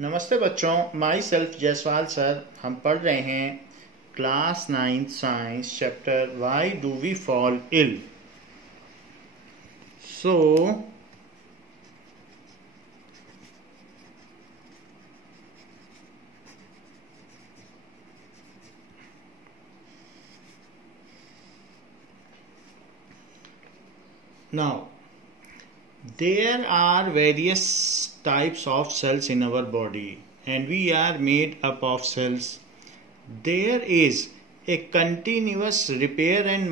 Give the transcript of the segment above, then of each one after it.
नमस्ते बच्चों, my self Jaiswal sir. हम पढ़ रहे हैं class 9th science chapter why do we fall ill. So now there are various types of cells in our body and we are made up of cells. There is a continuous repair and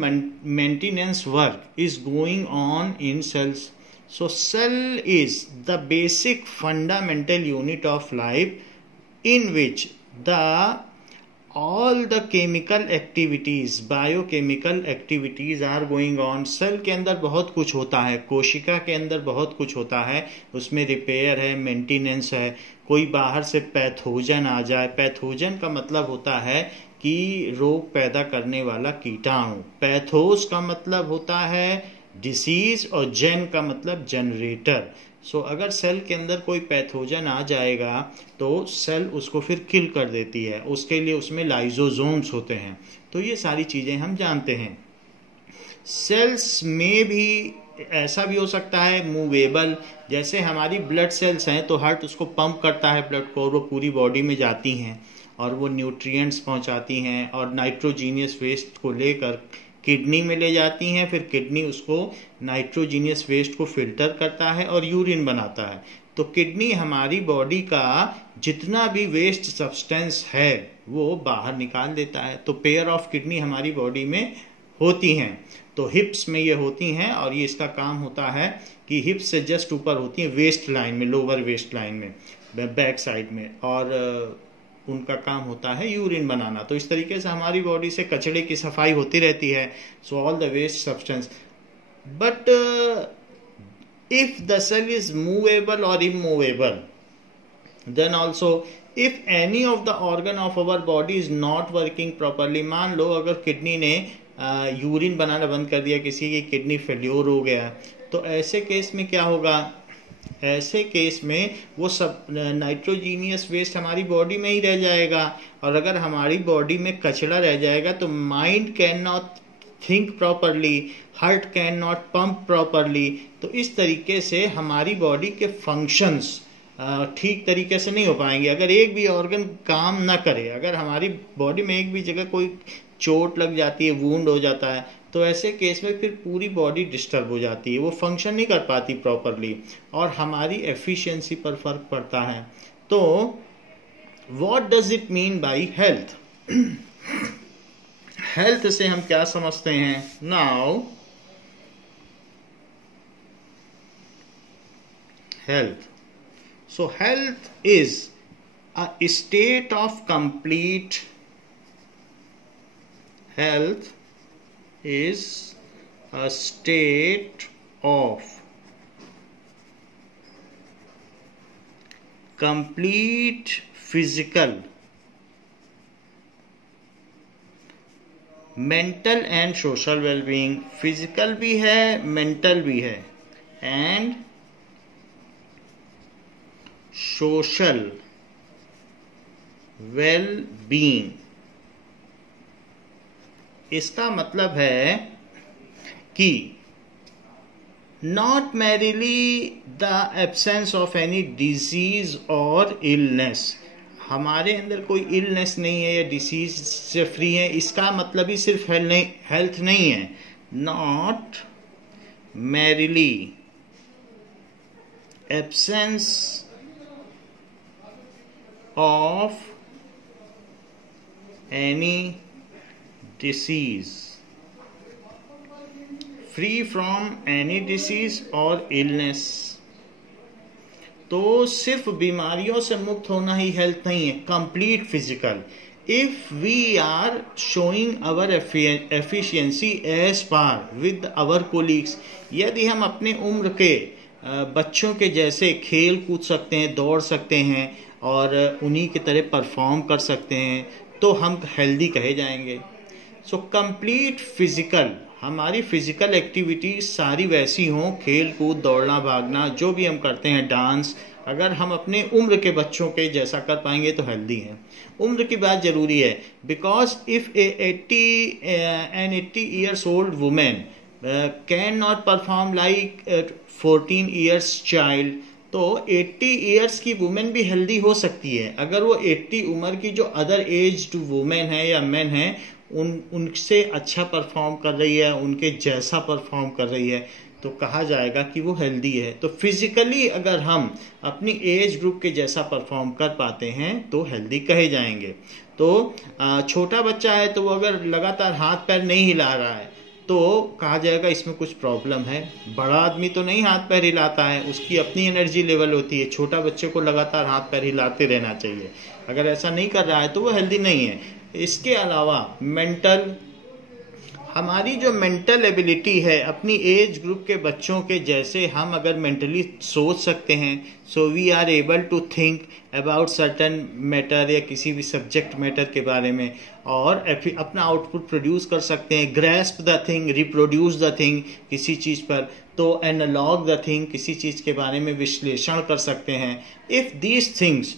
maintenance work is going on in cells. So cell is the basic fundamental unit of life in which all the chemical activities, biochemical activities are going on. Cell के अंदर बहुत कुछ होता है, कोशिका के अंदर बहुत कुछ होता है, उसमें रिपेयर है, मेंटेनेंस है। कोई बाहर से पैथोजन आ जाए, पैथोजन का मतलब होता है कि रोग पैदा करने वाला कीटाणु। पैथोस का मतलब होता है डिसीज और जेन का मतलब जनरेटर। सो अगर सेल के अंदर कोई पैथोजन आ जाएगा तो सेल उसको फिर किल कर देती है, उसके लिए उसमें लाइजोसोम्स होते हैं। तो ये सारी चीज़ें हम जानते हैं। सेल्स में भी ऐसा भी हो सकता है मूवेबल, जैसे हमारी ब्लड सेल्स हैं तो हार्ट उसको पंप करता है ब्लड को और वो पूरी बॉडी में जाती हैं और वो न्यूट्रिएंट्स पहुंचाती हैं और नाइट्रोजीनियस वेस्ट को लेकर किडनी में ले जाती हैं। फिर किडनी उसको नाइट्रोजीनियस वेस्ट को फिल्टर करता है और यूरिन बनाता है। तो किडनी हमारी बॉडी का जितना भी वेस्ट सब्सटेंस है वो बाहर निकाल देता है। तो पेयर ऑफ किडनी हमारी बॉडी में होती हैं। तो हिप्स में ये होती हैं और ये इसका काम होता है कि हिप्स से जस्ट ऊपर होती हैं वेस्ट लाइन में, लोअर वेस्ट लाइन में, बैक साइड में, और उनका काम होता है यूरिन बनाना। तो इस तरीके से हमारी बॉडी से कचड़े की सफाई होती रहती है। So all the waste substance. But if the cell is movable और immovable, then also if any of the organ of our body is not working properly, मान लो अगर किडनी ने यूरिन बनाना बंद कर दिया, किसी की किडनी फेल्योर हो गया, तो ऐसे केस में क्या होगा? ऐसे केस में वो सब नाइट्रोजीनियस वेस्ट हमारी बॉडी में ही रह जाएगा। और अगर हमारी बॉडी में कचरा रह जाएगा तो mind can not think properly, heart can not pump properly. तो इस तरीके से हमारी बॉडी के फंक्शंस ठीक तरीके से नहीं हो पाएंगे। अगर एक भी ऑर्गन काम ना करे, अगर हमारी बॉडी में एक भी जगह कोई चोट लग जाती है, वुंड हो जाता है, तो ऐसे केस में फिर पूरी बॉडी डिस्टर्ब हो जाती है, वो फंक्शन नहीं कर पाती प्रॉपरली और हमारी एफिशिएंसी पर फर्क पड़ता है। तो what does it mean by health? Health से हम क्या समझते हैं? Now health, so health is a state of complete, health is a state of complete physical, mental and social well-being। Physical भी है, मेंटल भी है, एंड सोशल वेल-बीइंग। इसका मतलब है कि not merrily the absence of any disease और illness. हमारे अंदर कोई इलनेस नहीं है या डिसीज से फ्री है, इसका मतलब ही सिर्फ हेल्थ नहीं है। Not merrily absence of any disease, free from any disease और illness। तो सिर्फ बीमारियों से मुक्त होना ही हेल्थ नहीं है, complete physical. If we are showing our efficiency as per with our colleagues, यदि हम अपने उम्र के बच्चों के जैसे खेल कूद सकते हैं, दौड़ सकते हैं और उन्हीं की तरह परफॉर्म कर सकते हैं, तो हम हेल्दी कहे जाएंगे। सो कंप्लीट फिजिकल हमारी फिजिकल एक्टिविटीज सारी वैसी हों, खेल कूद, दौड़ना भागना, जो भी हम करते हैं, डांस, अगर हम अपने उम्र के बच्चों के जैसा कर पाएंगे तो हेल्दी है। उम्र की बात जरूरी है, because if an 80 years old women can not perform like 14 years child, तो 80 ईयर्स की वुमेन भी हेल्दी हो सकती है। अगर वो 80 उम्र की जो अदर एज्ड वुमेन है या मेन है उनसे अच्छा परफॉर्म कर रही है, उनके जैसा परफॉर्म कर रही है, तो कहा जाएगा कि वो हेल्दी है। तो फिजिकली अगर हम अपनी एज ग्रुप के जैसा परफॉर्म कर पाते हैं तो हेल्दी कहे जाएंगे। तो छोटा बच्चा है तो वो अगर लगातार हाथ पैर नहीं हिला रहा है तो कहा जाएगा इसमें कुछ प्रॉब्लम है। बड़ा आदमी तो नहीं हाथ पैर हिलाता है, उसकी अपनी एनर्जी लेवल होती है। छोटा बच्चे को लगातार हाथ पैर हिलाते रहना चाहिए। अगर ऐसा नहीं कर रहा है तो वो हेल्दी नहीं है। इसके अलावा हमारी जो मेंटल एबिलिटी है, अपनी एज ग्रुप के बच्चों के जैसे हम अगर मेंटली सोच सकते हैं, so we are able to think about certain matter या किसी भी सब्जेक्ट मैटर के बारे में, और अपना आउटपुट प्रोड्यूस कर सकते हैं। Grasp the thing, reproduce the thing, किसी चीज़ पर तो एनालॉग द थिंग, किसी चीज़ के बारे में विश्लेषण कर सकते हैं। If these things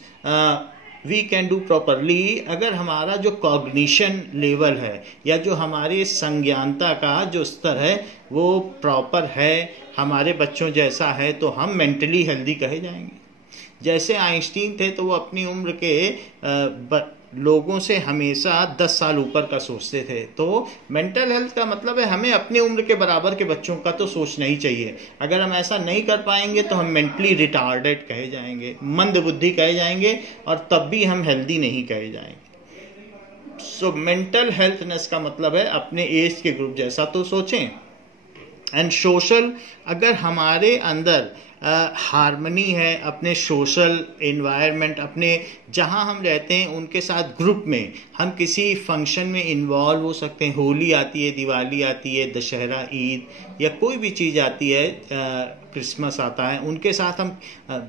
we can do properly, अगर हमारा जो कॉग्निशन लेवल है या जो हमारी संज्ञानता का जो स्तर है वो प्रॉपर है, हमारे बच्चों जैसा है, तो हम मेंटली हेल्दी कहे जाएंगे। जैसे आइंस्टीन थे तो वो अपनी उम्र के लोगों से हमेशा 10 साल ऊपर का सोचते थे। तो मेंटल हेल्थ का मतलब है हमें अपनी उम्र के बराबर के बच्चों का तो सोचना ही चाहिए। अगर हम ऐसा नहीं कर पाएंगे तो हम मेंटली रिटार्डेड कहे जाएंगे, मंद बुद्धि कहे जाएंगे, और तब भी हम हेल्दी नहीं कहे जाएंगे। सो मेंटल हेल्थनेस का मतलब है अपने एज के ग्रुप जैसा तो सोचें। एंड सोशल, अगर हमारे अंदर हार्मनी है, अपने सोशल एनवायरनमेंट, अपने जहाँ हम रहते हैं उनके साथ ग्रुप में हम किसी फंक्शन में इन्वॉल्व हो सकते हैं। होली आती है, दिवाली आती है, दशहरा, ईद या कोई भी चीज़ आती है, क्रिसमस आता है, उनके साथ हम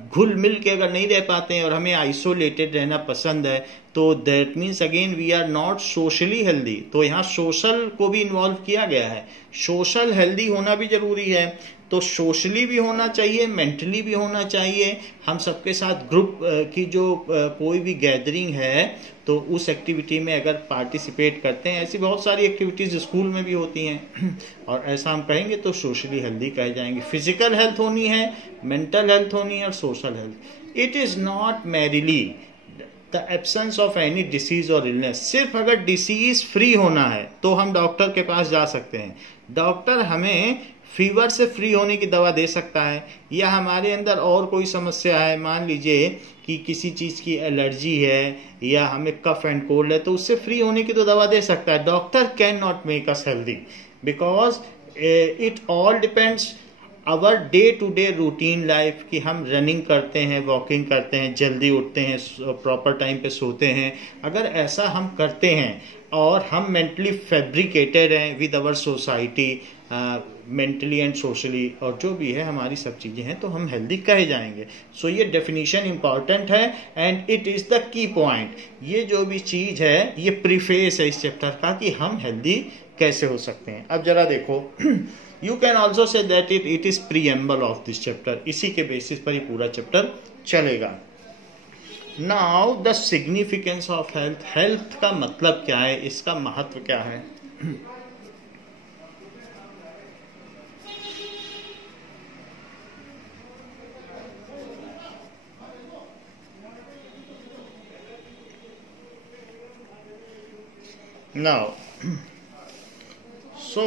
घुल मिल के अगर नहीं रह पाते हैं और हमें आइसोलेटेड रहना पसंद है तो that means again we are not socially healthy. तो यहाँ सोशल को भी इन्वॉल्व किया गया है। सोशल हेल्दी होना भी जरूरी है, तो सोशली भी होना चाहिए, मेंटली भी होना चाहिए। हम सबके साथ ग्रुप की जो कोई भी गैदरिंग है तो उस एक्टिविटी में अगर पार्टिसिपेट करते हैं, ऐसी बहुत सारी एक्टिविटीज़ स्कूल में भी होती हैं, और ऐसा हम कहेंगे तो सोशली हेल्दी कहे जाएंगे। फिजिकल हेल्थ होनी है, मेंटल हेल्थ होनी है और social health. It is not merrily the absence of any disease और इलनेस। सिर्फ अगर डिसीज फ्री होना है तो हम डॉक्टर के पास जा सकते हैं। डॉक्टर हमें फीवर से फ्री होने की दवा दे सकता है, या हमारे अंदर और कोई समस्या है, मान लीजिए कि किसी चीज़ की एलर्जी है या हमें कफ एंड कोल्ड है, तो उससे फ्री होने की तो दवा दे सकता है। Doctor can not make us healthy because it all depends our day to day routine life, कि हम रनिंग करते हैं, वॉकिंग करते हैं, जल्दी उठते हैं, प्रॉपर टाइम पे सोते हैं। अगर ऐसा हम करते हैं और हम मेंटली फैब्रिकेटेड हैं with our society, mentally and socially, और जो भी है हमारी सब चीज़ें हैं, तो हम हेल्दी कहे जाएंगे। सो ये डेफिनेशन इंपॉर्टेंट है and it is the key point. ये जो भी चीज़ है ये प्रीफेस है इस चैप्टर का कि हम हेल्दी कैसे हो सकते हैं। अब जरा देखो, you can also say that it is preamble of this chapter. इसी के बेसिस पर ही पूरा चैप्टर चलेगा। Now the significance of health. Health का मतलब क्या है, इसका महत्व क्या है? Now, so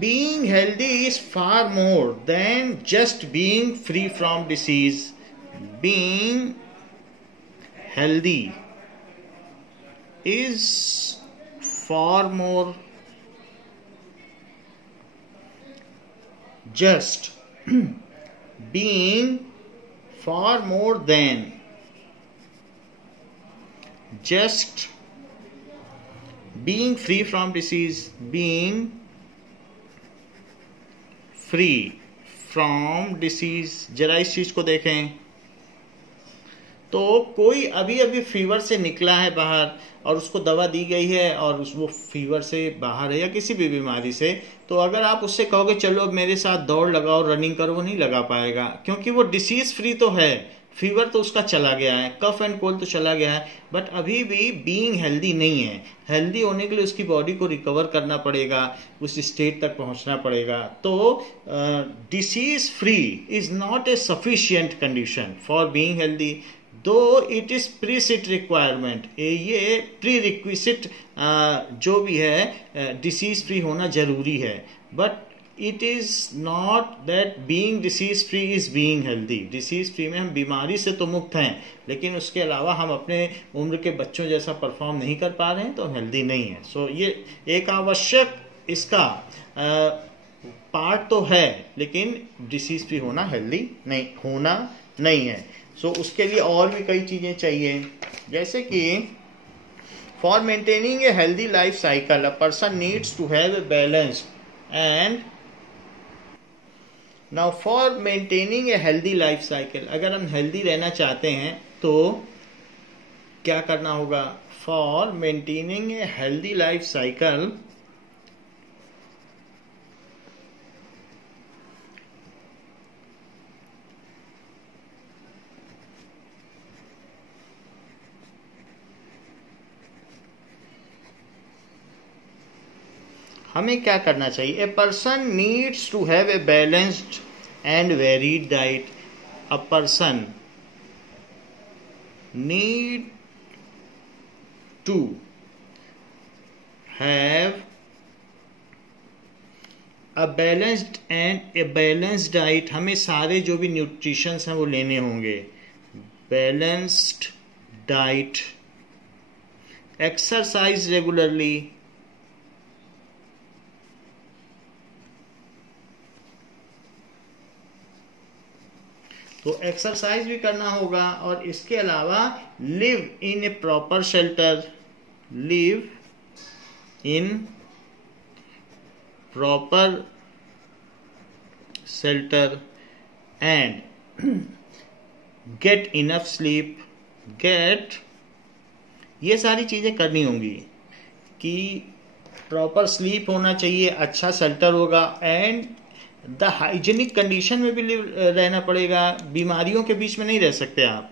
being healthy is far more than just being free from disease. Being healthy is far more just being far more than just being free from disease. Being free from disease, जरा इस चीज को देखें तो कोई अभी अभी fever से निकला है बाहर और उसको दवा दी गई है और वो फीवर से बाहर है या किसी भी बीमारी से, तो अगर आप उससे कहोगे चलो अब मेरे साथ दौड़ लगाओ, रनिंग करो, वो नहीं लगा पाएगा, क्योंकि वो डिसीज फ्री तो है, फीवर तो उसका चला गया है, कफ एंड कोल्ड तो चला गया है, बट अभी भी बीइंग हेल्दी नहीं है। हेल्दी होने के लिए उसकी बॉडी को रिकवर करना पड़ेगा, उस स्टेट तक पहुंचना पड़ेगा। तो disease free is not a sufficient condition for being healthy, दो इट इज प्रीसिट रिक्वायरमेंट, ये प्री रिक्विजिट जो भी है डिसीज फ्री होना जरूरी है, but it is not that being disease free is being healthy. Disease free में हम बीमारी से तो मुक्त हैं, लेकिन उसके अलावा हम अपने उम्र के बच्चों जैसा परफॉर्म नहीं कर पा रहे हैं, तो हेल्दी नहीं है। सो ये एक आवश्यक इसका पार्ट तो है, लेकिन डिसीज फ्री होना हेल्दी नहीं है। सो उसके लिए और भी कई चीजें चाहिए, जैसे कि for maintaining a healthy life cycle a person needs to have a balanced and now for maintaining a healthy life cycle, अगर हम हेल्दी रहना चाहते हैं तो क्या करना होगा? For maintaining a healthy life cycle हमें क्या करना चाहिए? A person needs to have a balanced and varied diet. A person need to have a balanced diet. हमें सारे जो भी न्यूट्रिशंस हैं वो लेने होंगे। बैलेंस्ड डाइट, एक्सरसाइज रेगुलरली, तो एक्सरसाइज भी करना होगा, और इसके अलावा live in a proper shelter, live in proper shelter and get enough sleep. ये सारी चीजें करनी होंगी कि प्रॉपर स्लीप होना चाहिए, अच्छा शेल्टर होगा, एंड द हाइजीनिक कंडीशन में भी रहना पड़ेगा, बीमारियों के बीच में नहीं रह सकते आप।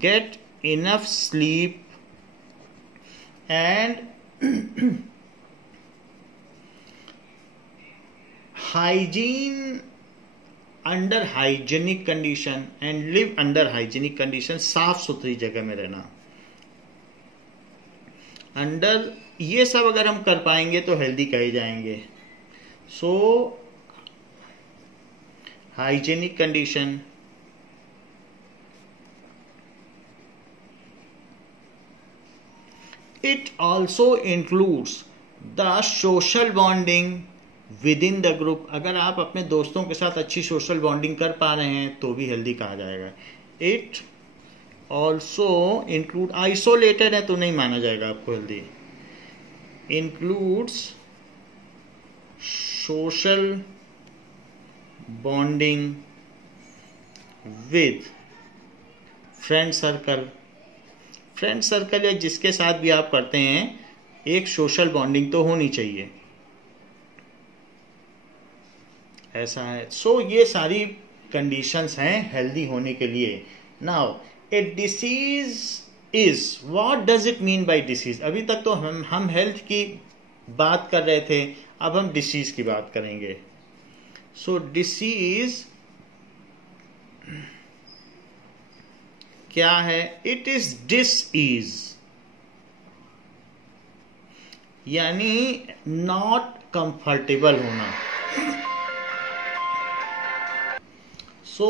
Gate enough sleep and hygiene under hygienic condition and live under hygienic condition. साफ सुथरी जगह में रहना अंडर, ये सब अगर हम कर पाएंगे तो हेल्दी कहे जाएंगे। सो hygienic condition, it also includes the social bonding within the group। अगर आप अपने दोस्तों के साथ अच्छी सोशल बॉन्डिंग कर पा रहे हैं तो भी हेल्दी कहा जाएगा। इट ऑल्सो इंक्लूड, आइसोलेटेड है तो नहीं माना जाएगा आपको healthy. Includes social bonding with friend circle. Friend circle या जिसके साथ भी आप करते हैं, एक सोशल बॉन्डिंग तो होनी चाहिए, ऐसा है। सो ये सारी कंडीशंस हैं हेल्दी होने के लिए। Now A disease is, what does it mean bye disease? अभी तक तो हम हेल्थ की बात कर रहे थे, अब हम डिसीज की बात करेंगे। सो डिसीज क्या है? इट इज डिसईज, यानी नॉट कंफर्टेबल होना। सो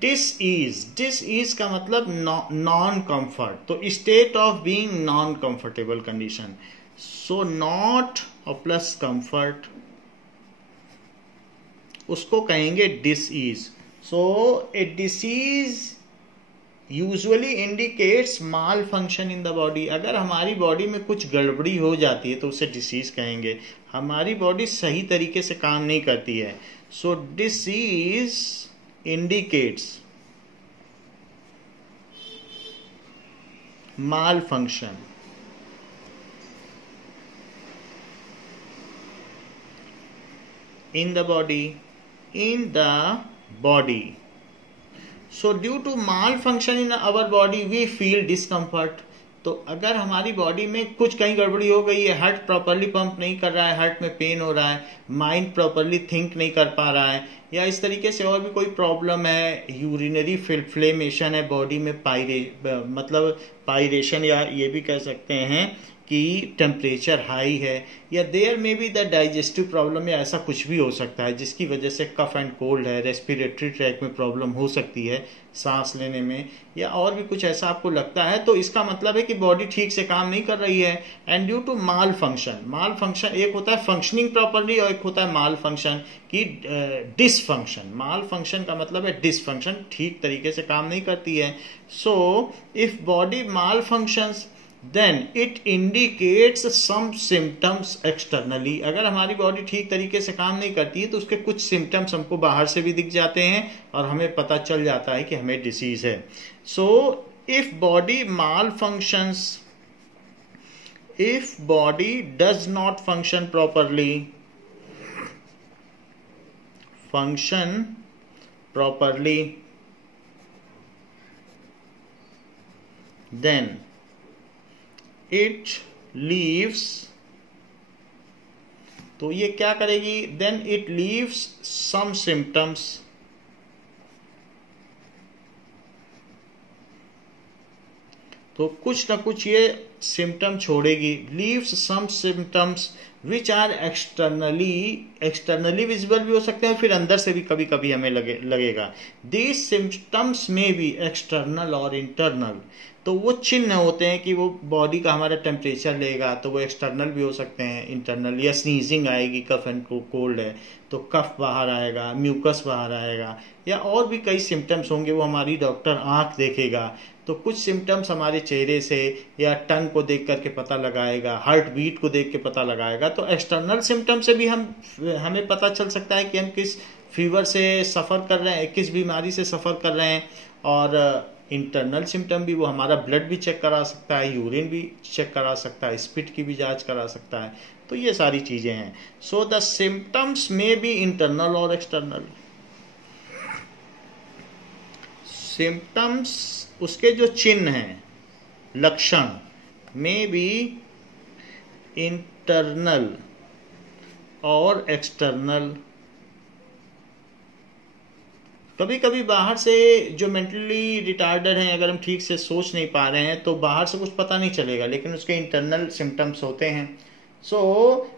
डिसईज का मतलब नॉन कंफर्ट, तो state of being non comfortable condition. So not और प्लस कंफर्ट, उसको कहेंगे disease. So a disease usually indicates malfunction in the body. अगर हमारी बॉडी में कुछ गड़बड़ी हो जाती है तो उसे डिसीज कहेंगे। हमारी बॉडी सही तरीके से काम नहीं करती है। So disease indicates malfunction in the body. So due to malfunction in our body we feel discomfort. तो अगर हमारी बॉडी में कुछ कहीं गड़बड़ी हो गई है, हार्ट प्रॉपरली पंप नहीं कर रहा है, हार्ट में पेन हो रहा है, माइंड प्रॉपरली थिंक नहीं कर पा रहा है, या इस तरीके से और भी कोई प्रॉब्लम है, यूरिनरी इन्फ्लेमेशन है बॉडी में, पायरेशन, या ये भी कह सकते हैं कि टेम्परेचर हाई है, या देयर में भी द डाइजेस्टिव प्रॉब्लम, या ऐसा कुछ भी हो सकता है जिसकी वजह से कफ एंड कोल्ड है, रेस्पिरेटरी ट्रैक में प्रॉब्लम हो सकती है, सांस लेने में, या और भी कुछ ऐसा आपको लगता है, तो इसका मतलब है कि बॉडी ठीक से काम नहीं कर रही है. And due to malfunction एक होता है फंक्शनिंग प्रॉपरली और एक होता है माल फंक्शन की डिसफंक्शन. माल फंक्शन का मतलब है डिसफंक्शन, ठीक तरीके से काम नहीं करती है. So if body mall functions then it indicates some symptoms externally. अगर हमारी बॉडी ठीक तरीके से काम नहीं करती है तो उसके कुछ सिम्टम्स हमको बाहर से भी दिख जाते हैं और हमें पता चल जाता है कि हमें डिसीज है. So if body malfunctions, if body does not function properly, then it leaves, तो ये क्या करेगी, then it leaves some symptoms, तो कुछ ना कुछ ये सिम्टम छोड़ेगी. leaves some symptoms which are externally visible भी हो सकते हैं, फिर अंदर से भी कभी कभी हमें लगेगा. these symptoms may be external or internal. तो वो चिन्ह होते हैं कि वो बॉडी का हमारा टेम्परेचर लेगा, तो वो एक्सटर्नल भी हो सकते हैं, इंटरनल, या स्नीजिंग आएगी, कफ एंड कोल्ड है तो कफ बाहर आएगा, म्यूकस बाहर आएगा, या और भी कई सिम्टम्स होंगे, वो हमारी डॉक्टर आंख देखेगा तो कुछ सिम्टम्स हमारे चेहरे से या टंग को देख करके पता लगाएगा, हार्ट बीट को देख के पता लगाएगा. तो एक्सटर्नल सिम्टम से भी हमें पता चल सकता है कि हम किस फीवर से सफ़र कर रहे हैं, किस बीमारी से सफ़र कर रहे हैं. और इंटरनल सिम्टम भी, वो हमारा ब्लड भी चेक करा सकता है, यूरिन भी चेक करा सकता है, स्पिट की भी जांच करा सकता है. तो ये सारी चीज़ें हैं. सो द सिम्टम्स में बी इंटरनल और एक्सटर्नल. सिम्टम्स, उसके जो चिन्ह हैं, लक्षण, में बी इंटरनल और एक्सटर्नल. कभी कभी बाहर से जो मेंटली रिटार्डेड हैं, अगर हम ठीक से सोच नहीं पा रहे हैं तो बाहर से कुछ पता नहीं चलेगा, लेकिन उसके इंटरनल सिम्टम्स होते हैं. So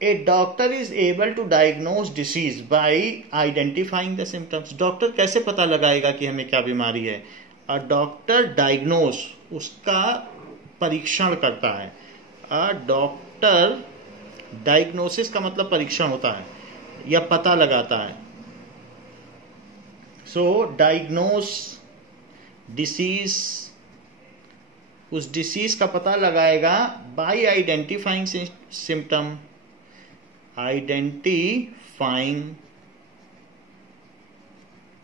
a doctor is able to diagnose disease by identifying the symptoms. Doctor कैसे पता लगाएगा कि हमें क्या बीमारी है? अ डॉक्टर डायग्नोज, उसका परीक्षण करता है. अ डॉक्टर, डायग्नोसिस का मतलब परीक्षण होता है या पता लगाता है. सो डायग्नोस डिसीज, उस डिसीज का पता लगाएगा bye identifying symptom, identifying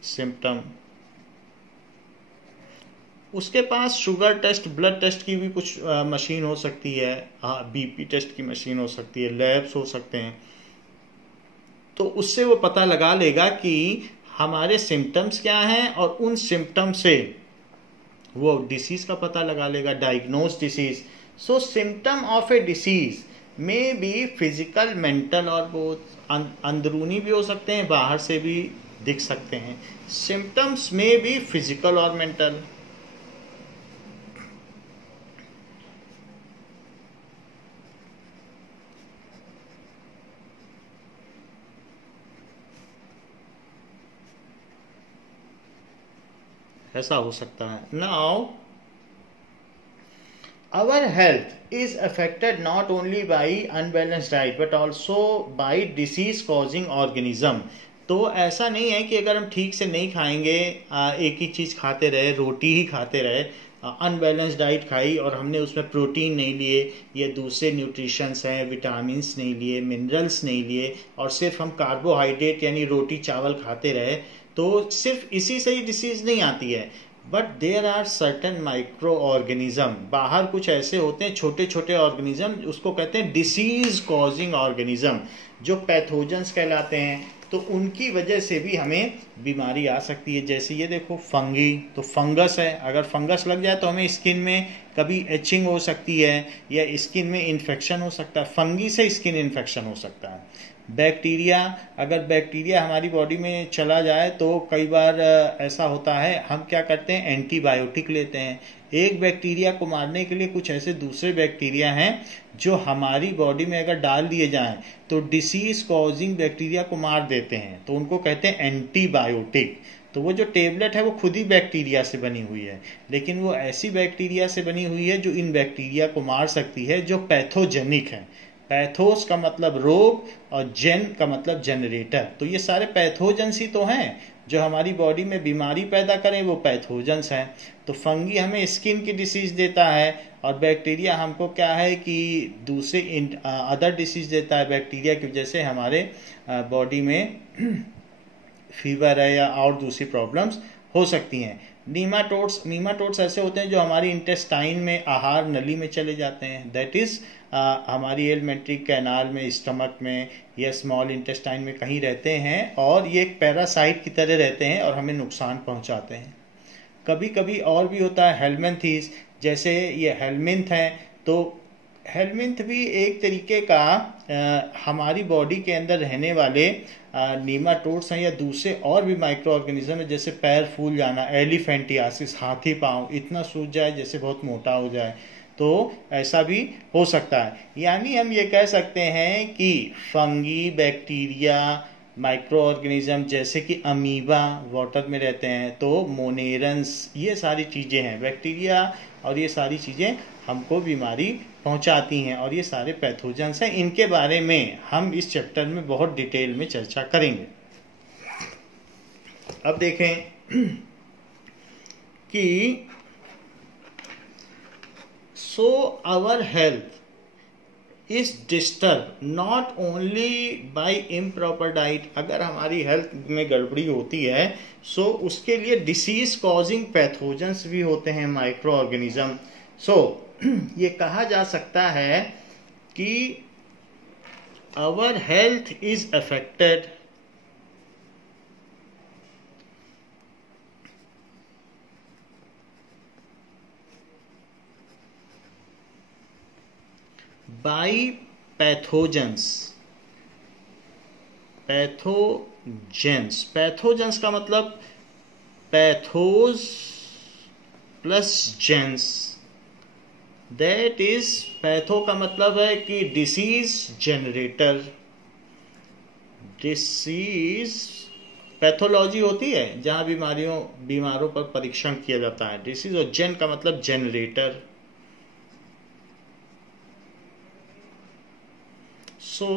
symptom. उसके पास शुगर टेस्ट, ब्लड टेस्ट की भी कुछ मशीन हो सकती है, बीपी टेस्ट की मशीन हो सकती है, लैब्स हो सकते हैं. तो उससे वो पता लगा लेगा कि हमारे सिम्टम्स क्या हैं और उन सिम्टम से वो डिसीज का पता लगा लेगा, diagnose disease. So symptom of a disease may B physical, mental, और बहुत अंदरूनी भी हो सकते हैं, बाहर से भी दिख सकते हैं. सिम्टम्स में बी फिजिकल और मेंटल. ऐसा हो सकता है. Now our health is affected not only by unbalanced diet but also by disease causing organism. तो ऐसा नहीं है कि अगर हम ठीक से नहीं खाएंगे, एक ही चीज़ खाते रहे, रोटी ही खाते रहे, अनबैलेंस्ड डाइट खाई और हमने उसमें प्रोटीन नहीं लिए, ये दूसरे न्यूट्रिशंस हैं, विटामिन्स नहीं लिए, मिनरल्स नहीं लिए, और सिर्फ हम कार्बोहाइड्रेट यानी रोटी चावल खाते रहे, तो सिर्फ इसी से ही डिसीज नहीं आती है. But there are certain microorganism, बाहर कुछ ऐसे होते हैं छोटे छोटे ऑर्गेनिज्म, उसको कहते हैं डिसीज कॉजिंग ऑर्गेनिज्म, जो पैथोजेंस कहलाते हैं। तो उनकी वजह से भी हमें बीमारी आ सकती है। जैसे ये देखो फंगी, तो फंगस है, अगर फंगस लग जाए तो हमें स्किन में कभी एचिंग हो सकती है या स्किन में इन्फेक्शन हो सकता है, फंगी से स्किन इन्फेक्शन हो सकता है। बैक्टीरिया, अगर बैक्टीरिया हमारी बॉडी में चला जाए तो कई बार ऐसा होता है, हम क्या करते हैं एंटीबायोटिक लेते हैं। एक बैक्टीरिया को मारने के लिए कुछ ऐसे दूसरे बैक्टीरिया हैं जो हमारी बॉडी में अगर डाल दिए जाएं तो डिसीज कॉजिंग बैक्टीरिया को मार देते हैं, तो उनको कहते हैं एंटीबायोटिक। तो वो जो टेबलेट है वो खुद ही बैक्टीरिया से बनी हुई है, लेकिन वो ऐसी बैक्टीरिया से बनी हुई है जो इन बैक्टीरिया को मार सकती है, जो पैथोजेनिक है। पैथोस का मतलब रोग और जेन का मतलब जनरेटर, तो ये सारे पैथोजेंस ही तो हैं जो हमारी बॉडी में बीमारी पैदा करें, वो पैथोजेंस हैं। तो फंगी हमें स्किन की डिसीज देता है और बैक्टीरिया हमको क्या है कि दूसरे अदर डिसीज देता है। बैक्टीरिया की वजह से हमारे बॉडी में फीवर है या और दूसरी प्रॉब्लम्स हो सकती हैं। नीमाटोड्स ऐसे होते हैं जो हमारी इंटेस्टाइन में, आहार नली में चले जाते हैं, दैट इज हमारी एलिमेंट्री कैनाल में, स्टमक में या स्मॉल इंटेस्टाइन में कहीं रहते हैं, और ये एक पैरासाइट की तरह रहते हैं और हमें नुकसान पहुंचाते हैं। कभी कभी और भी होता है हेलमिंथीस, जैसे ये हेलमिंथ है, तो हेलमिंथ भी एक तरीके का हमारी बॉडी के अंदर रहने वाले नीमाटोड्स हैं या दूसरे और भी माइक्रो ऑर्गेनिज्म है। जैसे पैर फूल जाना, एलिफेंटियासिस, हाथी पाँव इतना सूज जाए जैसे बहुत मोटा हो जाए, तो ऐसा भी हो सकता है। यानी हम ये कह सकते हैं कि फंगी, बैक्टीरिया, माइक्रो ऑर्गेनिज्म जैसे कि अमीबा वाटर में रहते हैं, तो मोनेरंस, ये सारी चीज़ें हैं, बैक्टीरिया और ये सारी चीज़ें हमको बीमारी पहुंचाती हैं और ये सारे पैथोजेंस हैं। इनके बारे में हम इस चैप्टर में बहुत डिटेल में चर्चा करेंगे। अब देखें कि so our health is disturb not only by improper diet, अगर हमारी हेल्थ में गड़बड़ी होती है सो उसके लिए डिसीज कॉजिंग पैथोजेंस भी होते हैं, माइक्रो ऑर्गेनिज्म। सो ये कहा जा सकता है कि our health is affected by pathogens. Pathogens का मतलब pathos plus genes, that is, patho का मतलब है कि डिसीज जनरेटर। डिसीज पैथोलॉजी होती है जहां बीमारों पर परीक्षण किया जाता है, डिसीज, और जेन का मतलब generator. So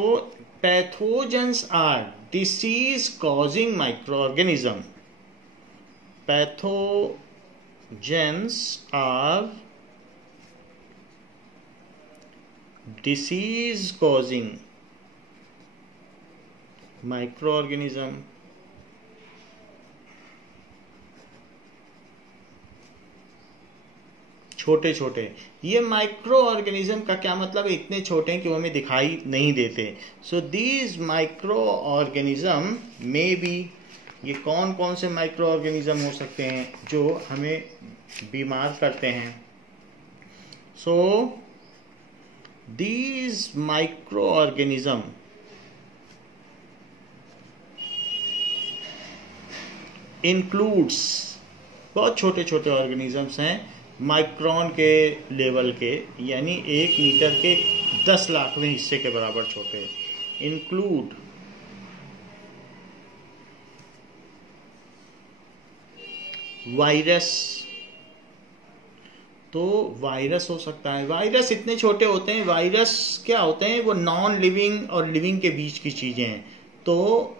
pathogens are disease causing microorganism. Pathogens are disease causing microorganism. छोटे छोटे, ये माइक्रो ऑर्गेनिज्म का क्या मतलब है, इतने छोटे हैं कि वो हमें दिखाई नहीं देते। सो दीज माइक्रो ऑर्गेनिज्म में बी, ये कौन कौन से माइक्रो ऑर्गेनिज्म हो सकते हैं जो हमें बीमार करते हैं। So these micro organism includes, बहुत छोटे छोटे ऑर्गेनिजम्स हैं, माइक्रोन के लेवल के, यानी 1 मीटर के 10 लाखवें हिस्से के बराबर छोटे। इंक्लूड वायरस, तो वायरस हो सकता है। वायरस इतने छोटे होते हैं, वायरस क्या होते हैं, वो नॉन लिविंग और लिविंग के बीच की चीजें हैं, तो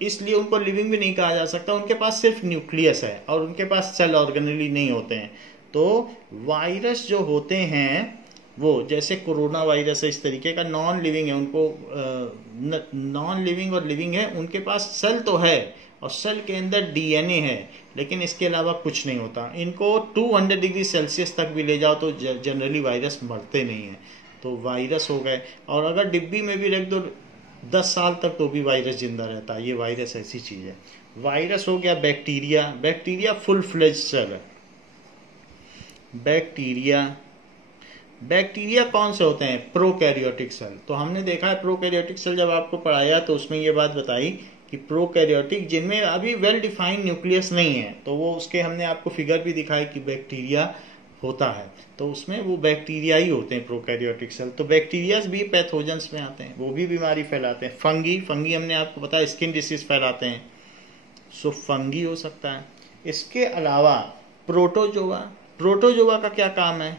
इसलिए उनको लिविंग भी नहीं कहा जा सकता। उनके पास सिर्फ न्यूक्लियस है और उनके पास सेल ऑर्गेनेली नहीं होते हैं। तो वायरस जो होते हैं वो, जैसे कोरोना वायरस है, इस तरीके का नॉन लिविंग है, उनको नॉन लिविंग और लिविंग है, उनके पास सेल तो है और सेल के अंदर डीएनए है, लेकिन इसके अलावा कुछ नहीं होता। इनको 200 डिग्री सेल्सियस तक भी ले जाओ तो जनरली वायरस मरते नहीं हैं। तो वायरस हो गए, और अगर डिब्बी में भी रख दो 10 साल तक तो भी वायरस जिंदा रहता है। ये वायरस ऐसी चीज़ है। वायरस हो गया bacteria. Bacteria full fledge cell है। बैक्टीरिया कौन से होते हैं? Prokaryotic cell. तो हमने देखा है प्रोकैरियोटिक सेल जब आपको पढ़ाया तो उसमें ये बात बताई कि प्रोकैरियोटिक जिनमें अभी वेल डिफाइंड न्यूक्लियस नहीं है, तो वो उसके हमने आपको फिगर भी दिखाई कि बैक्टीरिया होता है, तो उसमें वो बैक्टीरिया ही होते हैं प्रोकैरियोटिक सेल। तो बैक्टीरियाज भी पैथोजेंस में आते हैं, वो भी बीमारी फैलाते हैं। फंगी हमने आपको बताया स्किन डिसीज फैलाते हैं, सो फंगी हो सकता है। इसके अलावा प्रोटोजोआ का क्या काम है?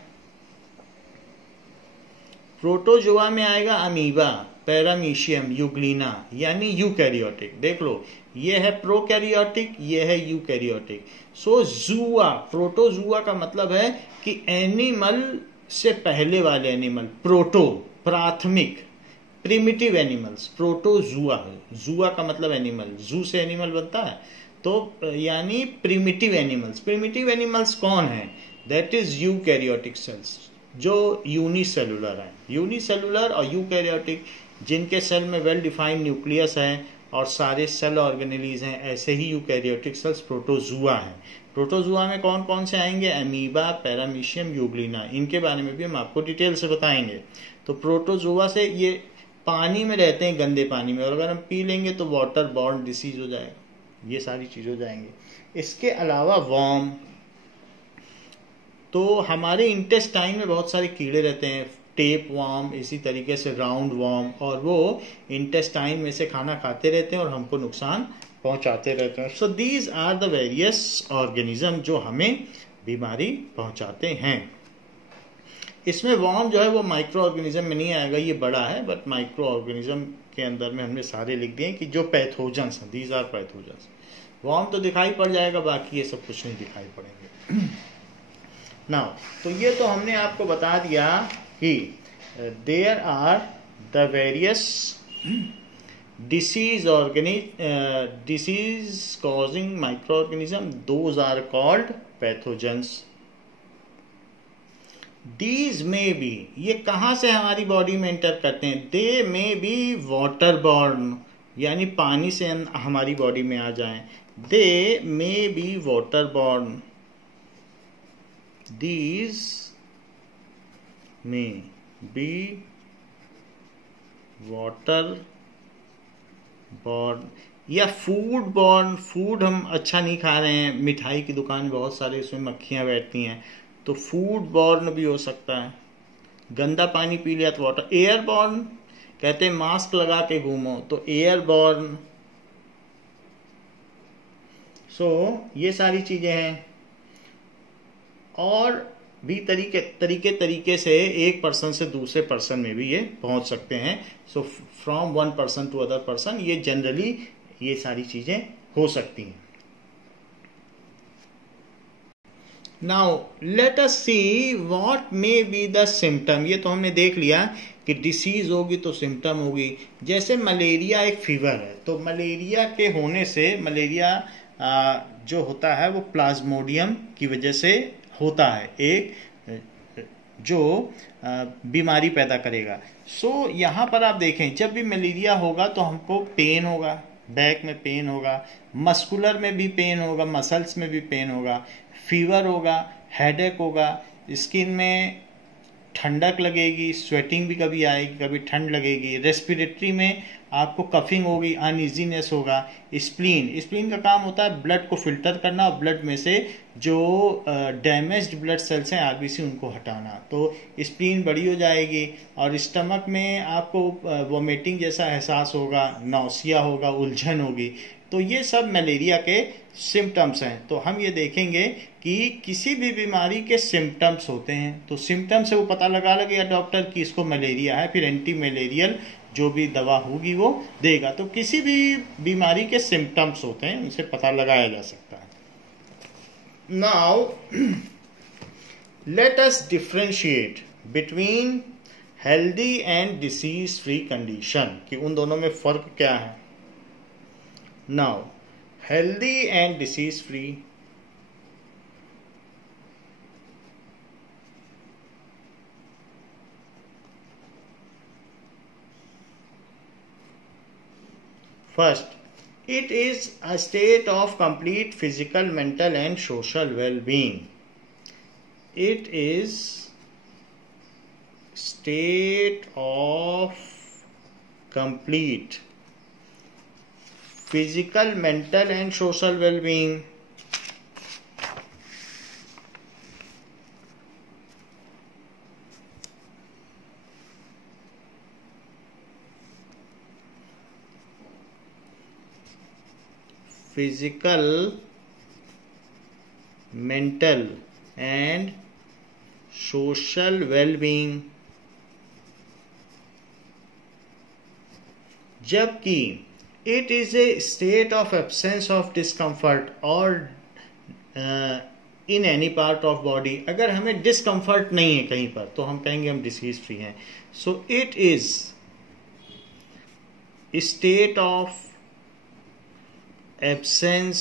प्रोटोजोआ में आएगा अमीबा, पैरामीशियम, यूग्लिना, यानी यूकैरियोटिक। देख लो, ये है प्रोकैरियोटिक, ये है यूकैरियोटिक। सो जुआ, प्रोटोजुआ का मतलब है कि एनिमल से पहले वाले एनिमल। प्रोटो प्राथमिक, प्रिमिटिव एनिमल्स, प्रोटोजुआ है। जुआ का मतलब एनिमल, जू से एनिमल बनता है, तो यानी प्रिमिटिव एनिमल्स। प्रिमिटिव एनिमल्स कौन है? दैट इज यूकैरियोटिक सेल्स, जो यूनिसेलुलर है। यूनिसेलुलर और यूकैरियोटिक, जिनके सेल में वेल डिफाइंड न्यूक्लियस है और सारे सेल ऑर्गेनेलीज हैं, ऐसे ही यूकैरियोटिक सेल्स प्रोटोजुआ है। प्रोटोजुआ में कौन कौन से आएंगे? Amoeba, paramecium, Euglena. इनके बारे में भी हम आपको डिटेल से बताएंगे। तो प्रोटोजुआ से ये पानी में रहते हैं, गंदे पानी में, और अगर हम पी लेंगे तो वाटर बॉर्न डिसीज हो जाएगा, ये सारी चीज हो जाएंगे। इसके अलावा वर्म, तो हमारे इंटेस्टाइन में बहुत सारे कीड़े रहते हैं, टेप वर्म, इसी तरीके से राउंड वर्म, और वो इंटेस्टाइन में से खाना खाते रहते हैं और हमको नुकसान पहुंचाते रहते हैं। So these are the various organism जो हमें बीमारी पहुंचाते हैं। इसमें वर्म जो है वो माइक्रो ऑर्गेनिज्म में नहीं आएगा, ये बड़ा है, बट माइक्रो ऑर्गेनिज्म के अंदर में हमने सारे लिख दिए कि जो पैथोजेंस हैं, दीज आर पैथोजेंस। वर्म तो दिखाई पड़ जाएगा, बाकी ये सब कुछ नहीं दिखाई पड़ेंगे। नाउ, तो ये तो हमने आपको बता दिया कि there are the various disease causing microorganism, those are called pathogens. These may be, ये कहाँ से हमारी बॉडी में एंटर करते हैं? They may be water borne, यानी पानी से हमारी बॉडी में आ जाएं। They may be water borne, these may be water borne, या फूड बॉर्न। फूड हम अच्छा नहीं खा रहे हैं, मिठाई की दुकान बहुत सारे उसमें मक्खियां बैठती हैं, तो फूड बॉर्न भी हो सकता है। गंदा पानी पी लिया तो वाटर। एयर बॉर्न, कहते हैं मास्क लगा के घूमो, तो एयर बॉर्न। सो ये सारी चीजें हैं, और भी तरीके से एक पर्सन से दूसरे पर्सन में भी ये पहुंच सकते हैं। So from one person to other person, ये जनरली ये सारी चीजें हो सकती हैं। Now let us see what may be the symptom. ये तो हमने देख लिया कि डिसीज होगी तो सिम्टम होगी। जैसे मलेरिया एक फीवर है, तो मलेरिया के होने से, मलेरिया जो होता है वो प्लाज्मोडियम की वजह से होता है, एक जो बीमारी पैदा करेगा। सो यहाँ पर आप देखें, जब भी मलेरिया होगा तो हमको पेन होगा, बैक में पेन होगा, मस्कुलर में भी पेन होगा, मसल्स में भी पेन होगा, फीवर होगा, हेडेक होगा, स्किन में ठंडक लगेगी, स्वेटिंग भी कभी आएगी, कभी ठंड लगेगी, रेस्पिरेटरी में आपको कफिंग होगी, अनइजीनेस होगा। स्प्लीन का काम होता है ब्लड को फिल्टर करना और ब्लड में से जो डैमेज्ड ब्लड सेल्स हैं आरबीसी उनको हटाना, तो स्प्लीन बड़ी हो जाएगी। और स्टमक में आपको वोमिटिंग जैसा एहसास होगा, नौसिया होगा, उलझन होगी। तो ये सब मलेरिया के सिम्टम्स हैं। तो हम ये देखेंगे कि किसी भी बीमारी के सिम्टम्स होते हैं, तो सिम्टम्स से वो पता लगा लगेगा डॉक्टर कि इसको मलेरिया है, फिर एंटी मलेरियल जो भी दवा होगी वो देगा। तो किसी भी बीमारी के सिम्टम्स होते हैं, उनसे पता लगाया जा सकता है। Now let us differentiate between healthy and disease free condition, कि उन दोनों में फर्क क्या है। Now healthy and disease free. First, it is a state of complete physical, mental and social well-being. It is state of complete physical, mental and social well-being. Physical, mental and social well-being. जबकि it is a state of absence of discomfort or in any part of body. अगर हमें discomfort नहीं है कहीं पर तो हम कहेंगे हम disease free हैं. So it is a state of absence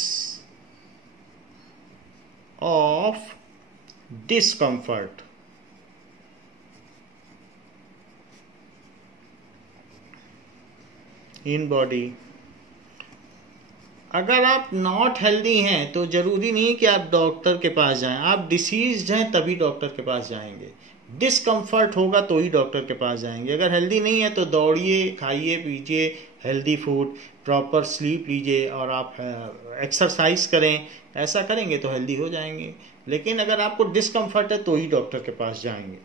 of discomfort. In body. अगर आप नॉट हेल्दी हैं तो जरूरी नहीं कि आप डॉक्टर के पास जाएं. आप डिसीज्ड हैं तभी डॉक्टर के पास जाएंगे. डिस्कम्फर्ट होगा तो ही डॉक्टर के पास जाएंगे. अगर हेल्दी नहीं है तो दौड़िए, खाइए पीजिए हेल्दी फूड, प्रॉपर स्लीप लीजिए और आप एक्सरसाइज करें. ऐसा करेंगे तो हेल्दी हो जाएंगे. लेकिन अगर आपको डिस्कम्फर्ट है तो ही डॉक्टर के पास जाएंगे.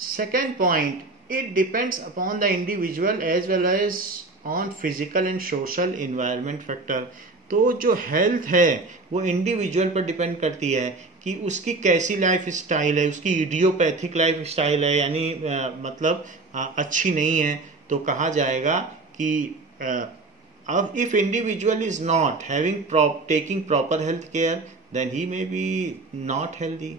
Second point, it depends upon the individual as well as on physical and social environment factor. तो जो हेल्थ है वो इंडिविजुअल पर डिपेंड करती है कि उसकी कैसी लाइफ स्टाइल है. उसकी इडियोपैथिक लाइफ स्टाइल है, यानी मतलब अच्छी नहीं है तो कहा जाएगा कि अब if individual is not having taking proper health care then he may be not healthy.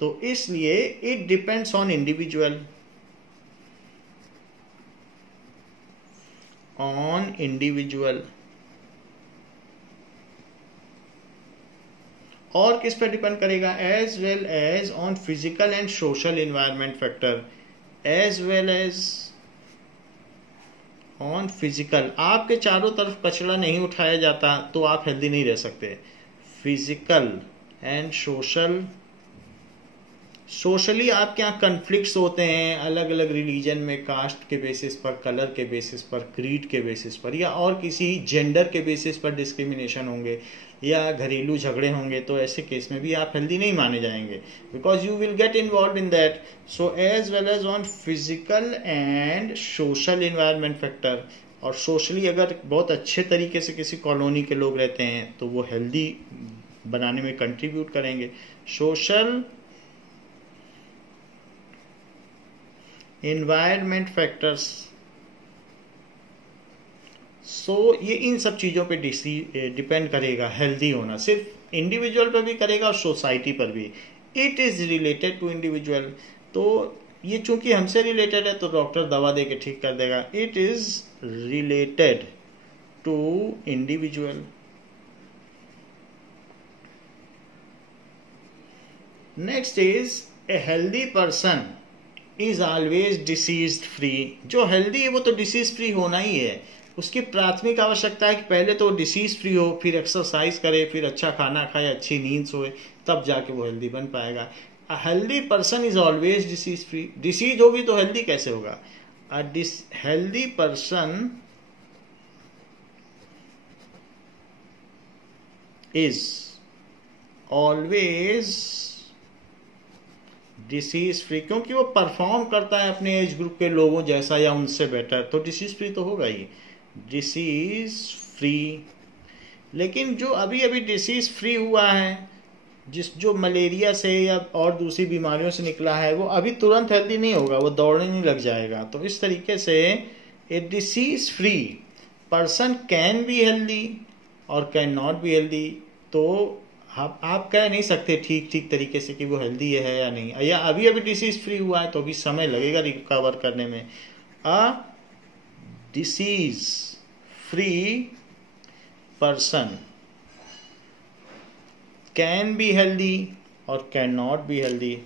तो इसलिए it depends on individual. On individual. और किस पर डिपेंड करेगा? As well as on physical and social environment factor. As well as on physical. आपके चारों तरफ कचरा नहीं उठाया जाता तो आप हेल्दी नहीं रह सकते. Physical and social. सोशली आपके यहाँ कन्फ्लिक्ट्स होते हैं अलग अलग रिलीजन में, कास्ट के बेसिस पर, कलर के बेसिस पर, क्रीड के बेसिस पर, या और किसी जेंडर के बेसिस पर डिस्क्रिमिनेशन होंगे या घरेलू झगड़े होंगे. तो ऐसे केस में भी आप हेल्दी नहीं माने जाएंगे because you will get involve in that. So as well as on physical and social environment factor. और सोशली अगर बहुत अच्छे तरीके से किसी कॉलोनी के लोग रहते हैं तो वो हेल्दी बनाने में कंट्रीब्यूट करेंगे. Social environment factors. सो ये इन सब चीज़ों पे डिपेंड करेगा हेल्दी होना. सिर्फ इंडिविजुअल पर भी करेगा और सोसाइटी पर भी. It is related to individual. तो ये चूंकि हमसे रिलेटेड है तो डॉक्टर दवा दे के ठीक कर देगा. It is related to individual. Next is a healthy person is always disease free. जो हेल्दी है वो तो डिसीज फ्री होना ही है. उसकी प्राथमिक आवश्यकता है कि पहले तो डिसीज फ्री हो, फिर एक्सरसाइज करे, फिर अच्छा खाना खाए, अच्छी नींद सोए, तब जाके वो हेल्दी बन पाएगा. अ healthy person is always disease free. Disease होगी तो हेल्दी कैसे होगा? अ healthy person is always disease free. क्योंकि वो परफॉर्म करता है अपने एज ग्रुप के लोगों जैसा या उनसे बेटर, तो डिसीज फ्री तो होगा ही. Disease free. लेकिन जो अभी अभी डिसीज फ्री हुआ है, जो मलेरिया से या और दूसरी बीमारियों से निकला है, वो अभी तुरंत हेल्दी नहीं होगा, वो दौड़ने नहीं लग जाएगा. तो इस तरीके से ए disease free person can be healthy और कैन नॉट बी हेल्दी. तो आप कह नहीं सकते ठीक तरीके से कि वो हेल्दी है या नहीं, या अभी अभी डिसीज फ्री हुआ है तो अभी समय लगेगा रिकवर करने में. A disease free person can be healthy or cannot be healthy.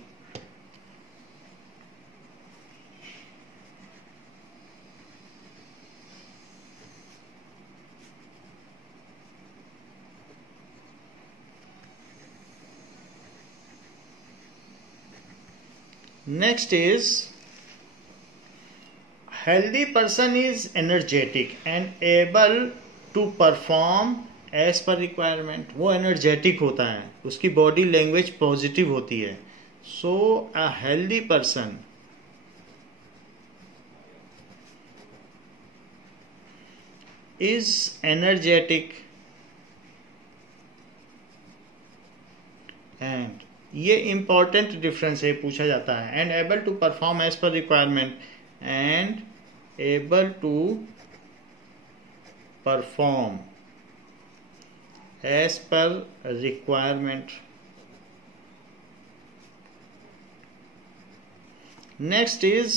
Next is healthy person is energetic and able to perform as per requirement. वो एनर्जेटिक होता है, उसकी बॉडी लैंग्वेज पॉजिटिव होती है. So a healthy person is energetic and ये important difference है, पूछा जाता है. And able to perform as per requirement and able to perform as per requirement. Next is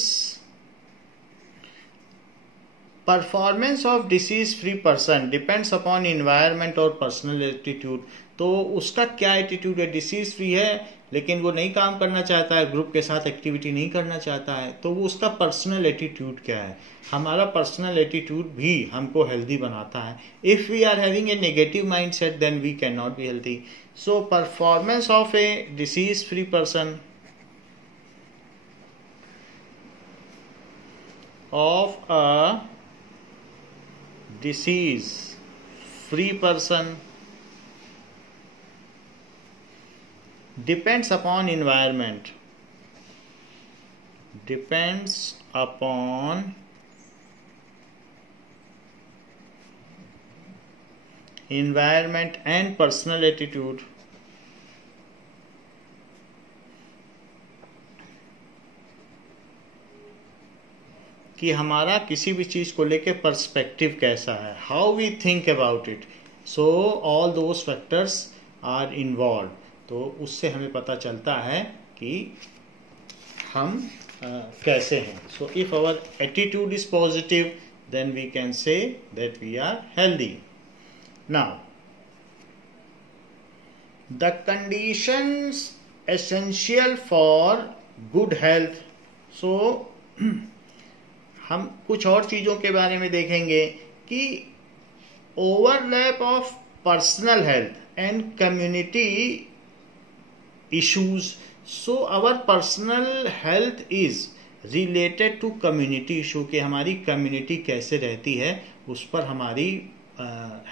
performance of disease free person depends upon environment और personal attitude. तो उसका क्या attitude है? डिसीज फ्री है लेकिन वो नहीं काम करना चाहता है, ग्रुप के साथ एक्टिविटी नहीं करना चाहता है, तो वो उसका पर्सनल एटीट्यूड क्या है? हमारा पर्सनल एटीट्यूड भी हमको हेल्दी बनाता है. If we are having a negative mindset then we can not be healthy. So performance of a disease free person of a disease free person depends upon environment, depends upon environment and personal attitude. कि हमारा किसी भी चीज़ को लेके perspective कैसा है, how we think about it. So all those factors are involve. तो उससे हमें पता चलता है कि हम कैसे हैं. So if our attitude is positive then we can say that we are healthy. Now the conditions essential for good health. So हम कुछ और चीज़ों के बारे में देखेंगे कि overlap of personal health and community issues. So our personal health is related to community issue, कि हमारी कम्युनिटी कैसे रहती है उस पर हमारी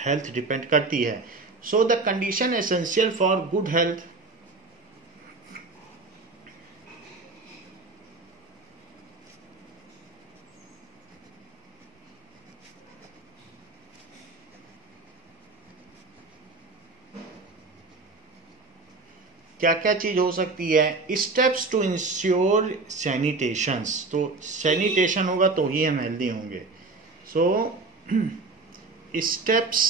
हेल्थ डिपेंड करती है. So the condition essential for good health. क्या क्या चीज हो सकती है? Steps to ensure sanitations. तो सैनिटेशन होगा तो ही हम हेल्दी होंगे. सो स्टेप्स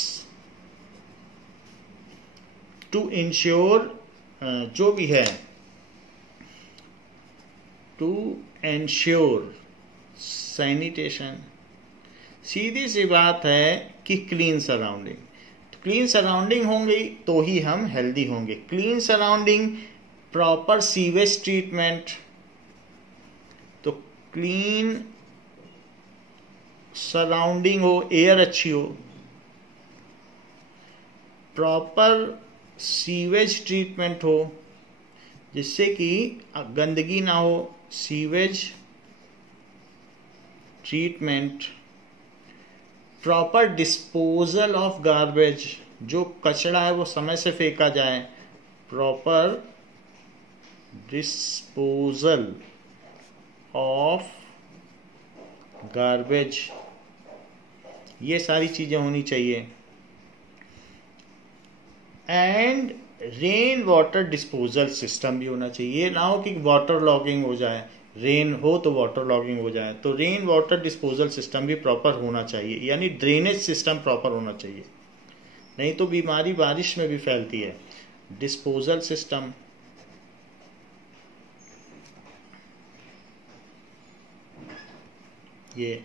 टू इंश्योर जो भी है, टू इंश्योर सैनिटेशन, सीधी सी बात है कि क्लीन सराउंडिंग. क्लीन सराउंडिंग होंगी तो ही हम हेल्दी होंगे. Clean surrounding, proper sewage treatment. तो क्लीन सराउंडिंग हो, एयर अच्छी हो, प्रॉपर सीवेज ट्रीटमेंट हो जिससे कि गंदगी ना हो, sewage treatment, proper disposal of garbage, जो कचरा है वो समय से फेंका जाए, प्रॉपर डिस्पोजल ऑफ गार्बेज, ये सारी चीजें होनी चाहिए. And rain water disposal system भी होना चाहिए. ना हो कि वाटर लॉगिंग हो जाए, रेन हो तो वाटर लॉगिंग हो जाए. तो रेन वाटर डिस्पोजल सिस्टम भी प्रॉपर होना चाहिए, यानी ड्रेनेज सिस्टम प्रॉपर होना चाहिए, नहीं तो बीमारी बारिश में भी फैलती है. डिस्पोजल सिस्टम, ये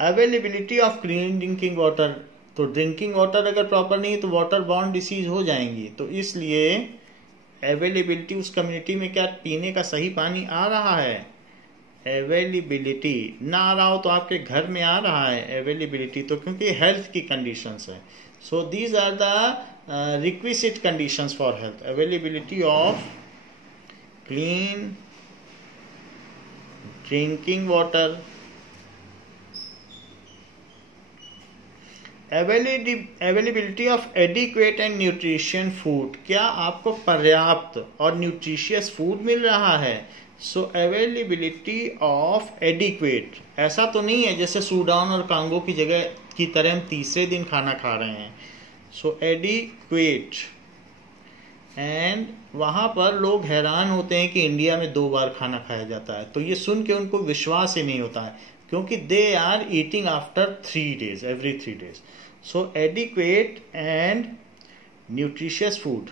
availability of clean drinking water. तो ड्रिंकिंग वाटर अगर प्रॉपर नहीं है तो वाटर बॉर्न डिसीज हो जाएंगी। तो इसलिए अवेलेबिलिटी, उस कम्युनिटी में क्या पीने का सही पानी आ रहा है, अवेलेबिलिटी ना आ रहा हो तो आपके घर में आ रहा है अवेलेबिलिटी, तो क्योंकि हेल्थ की कंडीशंस है। So these are the requisite conditions for health, availability of clean drinking water, availability of adequate and nutrition food, क्या आपको पर्याप्त और न्यूट्रिशियस फूड मिल रहा है। सो अवेलेबिलिटी ऑफ एडिक्वेट, ऐसा तो नहीं है जैसे सूडान और कांगो की जगह की तरह हम तीसरे दिन खाना खा रहे हैं। सो एडिक्वेट, एंड वहाँ पर लोग हैरान होते हैं कि इंडिया में 2 बार खाना खाया जाता है, तो ये सुन के उनको विश्वास ही नहीं होता है, क्योंकि they are eating after 3 days, every 3 days। So adequate and nutritious food.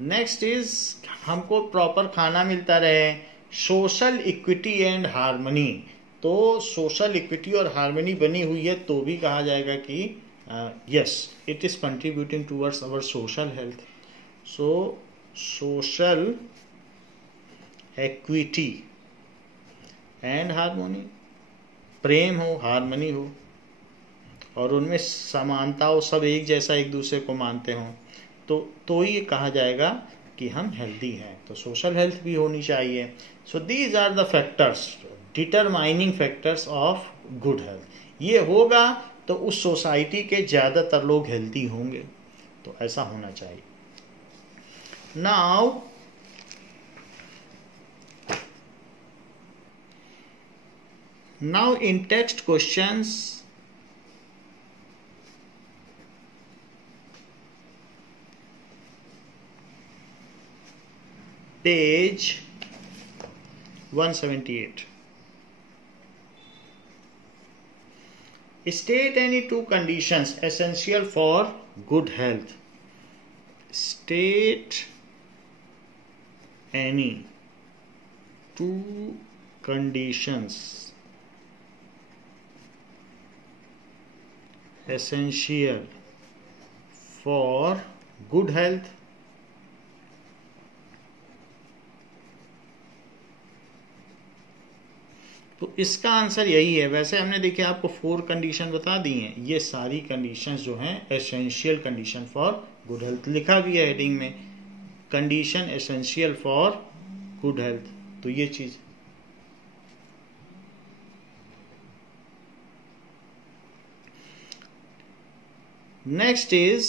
Next is हमको प्रॉपर खाना मिलता रहे, सोशल इक्विटी एंड हार्मनी। तो सोशल इक्विटी और हार्मनी बनी हुई है तो भी कहा जाएगा कि yes it is contributing towards our social health. So social equity and harmony, प्रेम हो, हार्मनी हो और उनमें समानता हो, सब एक जैसा एक दूसरे को मानते हों, तो ही कहा जाएगा कि हम हेल्दी हैं। तो सोशल हेल्थ भी होनी चाहिए। So these are the factors, determining factors of good health. ये होगा तो उस सोसाइटी के ज़्यादातर लोग हेल्दी होंगे, तो ऐसा होना चाहिए। Now in text questions, page 178. State any 2 conditions essential for good health. State any 2 conditions essential for good health. तो इसका आंसर यही है। वैसे हमने देखिए आपको 4 कंडीशन बता दी हैं, ये सारी कंडीशंस जो हैं essential condition for good health, लिखा भी है हेडिंग में, condition essential for good health. तो ये चीज next is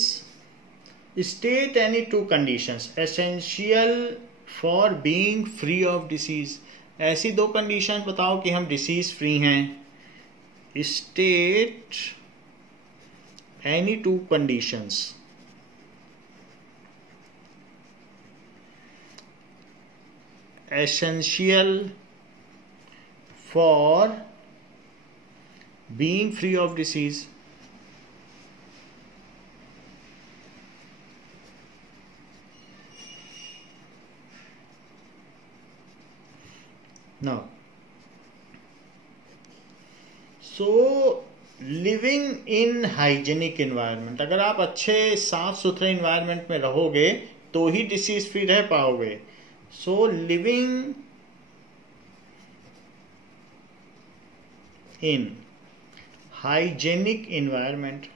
state any 2 conditions essential for being free of disease. ऐसी 2 कंडीशन बताओ कि हम डिसीज फ्री हैं। State any 2 conditions essential for being free of disease. Now, so living in hygienic environment, अगर आप अच्छे साफ सुथरे इन्वायरमेंट में रहोगे तो ही डिसीज फ्री रह पाओगे। So living in hygienic environment,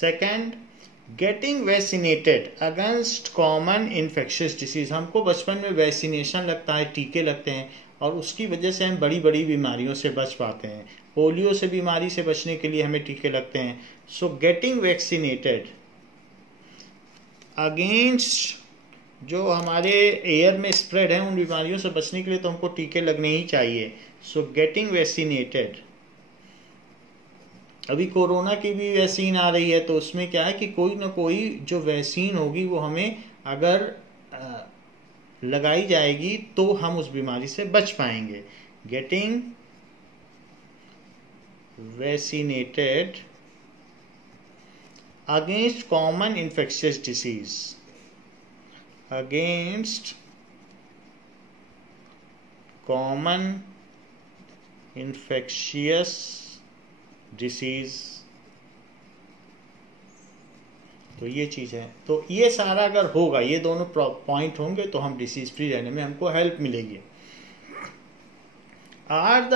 second getting vaccinated against common infectious disease. हमको बचपन में वैक्सीनेशन लगता है, टीके लगते हैं और उसकी वजह से हम बड़ी बड़ी बीमारियों से बच पाते हैं। पोलियो से बीमारी से बचने के लिए हमें टीके लगते हैं। सो गेटिंग वैक्सीनेटेड अगेंस्ट जो हमारे एयर में स्प्रेड है उन बीमारियों से बचने के लिए तो हमको टीके लगने ही चाहिए। सो गेटिंग वैक्सीनेटेड, अभी कोरोना की भी वैक्सीन आ रही है तो उसमें क्या है कि कोई ना कोई जो वैक्सीन होगी वो हमें अगर लगाई जाएगी तो हम उस बीमारी से बच पाएंगे। Getting vaccinated against common infectious disease, against common infectious disease. तो ये चीज़ है। तो ये सारा अगर होगा, ये दोनों पॉइंट होंगे तो हम डिसीज फ्री रहने में हमको हेल्प मिलेगी। Are the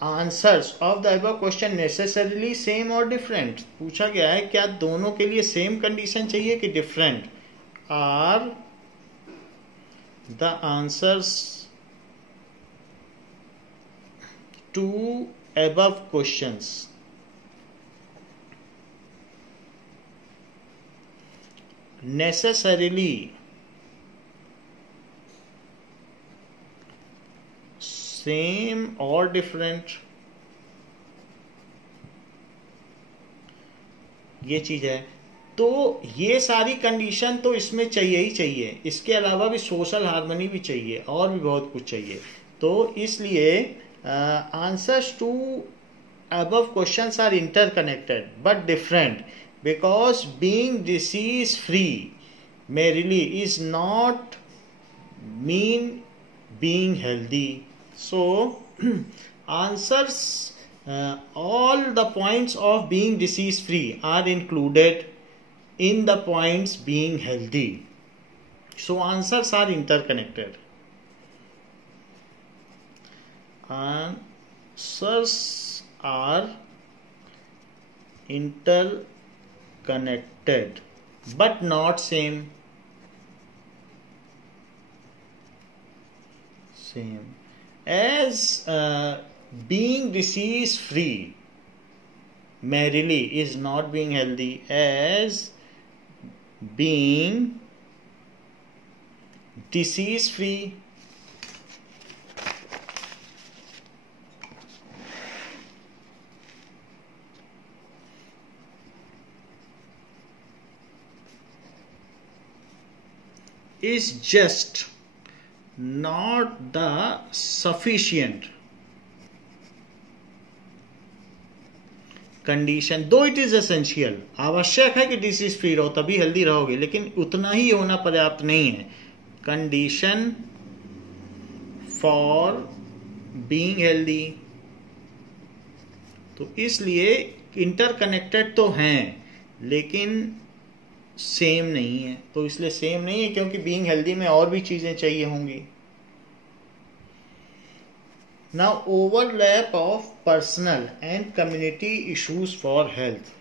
answers of the above question necessarily same और डिफरेंट? पूछा गया है क्या दोनों के लिए सेम कंडीशन चाहिए कि different? Are the answers to above questions necessarily same or different? ये चीज है। तो ये सारी कंडीशन तो इसमें चाहिए ही चाहिए, इसके अलावा भी सोशल हार्मनी भी चाहिए और भी बहुत कुछ चाहिए। तो इसलिए answers to above questions are interconnected but different, because being disease free merely is not mean being healthy. So answers, all the points of being disease free are included in the points being healthy. So answers are interconnected. Answers are interconnected but not same. As being disease free merely is not being healthy, as being disease free is just not the sufficient condition, though it is essential. आवश्यक है कि disease free रहो तभी healthy रहोगे, लेकिन उतना ही होना पर्याप्त नहीं है। Condition for being healthy. तो इसलिए इंटरकनेक्टेड तो हैं लेकिन सेम नहीं है। तो इसलिए सेम नहीं है क्योंकि बीइंग हेल्दी में और भी चीजें चाहिए होंगी। Now overlap of personal and community issues for health.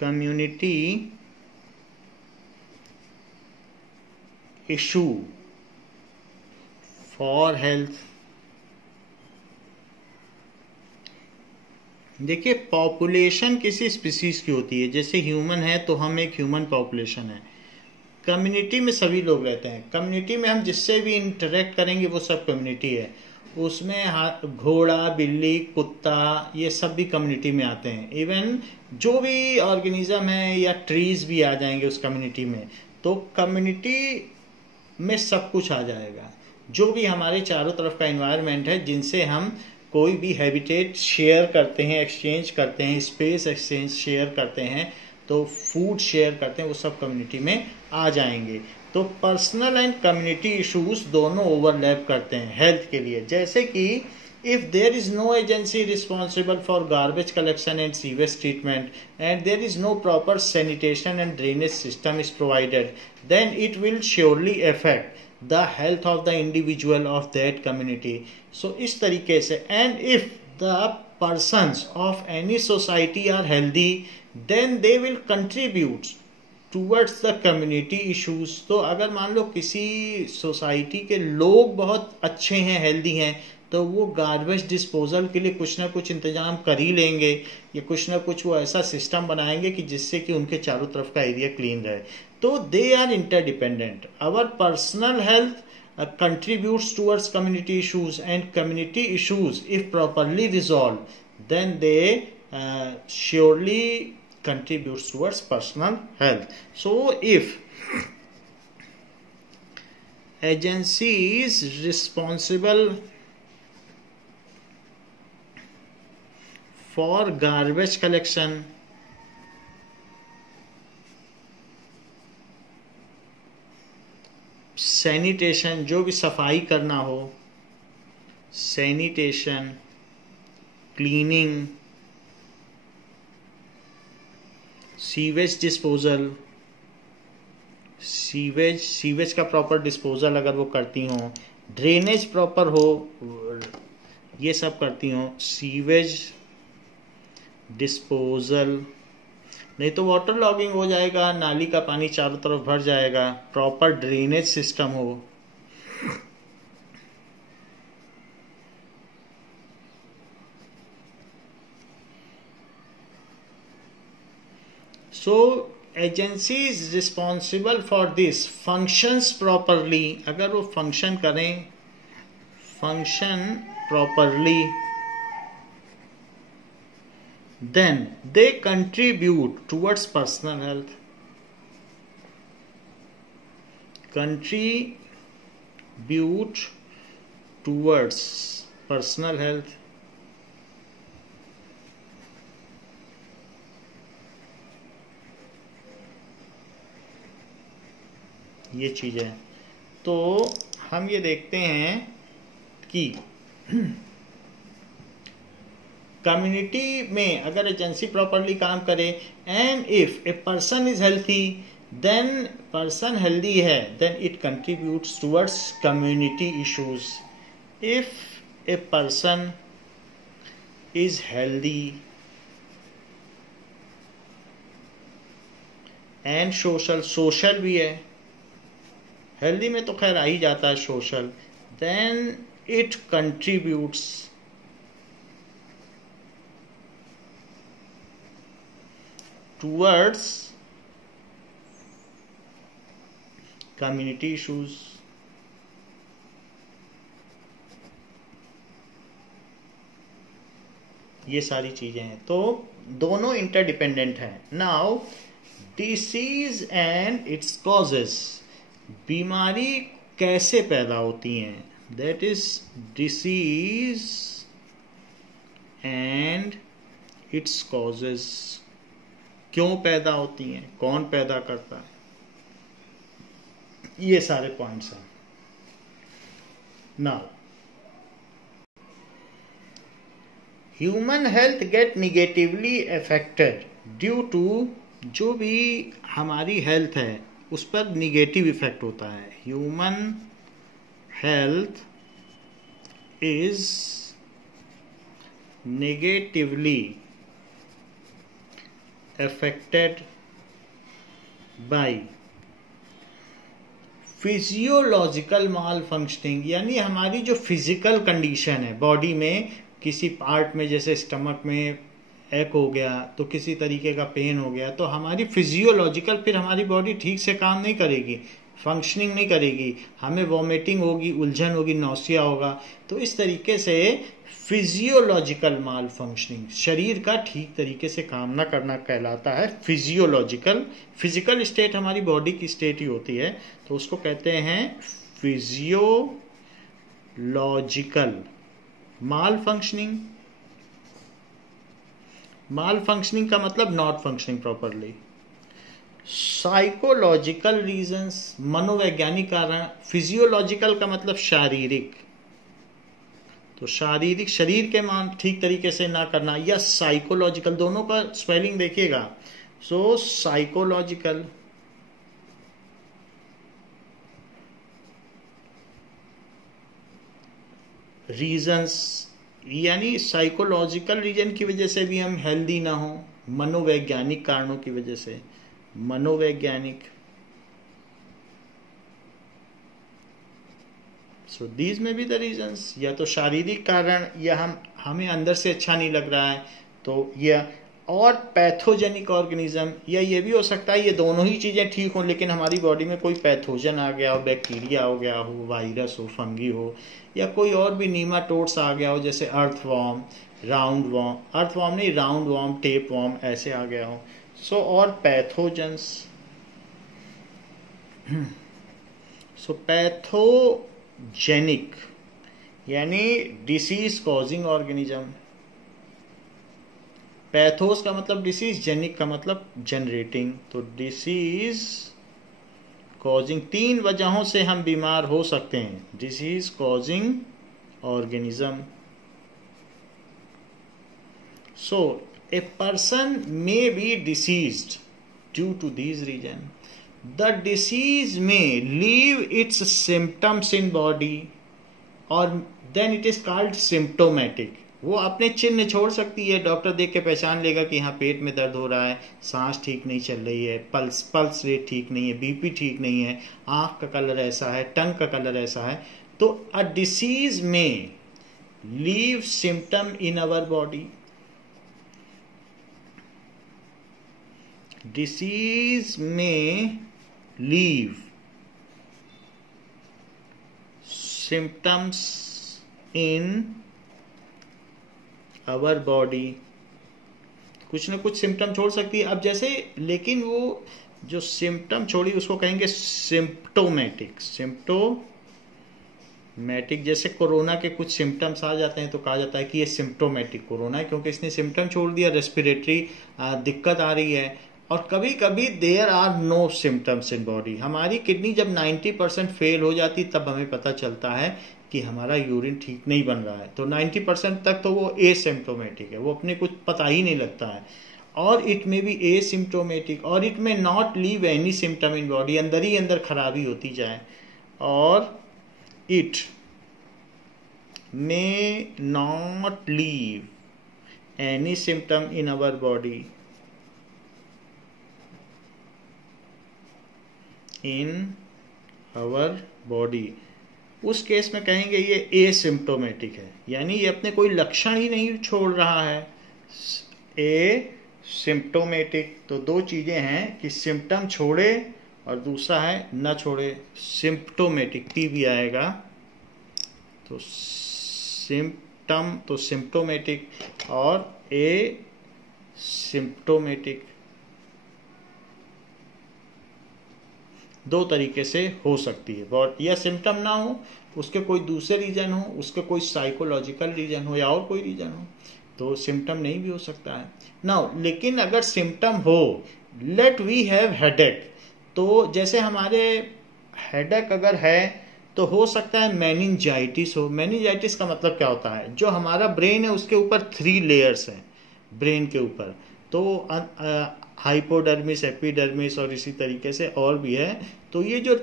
Community issue for health. देखिए पॉपुलेशन किसी स्पीसीज की होती है, जैसे ह्यूमन है तो हम एक ह्यूमन पॉपुलेशन है। कम्युनिटी में सभी लोग रहते हैं, कम्युनिटी में हम जिससे भी इंटरेक्ट करेंगे वो सब कम्युनिटी है। उसमें घोड़ा, बिल्ली, कुत्ता, ये सब भी कम्युनिटी में आते हैं। इवन जो भी ऑर्गेनिज्म है या ट्रीज भी आ जाएंगे उस कम्युनिटी में। तो कम्युनिटी में सब कुछ आ जाएगा, जो भी हमारे चारों तरफ का एनवायरनमेंट है, जिनसे हम कोई भी हैबिटेट शेयर करते हैं, एक्सचेंज करते हैं, स्पेस एक्सचेंज शेयर करते हैं, तो फूड शेयर करते हैं, वो सब कम्युनिटी में आ जाएंगे। तो पर्सनल एंड कम्युनिटी इश्यूज दोनों ओवरलैप करते हैं हेल्थ के लिए। जैसे कि if there is no agency responsible for garbage collection and sewage treatment and there is no proper sanitation and drainage system is provided, then it will surely affect the health of the individual of that community. So इस तरीके से, and if the persons of any society are healthy, then they will contribute towards the community issues. तो अगर मान लो किसी society के लोग बहुत अच्छे हैं, हेल्दी हैं, तो वो गार्बेज डिस्पोजल के लिए कुछ ना कुछ इंतजाम कर ही लेंगे, या कुछ ना कुछ वो ऐसा सिस्टम बनाएंगे कि जिससे कि उनके चारों तरफ का एरिया क्लीन रहे। तो they are interdependent. Our personal health contributes towards community issues, and community issues, if properly resolved, then they surely contributes towards personal health. So if agency is responsible for garbage collection, sanitation, जो भी सफाई करना हो, sanitation, cleaning, sewage disposal, sewage का proper disposal अगर वो करती हो, ड्रेनेज प्रॉपर हो, ये सब करती हो, सीवेज डिस्पोजल, नहीं तो वाटर लॉगिंग हो जाएगा, नाली का पानी चारों तरफ भर जाएगा, प्रॉपर ड्रेनेज सिस्टम हो. So agency is responsible for this, functions properly, अगर वो फंक्शन करें, function properly, then they contribute towards personal health. Contribute towards personal health. ये चीज है. तो हम ये देखते हैं कि कम्युनिटी में अगर एजेंसी प्रॉपरली काम करे, and if a person is healthy, then person healthy है, then it contributes towards community issues. If a person is healthy and social भी है, हेल्दी में तो खैर आ ही जाता है social, then it contributes towards community issues. ये सारी चीजें हैं. तो दोनों इंटरडिपेंडेंट हैं. Now disease and it's causes, बीमारी कैसे पैदा होती हैं, that is disease and it's causes. क्यों पैदा होती हैं, कौन पैदा करता है, ये सारे पॉइंट्स हैं. Now human health get negatively affected due to, जो भी हमारी हेल्थ है उस पर निगेटिव इफेक्ट होता है. Human health is negatively affected by physiological mall functioning, यानी हमारी जो फिजिकल कंडीशन है बॉडी में, किसी पार्ट में जैसे स्टमक में एक हो गया तो किसी तरीके का पेन हो गया, तो हमारी फिजियोलॉजिकल, फिर हमारी बॉडी ठीक से काम नहीं करेगी, फंक्शनिंग नहीं करेगी, हमें वॉमिटिंग होगी, उलझन होगी, नौसिया होगा. तो इस तरीके से फिजियोलॉजिकल माल फंक्शनिंग, शरीर का ठीक तरीके से काम ना करना कहलाता है फिजियोलॉजिकल. फिजिकल स्टेट हमारी बॉडी की स्टेट ही होती है, तो उसको कहते हैं फिजियोलॉजिकल माल फंक्शनिंग. माल फंक्शनिंग का मतलब not functioning properly. Psychological reasons, मनोवैज्ञानिक कारण. फिजियोलॉजिकल का मतलब शारीरिक, तो शारीरिक, शरीर के मान ठीक तरीके से ना करना, या साइकोलॉजिकल, दोनों का स्पेलिंग देखिएगा. सो साइकोलॉजिकल, रीजंस, यानी साइकोलॉजिकल रीजन की वजह से भी हम हेल्दी ना हो, मनोवैज्ञानिक कारणों की वजह से, मनोवैज्ञानिक. सो दीज में बी द रीजंस, या तो शारीरिक कारण, या हमें अंदर से अच्छा नहीं लग रहा है, तो या और पैथोजेनिक ऑर्गेनिज्म, या ये भी हो सकता है ये दोनों ही चीज़ें ठीक हों लेकिन हमारी बॉडी में कोई पैथोजन आ गया हो, बैक्टीरिया हो गया हो, वायरस हो, फंगी हो, या कोई और भी नीमाटोड्स आ गया हो, जैसे अर्थवॉर्म, राउंड वॉर्म, अर्थवॉर्म नहीं राउंड वॉर्म, टेप वॉर्म ऐसे आ गया हो। सो और पैथोजेंस, सो पैथोजेनिक यानी डिसीज कॉजिंग ऑर्गेनिज्म। पैथोस का मतलब डिसीज, जेनिक का मतलब जनरेटिंग। तो डिसीज कॉजिंग, 3 वजहों से हम बीमार हो सकते हैं, disease causing organism. So a person may be diseased due to these reason. The disease may leave its symptoms in body और then it is called symptomatic. वो अपने चिन्ह छोड़ सकती है, डॉक्टर देख के पहचान लेगा कि यहाँ पेट में दर्द हो रहा है, सांस ठीक नहीं चल रही है, पल्स रेट ठीक नहीं है, बीपी ठीक नहीं है, आँख का कलर ऐसा है, टंग का कलर ऐसा है। तो a disease may leave symptom in our body, disease may leave symptoms in our body, कुछ ना कुछ सिम्टम छोड़ सकती है। अब जैसे, लेकिन वो जो सिम्टम छोड़ी उसको कहेंगे सिम्प्टोमेटिक। सिम्प्टोमेटिक जैसे कोरोना के कुछ सिम्टम्स आ जाते हैं तो कहा जाता है कि ये सिम्प्टोमेटिक कोरोना है, क्योंकि इसने सिम्टम छोड़ दिया, रेस्पिरेटरी दिक्कत आ रही है। और कभी कभी there are no symptoms in body. हमारी किडनी जब 90% फेल हो जाती तब हमें पता चलता है कि हमारा यूरिन ठीक नहीं बन रहा है। तो 90% तक तो वो एसिम्प्टोमेटिक है, वो अपने कुछ पता ही नहीं लगता है। और इट में बी एसिम्प्टोमेटिक और it may not leave any symptom in body, अंदर ही अंदर खराबी होती जाए। और it may not leave any symptom in our body in our body, उस केस में कहेंगे ये एसिम्प्टोमेटिक है, यानी ये अपने कोई लक्षण ही नहीं छोड़ रहा है। एसिम्प्टोमेटिक, तो 2 चीजें हैं कि सिम्टम छोड़े और दूसरा है न छोड़े। सिम्प्टोमेटिक टी भी आएगा, तो सिम्टम तो सिम्प्टोमेटिक और एसिम्प्टोमेटिक 2 तरीके से हो सकती है। या सिम्टम ना हो, उसके कोई दूसरे रीजन हो, उसके कोई साइकोलॉजिकल रीजन हो या और कोई रीजन हो, तो सिम्टम नहीं भी हो सकता है ना। लेकिन अगर सिम्टम हो, लेट वी हैव हेडेक, तो जैसे हमारे हेडेक अगर है तो हो सकता है मेनिंजाइटिस हो। मेनिंजाइटिस का मतलब क्या होता है, जो हमारा ब्रेन है उसके ऊपर 3 लेयर्स हैं ब्रेन के ऊपर, तो हाइपोडर्मिस, एपिडर्मिस और इसी तरीके से और भी है। तो ये जो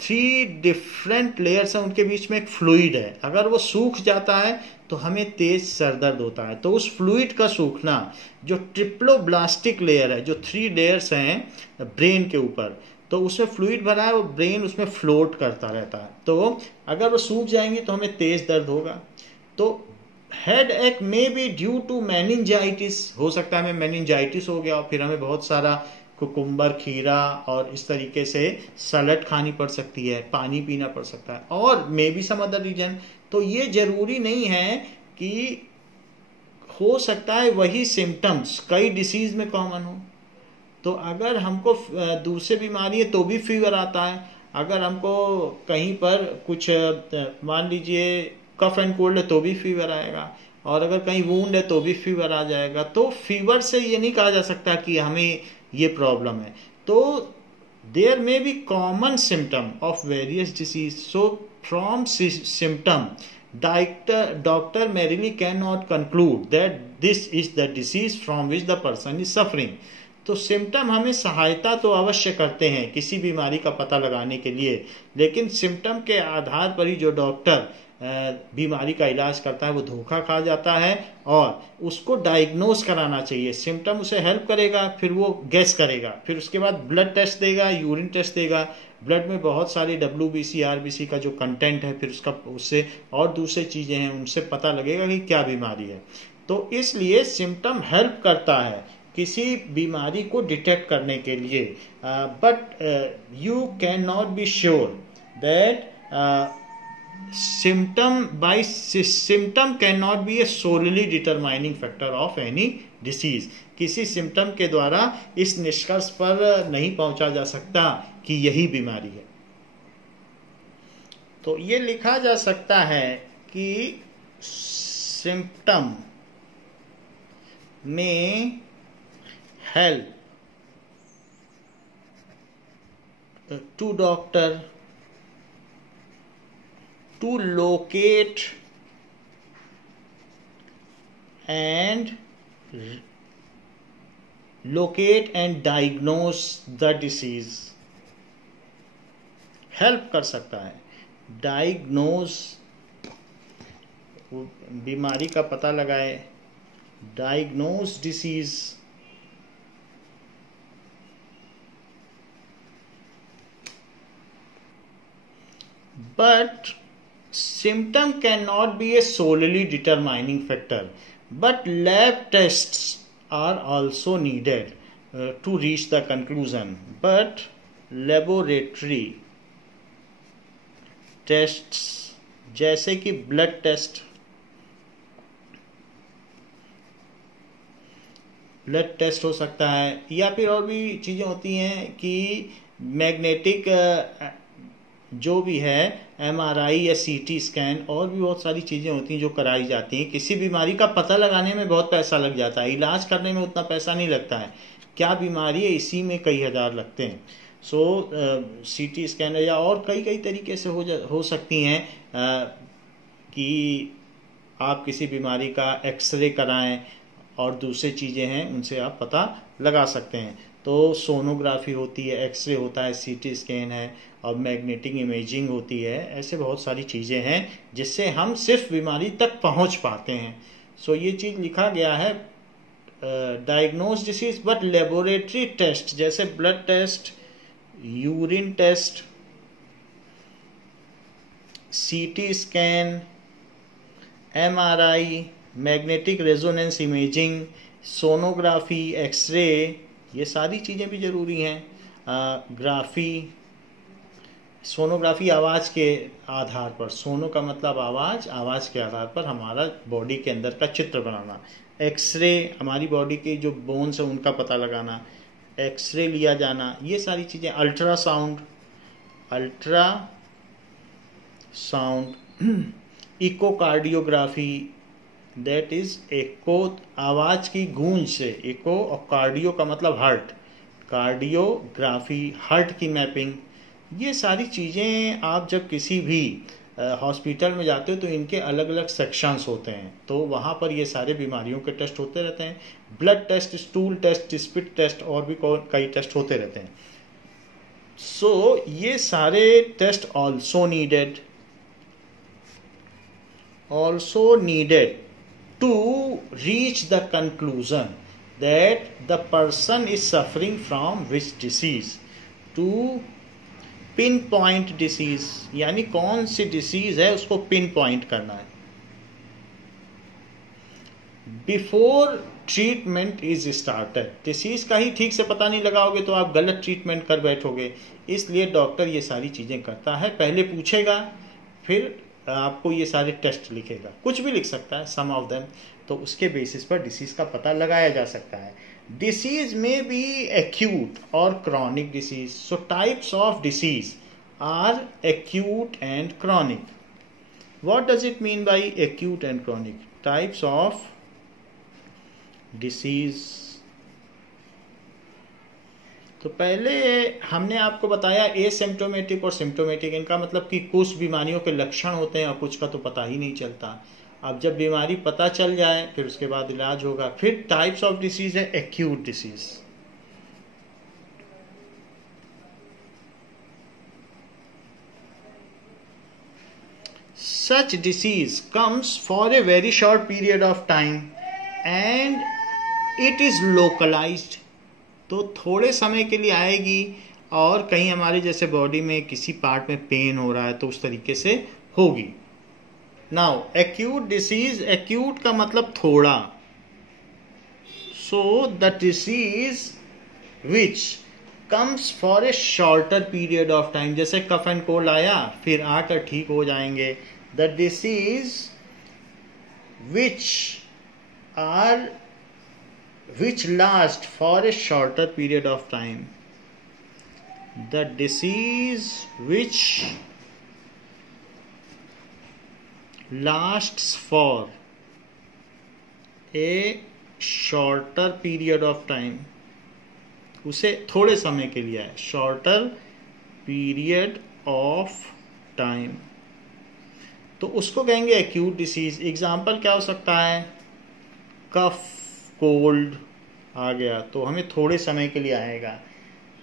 3 डिफरेंट लेयर्स हैं उनके बीच में एक फ्लूइड है, अगर वो सूख जाता है तो हमें तेज सर दर्द होता है। तो उस फ्लूइड का सूखना, जो ट्रिप्लोब्लास्टिक लेयर है, जो 3 लेयर्स हैं ब्रेन के ऊपर, तो उसमें फ्लूइड भरा है, वो ब्रेन उसमें फ्लोट करता रहता है। तो अगर वो सूख जाएंगी तो हमें तेज दर्द होगा। तो headache may be due to meningitis, हो सकता है हमें मेनिंजाइटिस हो गया और फिर हमें बहुत सारा कुकुम्बर, खीरा और इस तरीके से सलाद खानी पड़ सकती है, पानी पीना पड़ सकता है, और may be some other reason. तो ये जरूरी नहीं है कि हो सकता है वही सिम्टम्स कई डिसीज में कॉमन हो। तो अगर हमको दूसरी बीमारी है तो भी फीवर आता है, अगर हमको कहीं पर कुछ मान लीजिए कफ एंड कोल्ड है तो भी फीवर आएगा, और अगर कहीं वूंड है तो भी फीवर आ जाएगा। तो फीवर से ये नहीं कहा जा सकता कि हमें ये प्रॉब्लम है। तो there may be common symptom of various disease, so from symptom doctor merely cannot conclude that this is the disease from which the person is suffering। तो सिम्टम हमें सहायता तो अवश्य करते हैं किसी बीमारी का पता लगाने के लिए, लेकिन सिम्टम के आधार पर ही जो डॉक्टर बीमारी का इलाज करता है वो धोखा खा जाता है, और उसको डायग्नोज कराना चाहिए। सिम्टम उसे हेल्प करेगा, फिर वो गैस करेगा, फिर उसके बाद ब्लड टेस्ट देगा, यूरिन टेस्ट देगा, ब्लड में बहुत सारी WBC RBC का जो कंटेंट है, फिर उससे और दूसरी चीज़ें हैं उनसे पता लगेगा कि क्या बीमारी है। तो इसलिए सिम्टम हेल्प करता है किसी बीमारी को डिटेक्ट करने के लिए, but you can not be sure that symptom cannot be a solely determining factor of any disease. किसी सिम्टम के द्वारा इस निष्कर्ष पर नहीं पहुंचा जा सकता कि यही बीमारी है। तो ये लिखा जा सकता है कि symptom may help to doctor to locate and diagnose the disease. हेल्प कर सकता है डायग्नोज, बीमारी का पता लगाए, diagnose disease, but symptom cannot be a solely determining factor, but lab tests are also needed to reach the conclusion. But laboratory tests जैसे कि ब्लड टेस्ट हो सकता है, या फिर और भी चीज़ें होती हैं कि मैग्नेटिक जो भी है MRI या CT स्कैन, और भी बहुत सारी चीज़ें होती हैं जो कराई जाती हैं। किसी बीमारी का पता लगाने में बहुत पैसा लग जाता है, इलाज करने में उतना पैसा नहीं लगता है। क्या बीमारी है इसी में कई हज़ार लगते हैं। सो CT स्कैन या और कई तरीके से हो सकती हैं कि आप किसी बीमारी का एक्सरे कराएं, और दूसरी चीज़ें हैं उनसे आप पता लगा सकते हैं। तो सोनोग्राफी होती है, एक्सरे होता है, CT स्कैन है, और मैग्नेटिक इमेजिंग होती है। ऐसे बहुत सारी चीज़ें हैं जिससे हम सिर्फ बीमारी तक पहुंच पाते हैं। सो ये चीज़ लिखा गया है diagnose disease, but laboratory test जैसे blood test, urine test, CT scan, MRI, magnetic resonance imaging, sonography, x-ray, ये सारी चीज़ें भी ज़रूरी हैं। ग्राफी, सोनोग्राफी आवाज़ के आधार पर, सोनो का मतलब आवाज़, आवाज़ के आधार पर हमारा बॉडी के अंदर का चित्र बनाना। एक्सरे हमारी बॉडी के जो बोन्स हैं उनका पता लगाना, एक्सरे लिया जाना, ये सारी चीज़ें। अल्ट्रासाउंड, इकोकार्डियोग्राफी, दैट इज एको, आवाज़ की गूंज से एको, और कार्डियो का मतलब हार्ट, कार्डियोग्राफी, हार्ट की मैपिंग। ये सारी चीज़ें आप जब किसी भी हॉस्पिटल में जाते हो तो इनके अलग अलग सेक्शंस होते हैं, तो वहाँ पर ये सारे बीमारियों के टेस्ट होते रहते हैं। Blood test, stool test, spit test, और भी कई टेस्ट होते रहते हैं। सो ये सारे test also needed to reach the conclusion that the person is suffering from which disease, to pinpoint disease, यानी कौन सी डिसीज है उसको पिन पॉइंट करना है। Before treatment is started, disease का ही ठीक से पता नहीं लगाओगे तो आप गलत ट्रीटमेंट कर बैठोगे। इसलिए डॉक्टर ये सारी चीज़ें करता है, पहले पूछेगा, फिर आपको ये सारे टेस्ट लिखेगा, कुछ भी लिख सकता है, सम ऑफ देम, तो उसके बेसिस पर डिसीज का पता लगाया जा सकता है। डिसीज में बी एक्यूट और chronic disease. So types of disease are acute and chronic. What does it mean by acute and chronic? Types of disease. तो पहले हमने आपको बताया एसिम्प्टोमेटिक और सिम्प्टोमेटिक, इनका मतलब कि कुछ बीमारियों के लक्षण होते हैं और कुछ का तो पता ही नहीं चलता। अब जब बीमारी पता चल जाए फिर उसके बाद इलाज होगा। फिर टाइप्स ऑफ डिसीज है acute disease. Such disease comes for a very short period of time and it is localized. तो थोड़े समय के लिए आएगी और कहीं हमारे जैसे बॉडी में किसी पार्ट में पेन हो रहा है तो उस तरीके से होगी। नाउ एक्यूट डिसीज, एक्यूट का मतलब थोड़ा, So the disease which comes for a shorter period of time, जैसे कफ एंड कोल्ड आया फिर आकर ठीक हो जाएंगे. The disease which last for a shorter period of time. The disease which lasts for a shorter period of time, उसे थोड़े समय के लिए है. shorter period of time, तो उसको कहेंगे एक्यूट डिसीज. एग्जाम्पल क्या हो सकता है? कफ कोल्ड आ गया तो हमें थोड़े समय के लिए आएगा.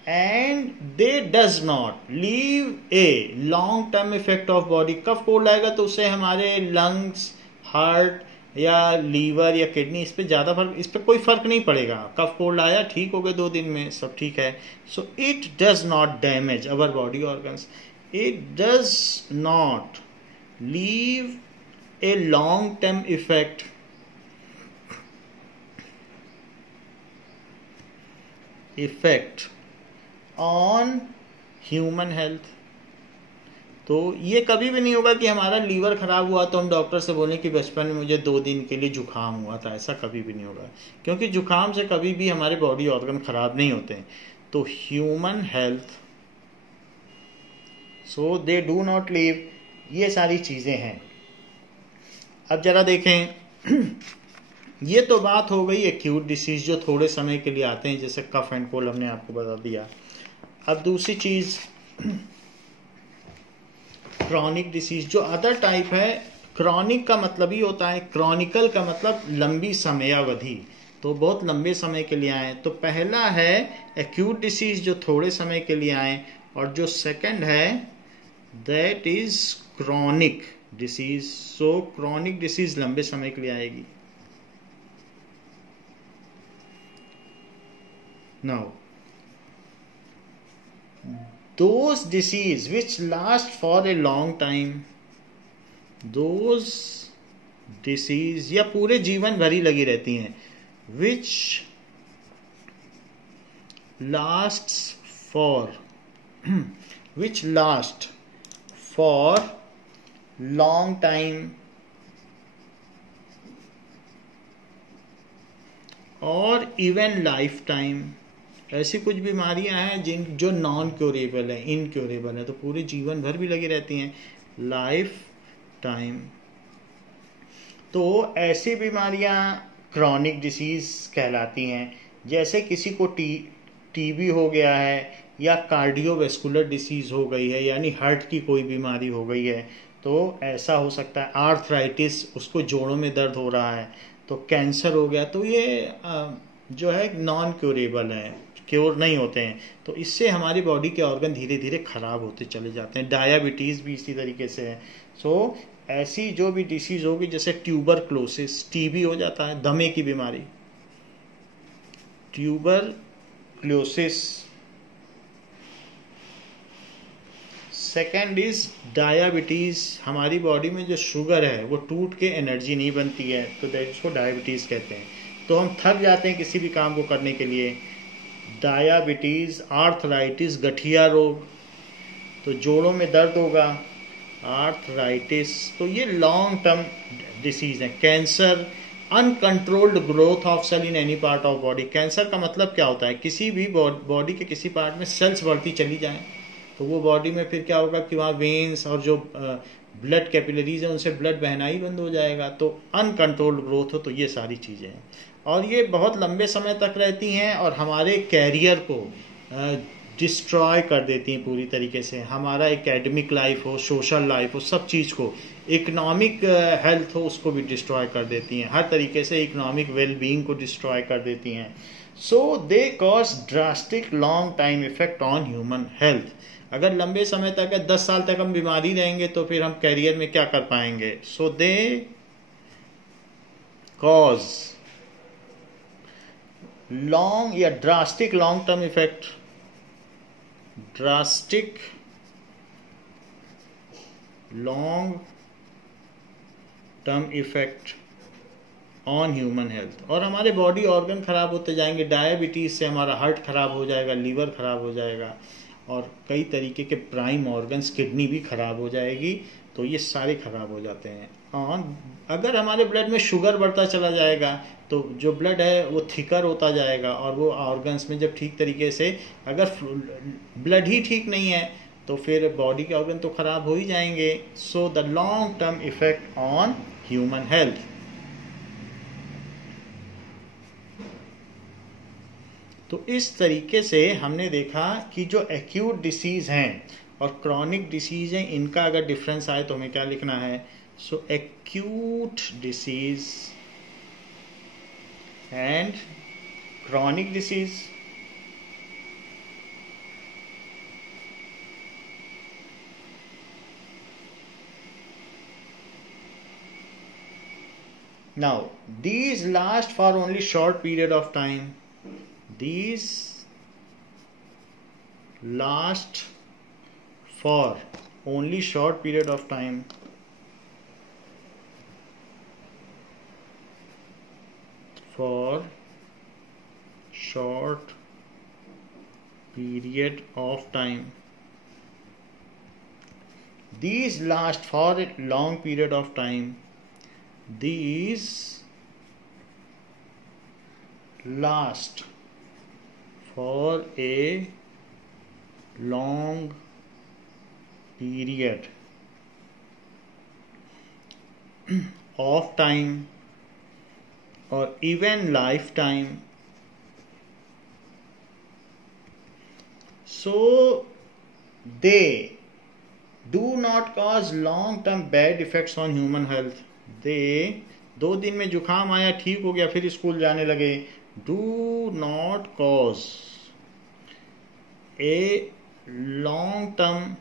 And they does not leave a long term effect of body. Cough cold आएगा तो उससे हमारे लंग्स, हार्ट या लीवर या किडनी, इस पे ज़्यादा फर्क, इस पे कोई फर्क नहीं पड़ेगा. कफ कोल्ड आया, ठीक हो गए 2 दिन में, सब ठीक है. सो it does not damage our body organs. It does not leave a long term effect on human health. तो ये कभी भी नहीं होगा कि हमारा लीवर खराब हुआ तो हम डॉक्टर से बोलें कि बचपन में मुझे 2 दिन के लिए जुकाम हुआ था. ऐसा कभी भी नहीं होगा, क्योंकि जुकाम से कभी भी हमारे बॉडी ऑर्गन खराब नहीं होते हैं. तो human health, so they do not leave. ये सारी चीज़ें हैं. अब जरा देखें, ये तो बात हो गई एक्यूट डिसीज जो थोड़े समय के लिए आते हैं, जैसे कफ एंड कोल्ड हमने आपको बता दिया. अब दूसरी चीज़ क्रॉनिक डिसीज, जो अदर टाइप है. क्रॉनिक का मतलब ही होता है, क्रॉनिकल का मतलब लंबी समयावधि, तो बहुत लंबे समय के लिए आए. तो पहला है एक्यूट डिसीज जो थोड़े समय के लिए आए, और जो सेकंड है that is chronic disease. So chronic disease लंबे समय के लिए आएगी. Now those disease which last for a long time, those disease या पूरे जीवन भर ही लगी रहती हैं, which lasts for which last for long time और even lifetime. ऐसी कुछ बीमारियां हैं जो नॉन क्योरेबल है, इनक्योरेबल है, तो पूरे जीवन भर भी लगी रहती हैं, लाइफ टाइम. तो ऐसी बीमारियां क्रॉनिक डिसीज कहलाती हैं. जैसे किसी को टीबी हो गया है या कार्डियोवैस्कुलर डिसीज हो गई है, यानी हार्ट की कोई बीमारी हो गई है, तो ऐसा हो सकता है. आर्थराइटिस, उसको जोड़ों में दर्द हो रहा है. तो कैंसर हो गया, तो ये जो है नॉन क्योरेबल है, क्योर नहीं होते हैं. तो इससे हमारी बॉडी के ऑर्गन धीरे धीरे खराब होते चले जाते हैं. डायबिटीज़ भी इसी तरीके से है. सो ऐसी जो भी डिसीज होगी, जैसे ट्यूबरक्लोसिस, टीबी हो जाता है, दमे की बीमारी, ट्यूबरक्लोसिस. Second is diabetes. हमारी बॉडी में जो शुगर है वो टूट के एनर्जी नहीं बनती है, तो इसको डायबिटीज़ कहते हैं. तो हम थक जाते हैं किसी भी काम को करने के लिए. डायबिटीज़. आर्थराइटिस, गठिया रोग, तो जोड़ों में दर्द होगा, आर्थराइटिस. तो ये लॉन्ग टर्म डिसीज है. Cancer, uncontrolled growth of cell in any part of body. Cancer का मतलब क्या होता है? किसी भी बॉडी के किसी पार्ट में सेल्स बढ़ती चली जाएं, तो वो बॉडी में फिर क्या होगा कि वहाँ वेन्स और जो ब्लड कैपिलरीज है उनसे ब्लड बहना ही बंद हो जाएगा. तो अनकंट्रोल्ड ग्रोथ हो, तो ये सारी चीज़ें हैं, और ये बहुत लंबे समय तक रहती हैं और हमारे कैरियर को डिस्ट्रॉय कर देती हैं पूरी तरीके से. हमारा एकेडमिक लाइफ हो, सोशल लाइफ हो, सब चीज़ को, इकोनॉमिक हेल्थ हो, उसको भी डिस्ट्रॉय कर देती हैं. हर तरीके से इकोनॉमिक वेलबींग को डिस्ट्रॉय कर देती हैं. So they cause drastic long time effect on human health. अगर लंबे समय तक 10 साल तक हम बीमारी रहेंगे तो फिर हम कैरियर में क्या कर पाएंगे? सो दे कॉज लॉन्ग या drastic long term effect, drastic long term effect on human health. और हमारे बॉडी ऑर्गन खराब होते जाएंगे, डायबिटीज से हमारा हार्ट खराब हो जाएगा, लीवर खराब हो जाएगा, और कई तरीके के प्राइम ऑर्गन्स, किडनी भी खराब हो जाएगी। तो ये सारे खराब हो जाते हैं। और अगर हमारे ब्लड में शुगर बढ़ता चला जाएगा तो जो ब्लड है वो थिकर होता जाएगा, और वो ऑर्गन्स में जब ठीक तरीके से, अगर ब्लड ही ठीक नहीं है तो फिर बॉडी के ऑर्गन तो खराब हो ही जाएंगे। So the long term effect on human health. तो इस तरीके से हमने देखा कि जो एक्यूट डिसीज हैं और क्रॉनिक डिसीज हैं, इनका अगर डिफरेंस आए तो हमें क्या लिखना है। So acute disease and chronic disease. Now, these last for only short period of time. These last for only short period of time. For short period of time. These last for a long period of time. These last for a long period of time or even lifetime. So they do not cause long term bad effects on human health. दे 2 दिन में जुकाम आया, ठीक हो गया, फिर school जाने लगे। Do not cause A long term,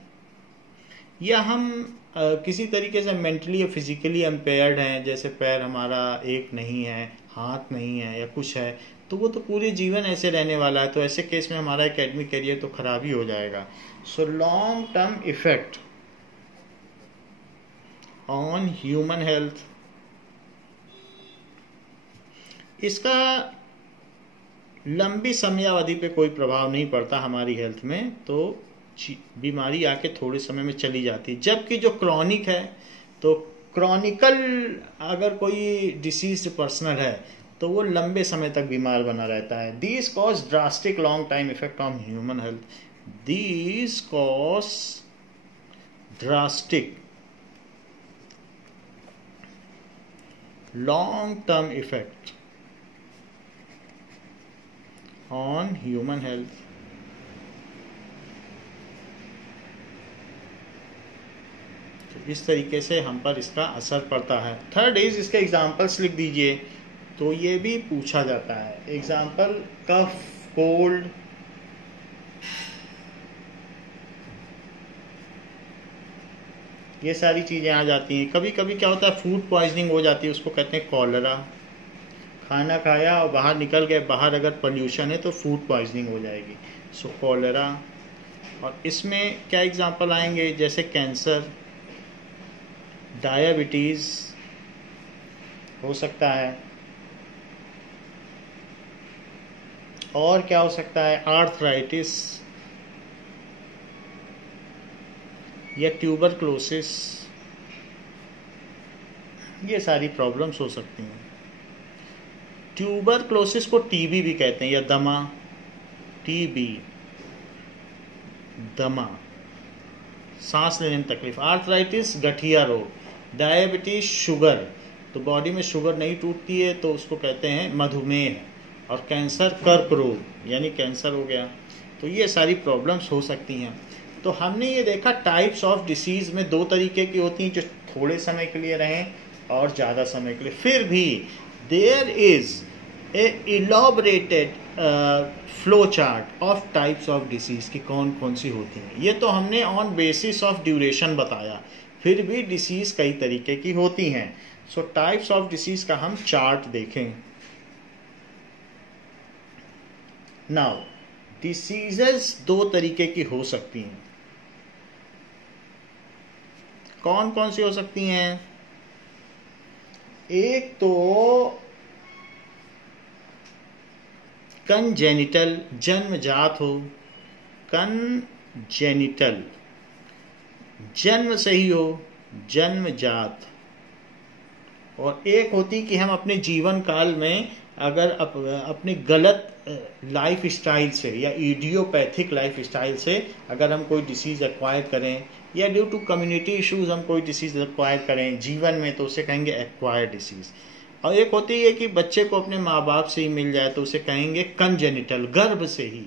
या हम किसी तरीके से मेंटली या फिजिकली एम्पेयर्ड हैं, जैसे पैर हमारा एक नहीं है, हाथ नहीं है, या कुछ है, तो वो तो पूरे जीवन ऐसे रहने वाला है। तो ऐसे केस में हमारा एकेडमिक करियर तो खराब ही हो जाएगा। So long term effect on human health, इसका लंबी समयावधि पे कोई प्रभाव नहीं पड़ता हमारी हेल्थ में, तो बीमारी आके थोड़े समय में चली जाती। जबकि जो क्रॉनिक है, तो क्रॉनिकल अगर कोई डिसीज पर्सनल है तो वो लंबे समय तक बीमार बना रहता है। These cause drastic long time effect on human health. These cause drastic long term effect on human health. तो इस तरीके से हम पर इसका असर पड़ता है। थर्ड इज, इसके एग्जाम्पल्स लिख दीजिए। तो ये भी पूछा जाता है एग्जाम्पल, कफ, कोल्ड, ये सारी चीज़ें आ जाती हैं। कभी कभी क्या होता है, फूड पॉइजनिंग हो जाती है, उसको कहते हैं कॉलरा। खाना खाया और बाहर निकल गए, बाहर अगर पोल्यूशन है तो फूड पॉइजनिंग हो जाएगी, सो कॉलरा। और इसमें क्या एग्जांपल आएंगे, जैसे कैंसर, डायबिटीज़ हो सकता है, और क्या हो सकता है, आर्थराइटिस या ट्यूबरक्लोसिस, ये सारी प्रॉब्लम्स हो सकती हैं। ट्यूबरक्लोसिस को टीबी भी कहते हैं, या दमा, टीबी, दमा, सांस लेने में तकलीफ। आर्थराइटिस गठिया रोग, डायबिटीज शुगर, तो बॉडी में शुगर नहीं टूटती है तो उसको कहते हैं मधुमेह। और कैंसर कर्क रोग, यानी कैंसर हो गया। तो ये सारी प्रॉब्लम्स हो सकती हैं। तो हमने ये देखा टाइप्स ऑफ डिसीज में 2 तरीके की होती हैं, जो थोड़े समय के लिए रहें और ज़्यादा समय के लिए। फिर भी there is a elaborated flow chart of types of disease की कौन कौन सी होती हैं। ये तो हमने ऑन बेसिस ऑफ ड्यूरेशन बताया, फिर भी डिसीज कई तरीके की होती हैं। सो टाइप्स ऑफ डिसीज का हम चार्ट देखें। नाउ डिसीजेस 2 तरीके की हो सकती हैं। कौन कौन सी हो सकती हैं? एक तो कंजेनिटल जन्मजात हो, कंजेनिटल जन्म से ही हो, जन्मजात। और एक होती कि हम अपने जीवन काल में अगर अपने गलत लाइफ स्टाइल से या इडियोपैथिक लाइफ स्टाइल से अगर हम कोई डिसीज़ एक्वायर करें या ड्यू टू कम्युनिटी इश्यूज हम कोई डिसीज़ एक्वायर करें जीवन में, तो उसे कहेंगे एक्वायर्ड डिसीज़। और एक होती है कि बच्चे को अपने माँ बाप से ही मिल जाए, तो उसे कहेंगे कंजेनिटल, गर्भ से ही।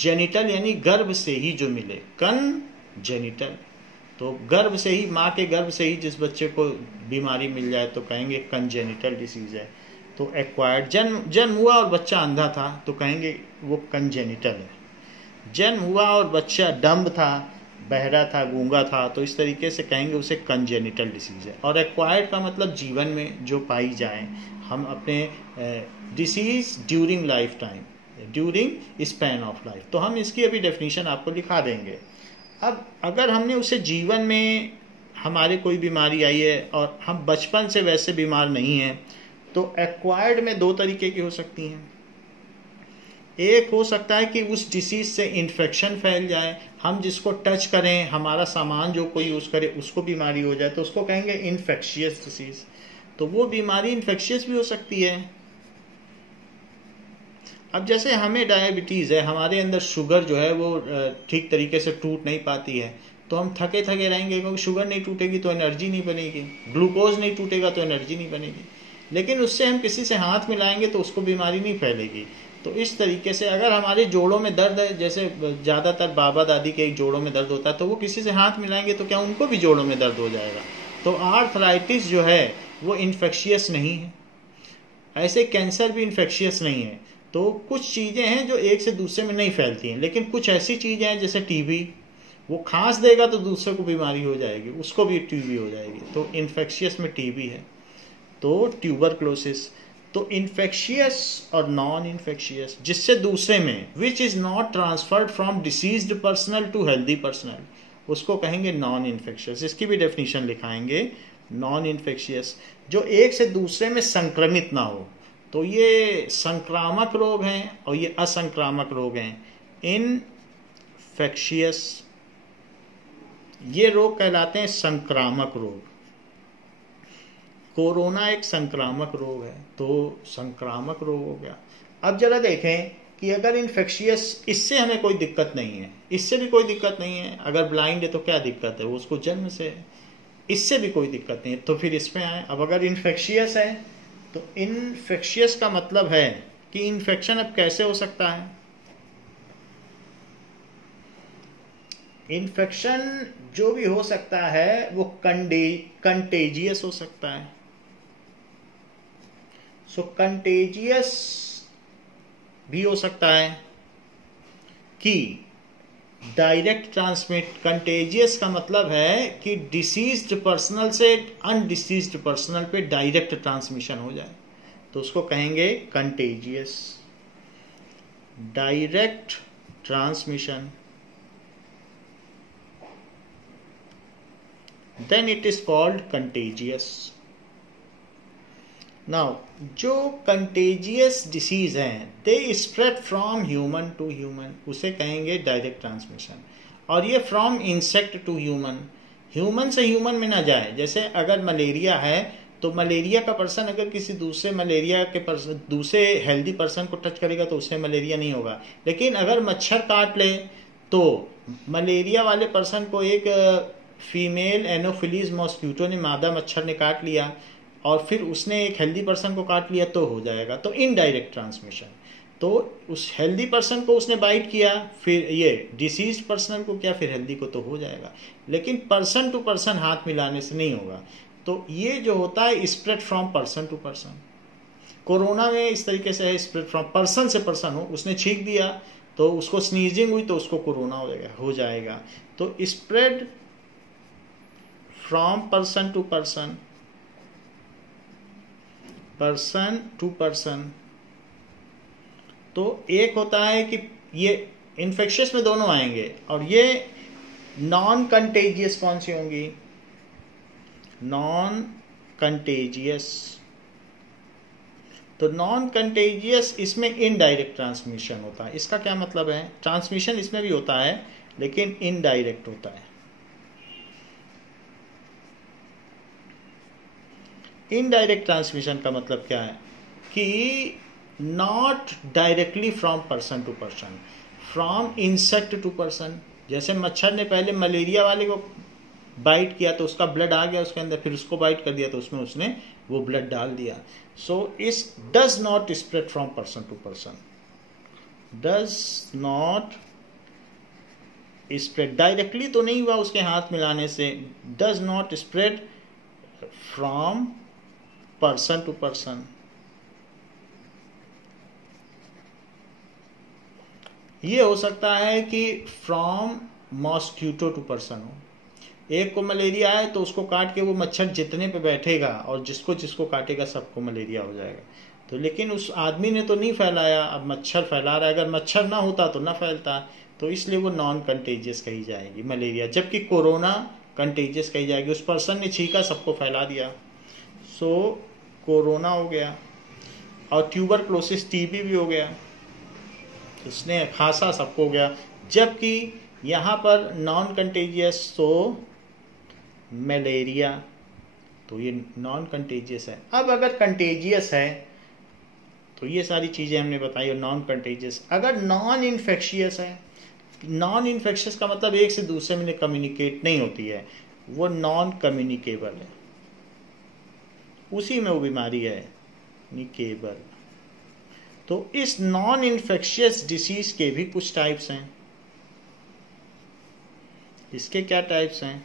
जेनिटल यानी गर्भ से ही जो मिले, कंजेनिटल। तो गर्भ से ही, माँ के गर्भ से ही जिस बच्चे को बीमारी मिल जाए तो कहेंगे कंजेनिटल डिसीज है। तो एक्वायर्ड, जन्म हुआ और बच्चा अंधा था तो कहेंगे वो कंजेनिटल है। जन्म हुआ और बच्चा डम्ब था, बहरा था, गूंगा था, तो इस तरीके से कहेंगे उसे कंजेनिटल डिसीज है। और एक्वायर्ड का मतलब जीवन में जो पाई जाए, हम अपने disease during life time, during span of life. तो हम इसकी अभी डेफिनेशन आपको दिखा देंगे। अब अगर हमने उसे जीवन में हमारे कोई बीमारी आई है और हम बचपन से वैसे बीमार नहीं हैं, तो एक्वायर्ड में दो तरीके की हो सकती हैं। एक हो सकता है कि उस डिसीज से इन्फेक्शन फैल जाए, हम जिसको टच करें, हमारा सामान जो कोई यूज़ करे उसको बीमारी हो जाए, तो उसको कहेंगे इन्फेक्शियस डिसीज। तो वो बीमारी इन्फेक्शियस भी हो सकती है। अब जैसे हमें डायबिटीज़ है, हमारे अंदर शुगर जो है वो ठीक तरीके से टूट नहीं पाती है, तो हम थके थके रहेंगे, क्योंकि शुगर नहीं टूटेगी तो एनर्जी नहीं बनेगी, ग्लूकोज नहीं टूटेगा तो एनर्जी नहीं बनेगी। लेकिन उससे हम किसी से हाथ मिलाएंगे तो उसको बीमारी नहीं फैलेगी। तो इस तरीके से अगर हमारे जोड़ों में दर्द है, जैसे ज़्यादातर बाबा दादी के जोड़ों में दर्द होता है, तो वो किसी से हाथ मिलाएंगे तो क्या उनको भी जोड़ों में दर्द हो जाएगा। तो आर्थराइटिस जो है वो इन्फेक्शियस नहीं है, ऐसे कैंसर भी इन्फेक्शियस नहीं है। तो कुछ चीज़ें हैं जो एक से दूसरे में नहीं फैलती हैं, लेकिन कुछ ऐसी चीज़ें हैं जैसे टीबी, वो खांस देगा तो दूसरे को बीमारी हो जाएगी, उसको भी टीबी हो जाएगी। तो इन्फेक्शियस में टीबी है। तो ट्यूबरक्लोसिस, तो इन्फेक्शियस और नॉन इन्फेक्शियस, जिससे दूसरे में, which is not transferred from diseased personal to healthy personal, उसको कहेंगे नॉन इन्फेक्शियस। इसकी भी डेफिनेशन लिखाएंगे। नॉन इन्फेक्शियस जो एक से दूसरे में संक्रमित ना हो, तो ये संक्रामक रोग हैं और ये असंक्रामक रोग हैं। इनफेक्शियस, ये रोग कहलाते हैं संक्रामक रोग। कोरोना एक संक्रामक रोग है, तो संक्रामक रोग हो गया। अब जरा देखें कि अगर इन्फेक्शियस, इससे हमें कोई दिक्कत नहीं है, इससे भी कोई दिक्कत नहीं है। अगर ब्लाइंड है तो क्या दिक्कत है, वो उसको जन्म से है, इससे भी कोई दिक्कत नहीं है। तो फिर इसमें आए। अब अगर इन्फेक्शियस है, तो इन्फेक्शियस का मतलब है कि इन्फेक्शन अब कैसे हो सकता है। इन्फेक्शन जो भी हो सकता है वो कंटेजियस हो सकता है। सो कंटेजियस भी हो सकता है कि डायरेक्ट ट्रांसमिट। कंटेजियस का मतलब है कि डिसीज्ड पर्सनल से अनडिसीज्ड पर्सनल पे डायरेक्ट ट्रांसमिशन हो जाए, तो उसको कहेंगे contagious. Direct transmission, then it is called contagious. Now, जो contagious disease हैं, they spread from human to human, उसे कहेंगे डायरेक्ट ट्रांसमिशन। और ये from insect to human, human से ह्यूमन में ना जाए। जैसे अगर मलेरिया है, तो मलेरिया का पर्सन अगर किसी दूसरे मलेरिया के पर्सन, दूसरे हेल्दी पर्सन को टच करेगा तो उससे मलेरिया नहीं होगा। लेकिन अगर मच्छर काट ले, तो मलेरिया वाले पर्सन को एक फीमेल एनोफिलीज मॉस्क्यूटो ने, मादा मच्छर ने काट लिया और फिर उसने एक हेल्दी पर्सन को काट लिया तो हो जाएगा। तो इनडायरेक्ट ट्रांसमिशन, तो उस हेल्दी पर्सन को उसने बाइट किया, फिर ये डिसीज्ड पर्सन को किया, फिर हेल्दी को, तो हो जाएगा। लेकिन पर्सन टू पर्सन हाथ मिलाने से नहीं होगा। तो ये जो होता है spread from person to person. Corona में इस तरीके से है, स्प्रेड फ्रॉम पर्सन से पर्सन हो, उसने छींक दिया तो उसको स्नीजिंग हुई तो उसको कोरोना हो जाएगा। तो spread from person to person, person to person. तो एक होता है कि ये इन्फेक्शियस में दोनों आएंगे, और ये नॉन कंटेजियस कौन सी होंगी, नॉन कंटेजियस। तो नॉन कंटेजियस इसमें इनडायरेक्ट ट्रांसमिशन होता है। इसका क्या मतलब है? ट्रांसमिशन इसमें भी होता है लेकिन इनडायरेक्ट होता है। इनडायरेक्ट ट्रांसमिशन का मतलब क्या है कि not directly from person to person, from insect to person. जैसे मच्छर ने पहले मलेरिया वाले को बाइट किया तो उसका ब्लड आ गया उसके अंदर, फिर उसको बाइट कर दिया तो उसमें उसने वो ब्लड डाल दिया। सो इस does not spread from person to person, does not spread, directly तो नहीं हुआ उसके हाथ मिलाने से, does not spread from person to person. ये हो सकता है कि फ्रॉम मॉस्क्यूटो टू पर्सन हो। एक को मलेरिया है तो उसको काट के वो मच्छर जितने पे बैठेगा और जिसको जिसको काटेगा सबको मलेरिया हो जाएगा। तो लेकिन उस आदमी ने तो नहीं फैलाया, अब मच्छर फैला रहा है। अगर मच्छर ना होता तो ना फैलता, तो इसलिए वो नॉन कंटेजियस कही जाएगी मलेरिया, जबकि कोरोना कंटेजियस कही जाएगी। उस पर्सन ने छींका, सबको फैला दिया, सो कोरोना हो गया। और ट्यूबरक्लोसिस टीबी भी हो गया, उसने खांसा, सबको हो गया। जबकि यहाँ पर नॉन कंटेजियस तो मलेरिया, तो ये नॉन कंटेजियस है। अब अगर कंटेजियस है तो ये सारी चीज़ें हमने बताई, और नॉन कंटेजियस। अगर नॉन इन्फेक्शियस है, नॉन इन्फेक्शियस का मतलब एक से दूसरे में कम्युनिकेट नहीं होती है, वो नॉन कम्युनिकेबल है, उसी में वो बीमारी है निकेबल। तो इस नॉन इन्फेक्शियस डिसीज के भी कुछ टाइप्स हैं। इसके क्या टाइप्स हैं?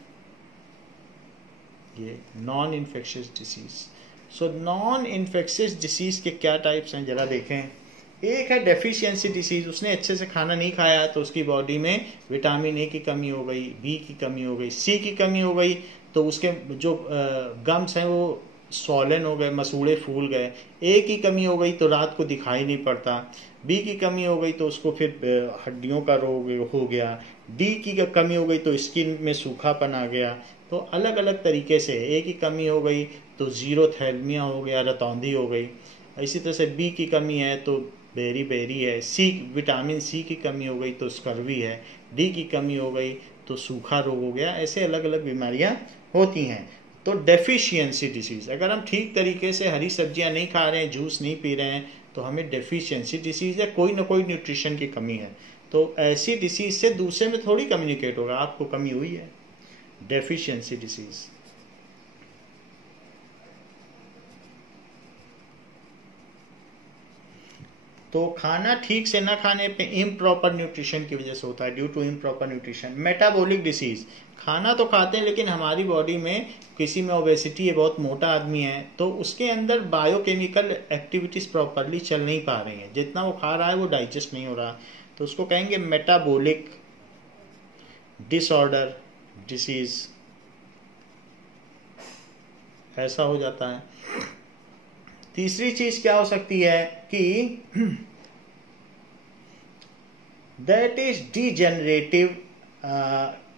ये non infectious disease. So non infectious disease के क्या टाइप्स हैं जरा देखें। एक है डेफिशिएंसी डिसीज, उसने अच्छे से खाना नहीं खाया तो उसकी बॉडी में विटामिन ए की कमी हो गई, बी की कमी हो गई, सी की कमी हो गई, तो उसके जो गम्स हैं वो स्वॉलन हो गए, मसूड़े फूल गए। ए की कमी हो गई तो रात को दिखाई नहीं पड़ता, बी की कमी हो गई तो उसको फिर हड्डियों का रोग हो गया, डी की कमी हो गई तो स्किन में सूखापन आ गया। तो अलग अलग तरीके से ए की कमी हो गई तो जीरोथैल्मिया हो गया, रतौंधी हो गई। इसी तरह से बी की कमी है तो बेरी बेरी है, सी विटामिन सी की कमी हो गई तो स्कर्वी है, डी की कमी हो गई तो सूखा रोग हो गया। ऐसे अलग अलग बीमारियां होती हैं। तो डेफिशिएंसी डिसीज, अगर हम ठीक तरीके से हरी सब्जियां नहीं खा रहे हैं, जूस नहीं पी रहे हैं, तो हमें डेफिशिएंसी डिसीज है, कोई ना कोई न्यूट्रिशन की कमी है। तो ऐसी डिसीज से दूसरे में थोड़ी कम्युनिकेट होगा, आपको कमी हुई है, डेफिशिएंसी डिसीज। तो खाना ठीक से ना खाने पे इम्प्रॉपर न्यूट्रिशन की वजह से होता है, due to improper nutrition. Metabolic disease, खाना तो खाते हैं लेकिन हमारी बॉडी में किसी में ओबेसिटी है, बहुत मोटा आदमी है, तो उसके अंदर बायोकेमिकल एक्टिविटीज प्रॉपरली चल नहीं पा रही हैं, जितना वो खा रहा है वो डाइजेस्ट नहीं हो रहा, तो उसको कहेंगे मेटाबॉलिक डिसऑर्डर डिसीज। ऐसा हो जाता है। तीसरी चीज क्या हो सकती है कि दैट इज डिजेनरेटिव,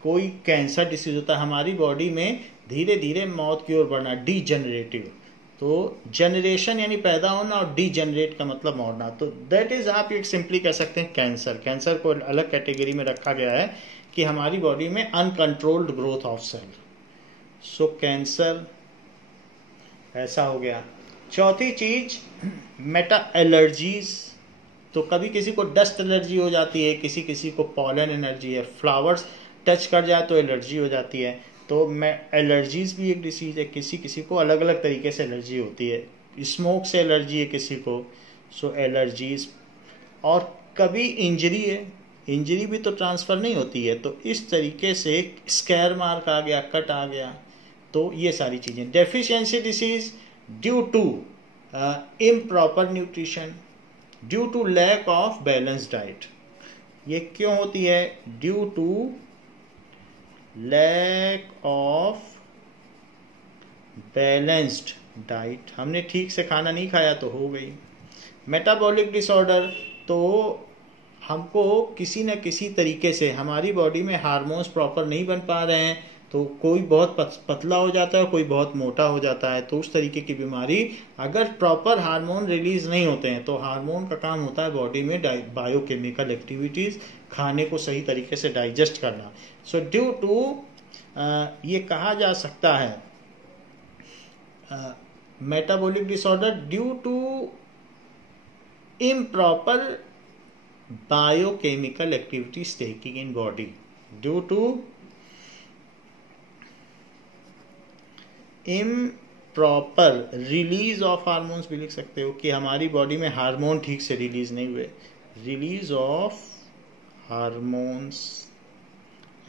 कोई कैंसर डिसीज होता है हमारी बॉडी में, धीरे धीरे मौत की ओर बढ़ना, डिजेनरेटिव। तो जनरेशन यानी पैदा होना और डिजेनरेट का मतलब मरना। तो दैट इज, आप एक सिंपली कह सकते हैं कैंसर। कैंसर को अलग कैटेगरी में रखा गया है कि हमारी बॉडी में uncontrolled growth of cell. So cancer ऐसा हो गया। चौथी चीज मेटा एलर्जीज। तो कभी किसी को डस्ट एलर्जी हो जाती है, किसी किसी को पॉलन एलर्जी है, फ्लावर्स टच कर जाए तो एलर्जी हो जाती है। तो एलर्जीज भी एक डिसीज है, किसी किसी को अलग अलग तरीके से एलर्जी होती है। स्मोक से एलर्जी है किसी को, सो एलर्जीज। और कभी इंजरी है, इंजरी भी तो ट्रांसफर नहीं होती है, तो इस तरीके से स्कैर मार्क आ गया, कट आ गया, तो ये सारी चीजें। Deficiency disease due to improper nutrition, due to lack of balance diet. ये क्यों होती है? Due to lack of balanced diet, हमने ठीक से खाना नहीं खाया तो हो गई। मेटाबॉलिक डिसऑर्डर, तो हमको किसी न किसी तरीके से हमारी बॉडी में हार्मोन्स प्रॉपर नहीं बन पा रहे हैं, तो कोई बहुत पतला हो जाता है, कोई बहुत मोटा हो जाता है। तो उस तरीके की बीमारी, अगर प्रॉपर हार्मोन रिलीज नहीं होते हैं, तो हार्मोन का काम होता है बॉडी में बायोकेमिकल एक्टिविटीज, खाने को सही तरीके से डाइजेस्ट करना। सो ड्यू टू ये कहा जा सकता है metabolic disorder due to improper biochemical activities taking in body, due to improper release of hormones भी लिख सकते हो कि हमारी बॉडी में हार्मोन ठीक से रिलीज नहीं हुए, रिलीज ऑफ हार्मोन्स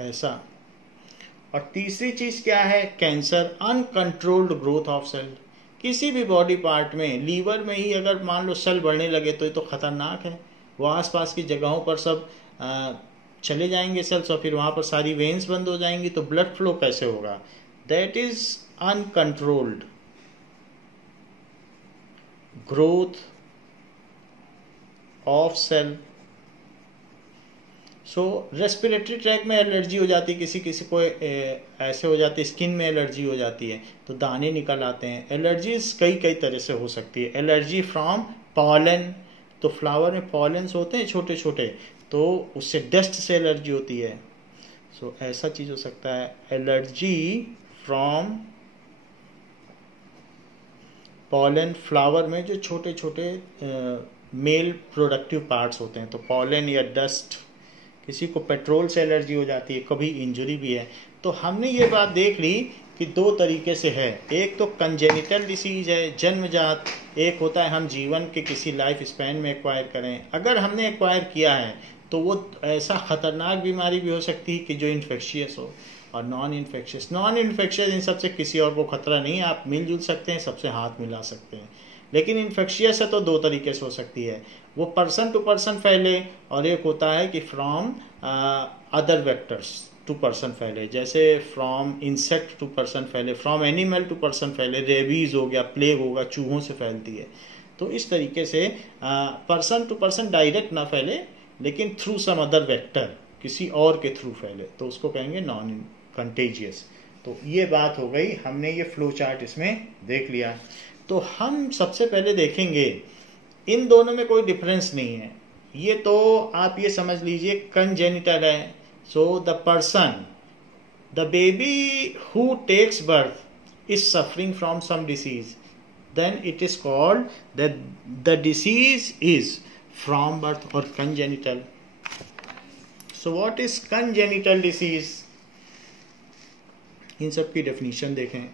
ऐसा। और तीसरी चीज क्या है, cancer, uncontrolled growth of cell. किसी भी बॉडी पार्ट में, लीवर में ही अगर मान लो सेल बढ़ने लगे तो ये तो खतरनाक है। वो आसपास की जगहों पर सब चले जाएंगे सेल्स, और फिर वहां पर सारी वेन्स बंद हो जाएंगी, तो ब्लड फ्लो कैसे होगा? That is uncontrolled growth of cell. So respiratory track में एलर्जी हो जाती है, किसी किसी को ऐसे हो जाती है, स्किन में एलर्जी हो जाती है, तो दाने निकल आते हैं। एलर्जीज कई कई तरह से हो सकती है। एलर्जी फ्रॉम पॉलन, तो फ्लावर में पॉलेंस होते हैं छोटे छोटे, तो उससे डस्ट से एलर्जी होती है। सो ऐसा चीज हो सकता है। एलर्जी फ्रॉम पॉलन, फ्लावर में जो छोटे छोटे मेल प्रोडक्टिव पार्ट्स होते हैं, तो पॉलन या डस्ट। किसी को पेट्रोल से एलर्जी हो जाती है, कभी इंजरी भी है। तो हमने ये बात देख ली कि दो तरीके से है, एक तो कंजेनिटल डिसीज है, जन्मजात, एक होता है हम जीवन के किसी लाइफ स्पैन में एक्वायर करें। अगर हमने एक्वायर किया है तो वो ऐसा खतरनाक बीमारी भी हो सकती है कि जो इन्फेक्शियस हो, और नॉन इन्फेक्शियस। नॉन इन्फेक्शियस इन सबसे किसी और को खतरा नहीं है, आप मिलजुल सकते हैं, सबसे हाथ मिला सकते हैं। लेकिन इन्फेक्शियस है तो दो तरीके से हो सकती है, वो पर्सन टू पर्सन फैले, और एक होता है कि from other vectors to person फैले, जैसे फ्रॉम इंसेक्ट टू पर्सन फैले, फ्रॉम एनिमल टू पर्सन फैले। रेबीज हो गया, प्लेग होगा, चूहों से फैलती है। तो इस तरीके से पर्सन टू पर्सन डायरेक्ट ना फैले, लेकिन थ्रू सम अदर वेक्टर, किसी और के थ्रू फैले, तो उसको कहेंगे नॉन कंटेजियस। तो ये बात हो गई, हमने ये फ्लो चार्ट इसमें देख लिया। तो हम सबसे पहले देखेंगे, इन दोनों में कोई डिफरेंस नहीं है। ये तो आप ये समझ लीजिए कंजेनिटल है। So the person, the baby who takes birth is suffering from some disease, then it is called the disease is from birth और congenital. So what is congenital disease? इन सब की डेफिनेशन देखें।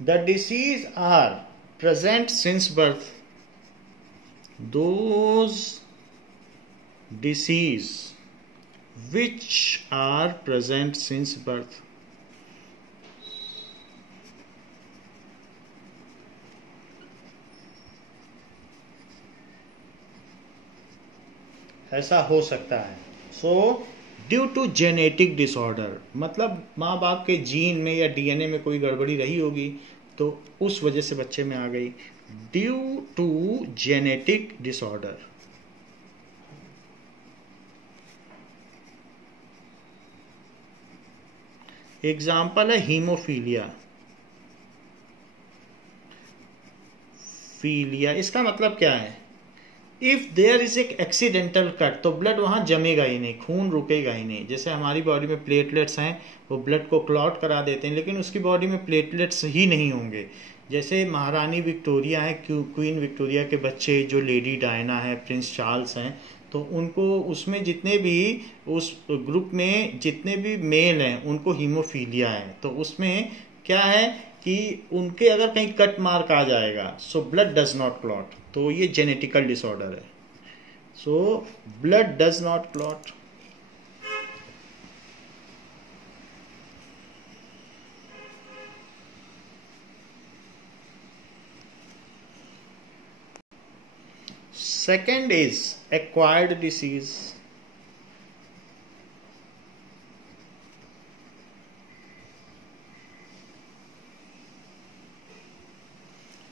The disease are present since birth. Those disease which are present since birth. ऐसा हो सकता है। So due to genetic disorder, मतलब माँ बाप के जीन में या डीएनए में कोई गड़बड़ी रही होगी, तो उस वजह से बच्चे में आ गई। Due to genetic disorder. Example है हीमोफीलिया। फीलिया, इसका मतलब क्या है? इफ देयर इज एक एक्सीडेंटल कट, तो ब्लड वहां जमेगा ही नहीं, खून रुकेगा ही नहीं। जैसे हमारी बॉडी में प्लेटलेट्स हैं, वो ब्लड को क्लॉट करा देते हैं, लेकिन उसकी बॉडी में प्लेटलेट्स ही नहीं होंगे। जैसे महारानी विक्टोरिया है, क्वीन विक्टोरिया के बच्चे जो लेडी डायना है, प्रिंस चार्ल्स हैं, तो उनको उसमें जितने भी उस ग्रुप में जितने भी मेल हैं उनको हीमोफीलिया है। तो उसमें क्या है कि उनके अगर कहीं कट मार्क आ जाएगा, so blood does not clot, तो ये जेनेटिकल डिसऑर्डर है। So blood does not clot. Second is acquired disease.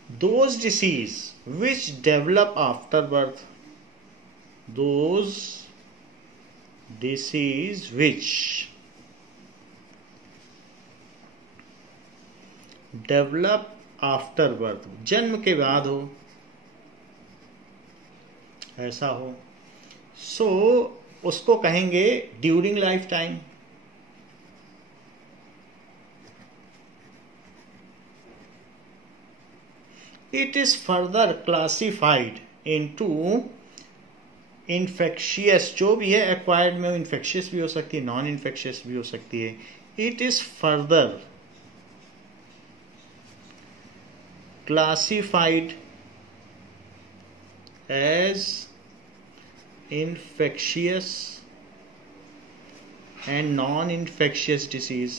those disease which develop after birth, those disease which develop after birth, जन्म के बाद हो, ऐसा हो, सो उसको कहेंगे during life time. It is further classified into infectious, जो भी है एक्वायर्ड में इन्फेक्शियस भी हो सकती है, नॉन इन्फेक्शियस भी हो सकती है। It is further classified as infectious and non-infectious disease।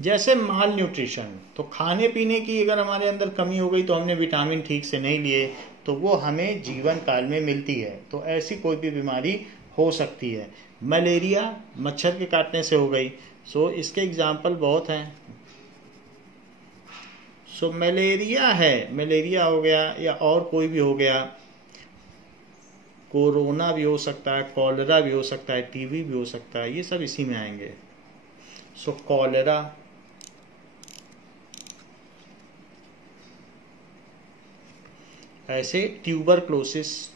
जैसे माल न्यूट्रिशन, तो खाने पीने की अगर हमारे अंदर कमी हो गई तो हमने विटामिन ठीक से नहीं लिए तो वो हमें जीवन काल में मिलती है, तो ऐसी कोई भी बीमारी हो सकती है। मलेरिया मच्छर के काटने से हो गई, सो इसके एग्जाम्पल बहुत हैं। सो मलेरिया है, मलेरिया हो गया या और कोई भी हो गया, कोरोना भी हो सकता है, कॉलेरा भी हो सकता है, टीबी भी हो सकता है, ये सब इसी में आएंगे। सो कॉलेरा, ऐसे ट्यूबरक्लोसिस,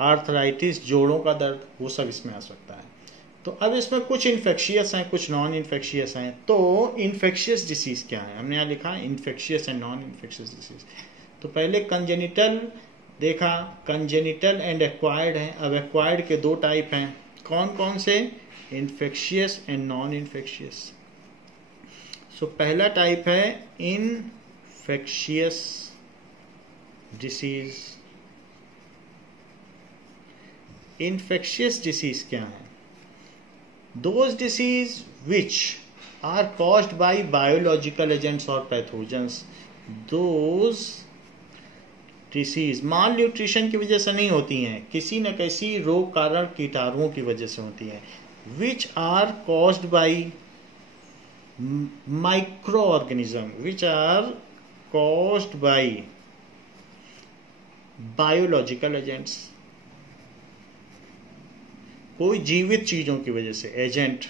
आर्थराइटिस, जोड़ों का दर्द, वो सब इसमें आ सकता है। तो अब इसमें कुछ इन्फेक्शियस हैं, कुछ नॉन इन्फेक्शियस हैं। तो इन्फेक्शियस डिसीज क्या है, हमने यहाँ लिखा infectious and non infectious disease. तो पहले कंजेनिटल देखा, कंजेनिटल एंड एक्वायर्ड है। अब एक्वायर्ड के दो टाइप हैं, कौन कौन से, infectious and non infectious. So पहला टाइप है इन्फेक्शियस डिसीज। इन्फेक्शियस डिसीज क्या है, those disease which are caused by biological agents और pathogens. Those disease malnutrition की वजह से नहीं होती हैं, किसी न किसी रोग कारण कीटाणुओं की वजह से होती हैं। Which are caused by microorganism, which are caused by biological agents, कोई जीवित चीजों की वजह से एजेंट।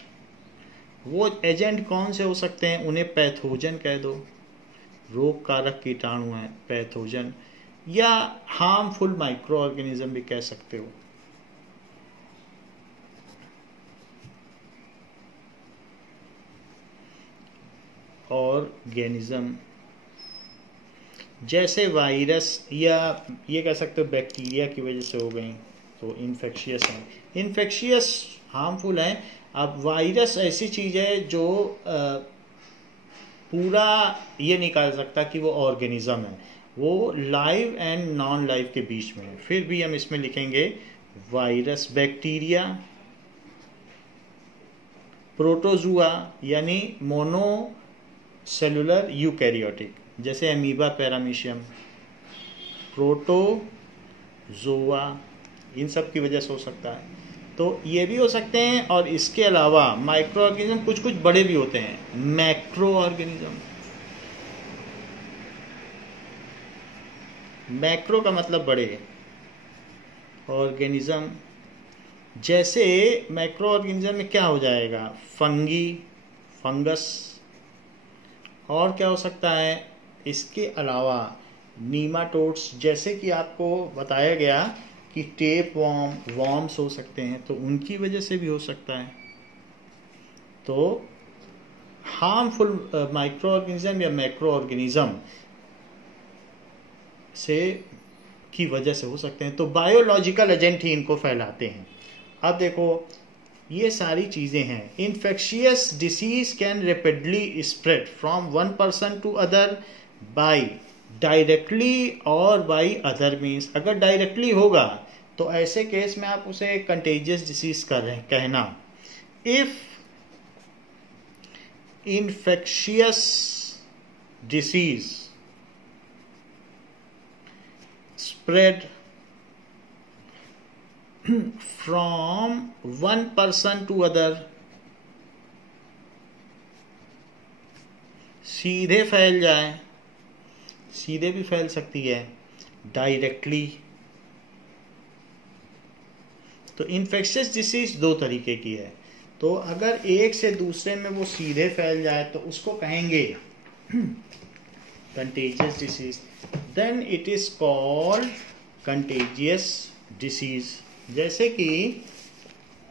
वो एजेंट कौन से हो सकते हैं, उन्हें पैथोजन कह दो, रोग कारक कीटाणु हैं पैथोजन, या हार्मफुल माइक्रो ऑर्गेनिज्म भी कह सकते हो। ऑर्गेनिज्म जैसे वायरस, या ये कह सकते हो बैक्टीरिया की वजह से हो गई, तो इन्फेक्शियस हैं। इन्फेक्शियस हार्मफुल हैं। अब वायरस ऐसी चीज है जो पूरा ये नहीं कह सकता कि वो ऑर्गेनिज्म है, वो लाइव एंड नॉन लाइव के बीच में है। फिर भी हम इसमें लिखेंगे वायरस। बैक्टीरिया, प्रोटोजुआ यानी मोनोसेलुलर यूकैरियोटिक, जैसे अमीबा, पैरामीशियम, प्रोटोजोआ, इन सब की वजह से हो सकता है। तो ये भी हो सकते हैं। और इसके अलावा माइक्रो ऑर्गेनिज्म कुछ कुछ बड़े भी होते हैं, मैक्रो ऑर्गेनिज्म। मैक्रो का मतलब बड़े ऑर्गेनिज्म। जैसे मैक्रो ऑर्गेनिज्म में क्या हो जाएगा, फंगी, फंगस, और क्या हो सकता है इसके अलावा, नीमाटोड्स, जैसे कि आपको बताया गया कि टेप वॉर्म, वॉर्म्स हो सकते हैं, तो उनकी वजह से भी हो सकता है। तो हार्मफुल माइक्रो ऑर्गेनिज्म या मैक्रो ऑर्गेनिज्म से की वजह से हो सकते हैं। तो बायोलॉजिकल एजेंट ही इनको फैलाते हैं। अब देखो ये सारी चीजें हैं। Infectious disease can rapidly spread from one person to other by directly और बाय अदर मीन्स। अगर डायरेक्टली होगा तो ऐसे केस में आप उसे कंटेजियस डिसीज कहना। If infectious disease spread from one person to other, सीधे फैल जाए, सीधे भी फैल सकती है, डायरेक्टली। तो इन्फेक्शियस डिसीज दो तरीके की है। तो अगर एक से दूसरे में वो सीधे फैल जाए तो उसको कहेंगे contagious disease. Then it is called contagious disease. जैसे कि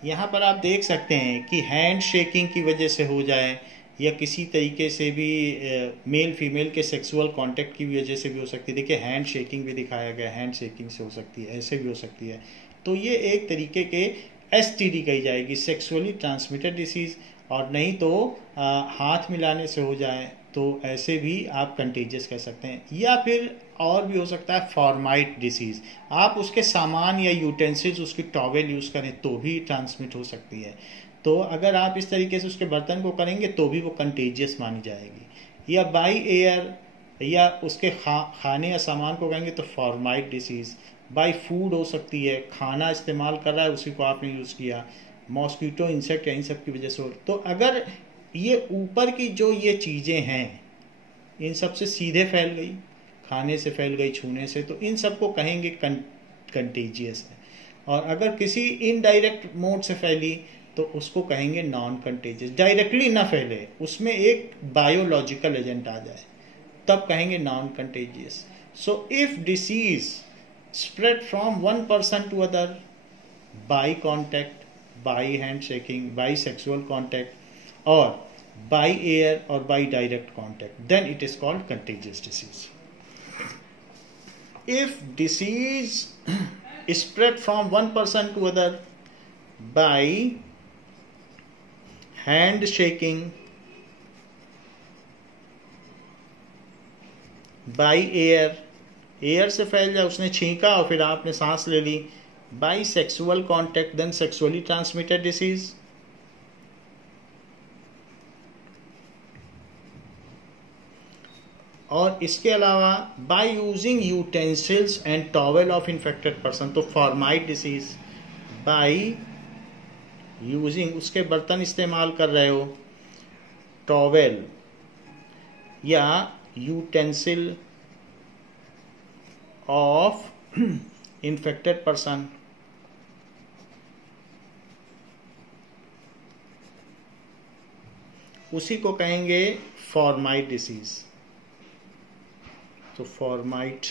यहाँ पर आप देख सकते हैं कि हैंड शेकिंग की वजह से हो जाए, या किसी तरीके से भी मेल फीमेल के सेक्सुअल कांटेक्ट की वजह से भी हो सकती है। देखिए हैंड शेकिंग भी दिखाया गया, हैंड शेकिंग से हो सकती है, ऐसे भी हो सकती है। तो ये एक तरीके के एसटीडी कही जाएगी, सेक्सुअली ट्रांसमिटेड डिसीज। और नहीं तो हाथ मिलाने से हो जाए तो ऐसे भी आप कंटेजियस कह सकते हैं। या फिर और भी हो सकता है फॉर्माइट डिसीज, आप उसके सामान या यूटेंसिल्स, उसकी टॉवेल यूज़ करें तो भी ट्रांसमिट हो सकती है। तो अगर आप इस तरीके से उसके बर्तन को करेंगे तो भी वो कंटेजियस मानी जाएगी। या बाई एयर, या उसके खाने या सामान को कहेंगे तो फॉर्माइट डिसीज। बाई फूड हो सकती है, खाना इस्तेमाल कर रहा है उसी को आपने यूज़ किया, मॉस्किटो, इंसेक्ट, इन सब की वजह से। तो अगर ये ऊपर की जो ये चीज़ें हैं इन सब से सीधे फैल गई, खाने से फैल गई, छूने से, तो इन सब को कहेंगे कंटेजियस है। और अगर किसी इनडायरेक्ट मोड से फैली तो उसको कहेंगे नॉन कंटेजियस। डायरेक्टली ना फैले, उसमें एक बायोलॉजिकल एजेंट आ जाए, तब कहेंगे non contagious. So if disease spread from one person to other by contact, by hand shaking, by sexual contact, और बाई एयर और by direct contact, then it is called contagious disease. If disease is spread from one person to other by hand shaking, by air, air से फैल जाए, उसने छींका और फिर आपने सांस ले ली, by sexual contact, then sexually transmitted disease, और इसके अलावा by using utensils and towel of infected person, तो फॉर्माइट डिसीज, बाय यूजिंग, उसके बर्तन इस्तेमाल कर रहे हो, टॉवेल या यूटेंसिल ऑफ इन्फेक्टेड पर्सन, उसी को कहेंगे फॉर्माइट डिसीज। तो फॉर्माइट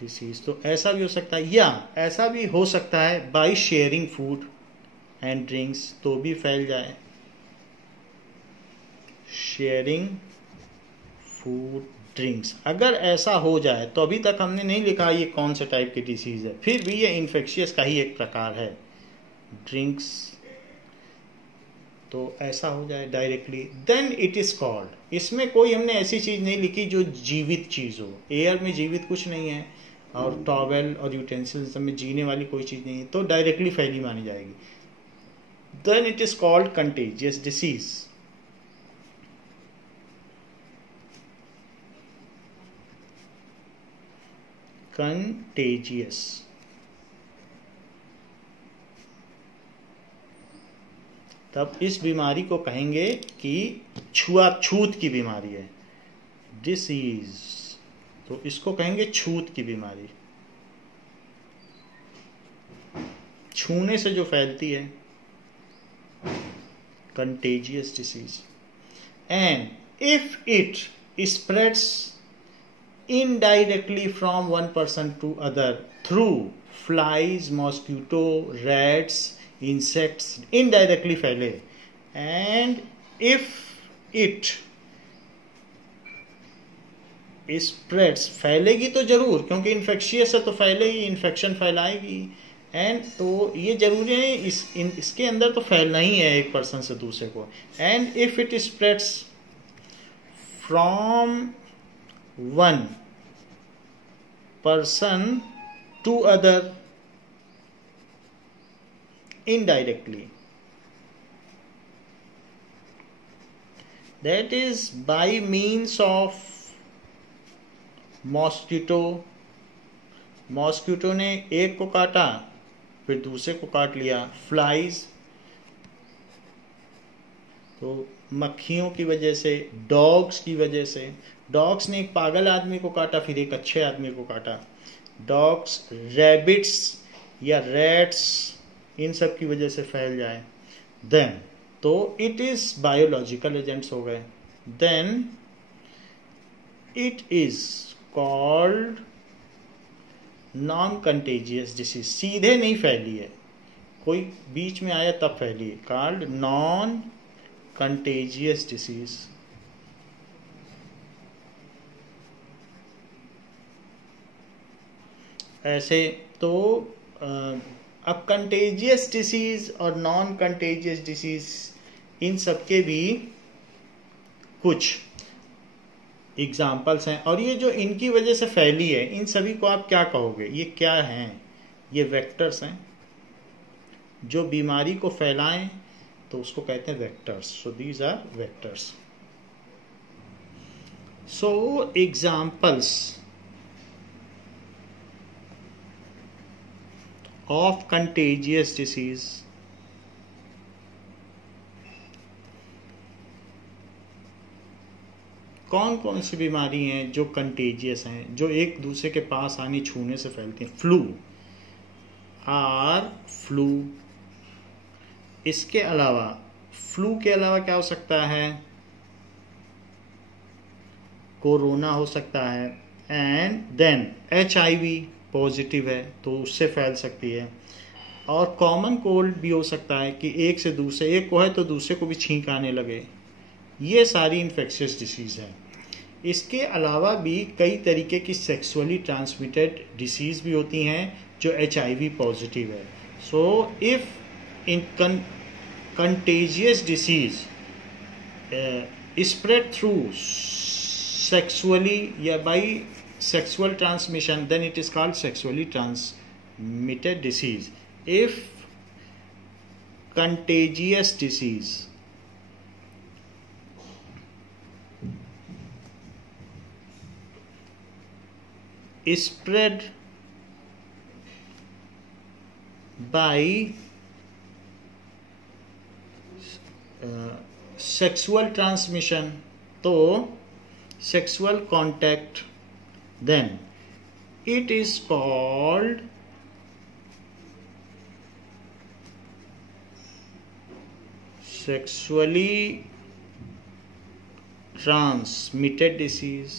डिसीज। तो ऐसा भी हो सकता है, या ऐसा भी हो सकता है by sharing food and drinks, तो भी फैल जाए, शेयरिंग फूड ड्रिंक्स। अगर ऐसा हो जाए तो अभी तक हमने नहीं लिखा ये कौन से टाइप की डिसीज है, फिर भी ये इन्फेक्शियस का ही एक प्रकार है, ड्रिंक्स। तो ऐसा हो जाए directly, then it is called, इसमें कोई हमने ऐसी चीज नहीं लिखी जो जीवित चीज हो, एयर में जीवित कुछ नहीं है, और टॉवेल और यूटेंसिल सब में जीने वाली कोई चीज नहीं है, तो डायरेक्टली फैली मानी जाएगी। Then it is called contagious disease. Contagious, तब इस बीमारी को कहेंगे कि छुआछूत की बीमारी है, डिसीज। तो इसको कहेंगे छूत की बीमारी, छूने से जो फैलती है, contagious disease. And if it spreads indirectly from one person to other through flies, mosquito, rats, insects, indirectly फैले, and if it spreads, फैलेगी तो जरूर, क्योंकि इन्फेक्शियस है तो फैलेगी, इन्फेक्शन फैलाएगी, एंड तो ये जरूरी है इसके अंदर तो फैलना ही है एक पर्सन से दूसरे को। And if it spreads from one person to other indirectly, that is by means of mosquito, mosquito ने एक को काटा फिर दूसरे को काट लिया। फ्लाइज तो मक्खियों की वजह से, डॉग्स की वजह से। डॉग्स ने एक पागल आदमी को काटा फिर एक अच्छे आदमी को काटा। डॉग्स, रैबिट्स या रैट्स, इन सब की वजह से फैल जाए। देन तो इट इज बायोलॉजिकल एजेंट्स हो गए। Then it is called non contagious disease. सीधे नहीं फैली है, कोई बीच में आया तब फैली है। Called non contagious disease. ऐसे तो अब कंटेजियस डिसीज और नॉन कंटेजियस डिसीज, इन सबके भी कुछ एग्जाम्पल्स हैं। और ये जो इनकी वजह से फैली है, इन सभी को आप क्या कहोगे? ये क्या हैं? ये वेक्टर्स हैं। जो बीमारी को फैलाएं तो उसको कहते हैं vectors. So these are vectors. So examples of contagious disease. कौन कौन सी बीमारी हैं जो कंटेजियस हैं, जो एक दूसरे के पास आने छूने से फैलती हैं? Flu, flu. इसके अलावा, फ्लू के अलावा क्या हो सकता है? कोरोना हो सकता है। एंड देन HIV पॉजिटिव है तो उससे फैल सकती है। और कॉमन कोल्ड भी हो सकता है कि एक से दूसरे, एक को है तो दूसरे को भी छींक आने लगे। ये सारी इन्फेक्शियस डिसीज है। इसके अलावा भी कई तरीके की सेक्सुअली ट्रांसमिटेड डिसीज भी होती हैं जो HIV पॉजिटिव है। So if in contagious disease spread through sexually या by sexual transmission, then it is called sexually transmitted disease. If contagious disease is spread by sexual transmission, तो sexual contact, then it is called sexually transmitted disease.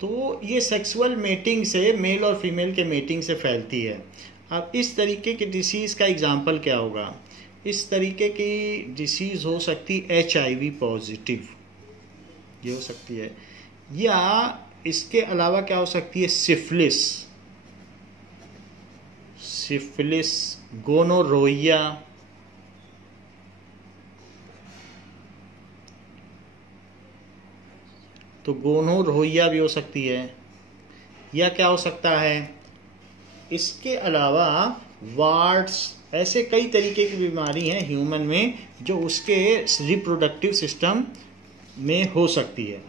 तो ये sexual mating से, mail और female के mating से फैलती है। अब इस तरीके की डिसीज का एग्जाम्पल क्या होगा? इस तरीके की डिसीज हो सकती HIV पॉजिटिव, ये हो सकती है। या इसके अलावा क्या हो सकती है? सिफिलिस, गोनोरोइया, तो गोनोरोइया भी हो सकती है। या क्या हो सकता है? इसके अलावा वार्ड्स, ऐसे कई तरीके की बीमारी हैं ह्यूमन में जो उसके रिप्रोडक्टिव सिस्टम में हो सकती है।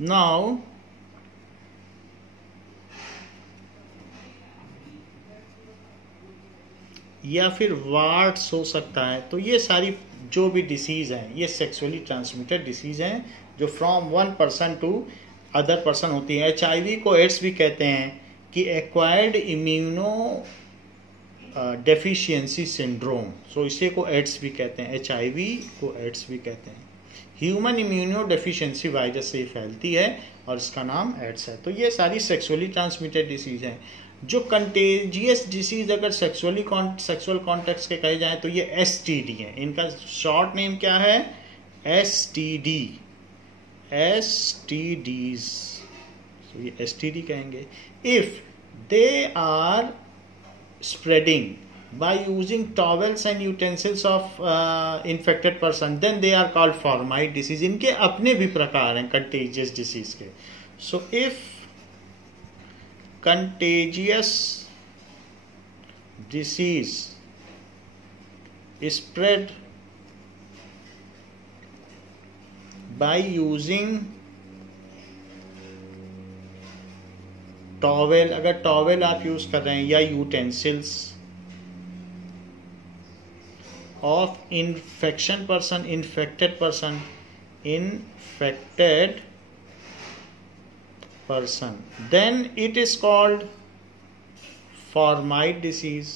नाउ या फिर वार्ड्स हो सकता है। तो ये सारी जो भी डिसीज हैं ये सेक्सुअली ट्रांसमिटेड डिसीज हैं जो from one person to other person होती है। HIV को एड्स भी कहते हैं कि acquired immunodeficiency syndrome. So इसे को एड्स भी कहते हैं, HIV को एड्स भी कहते हैं। ह्यूमन इम्यूनो डेफिशिएंसी वायरस से फैलती है और इसका नाम एड्स है। तो ये सारी सेक्सुअली ट्रांसमिटेड डिसीज हैं। जो कंटेजियस डिसीज अगर सेक्सुअल कॉन्टेक्ट के कहे जाएं तो ये STD हैं। इनका शॉर्ट नेम क्या है? STDs। so ये STD कहेंगे। If they are spreading by using towels and utensils of infected person, then they are called formite disease. इनके अपने भी प्रकार हैं contagious disease के। So if contagious disease spread by using towel, अगर towel आप यूज कर रहे हैं, या utensils of infected person, then it is called fomite disease.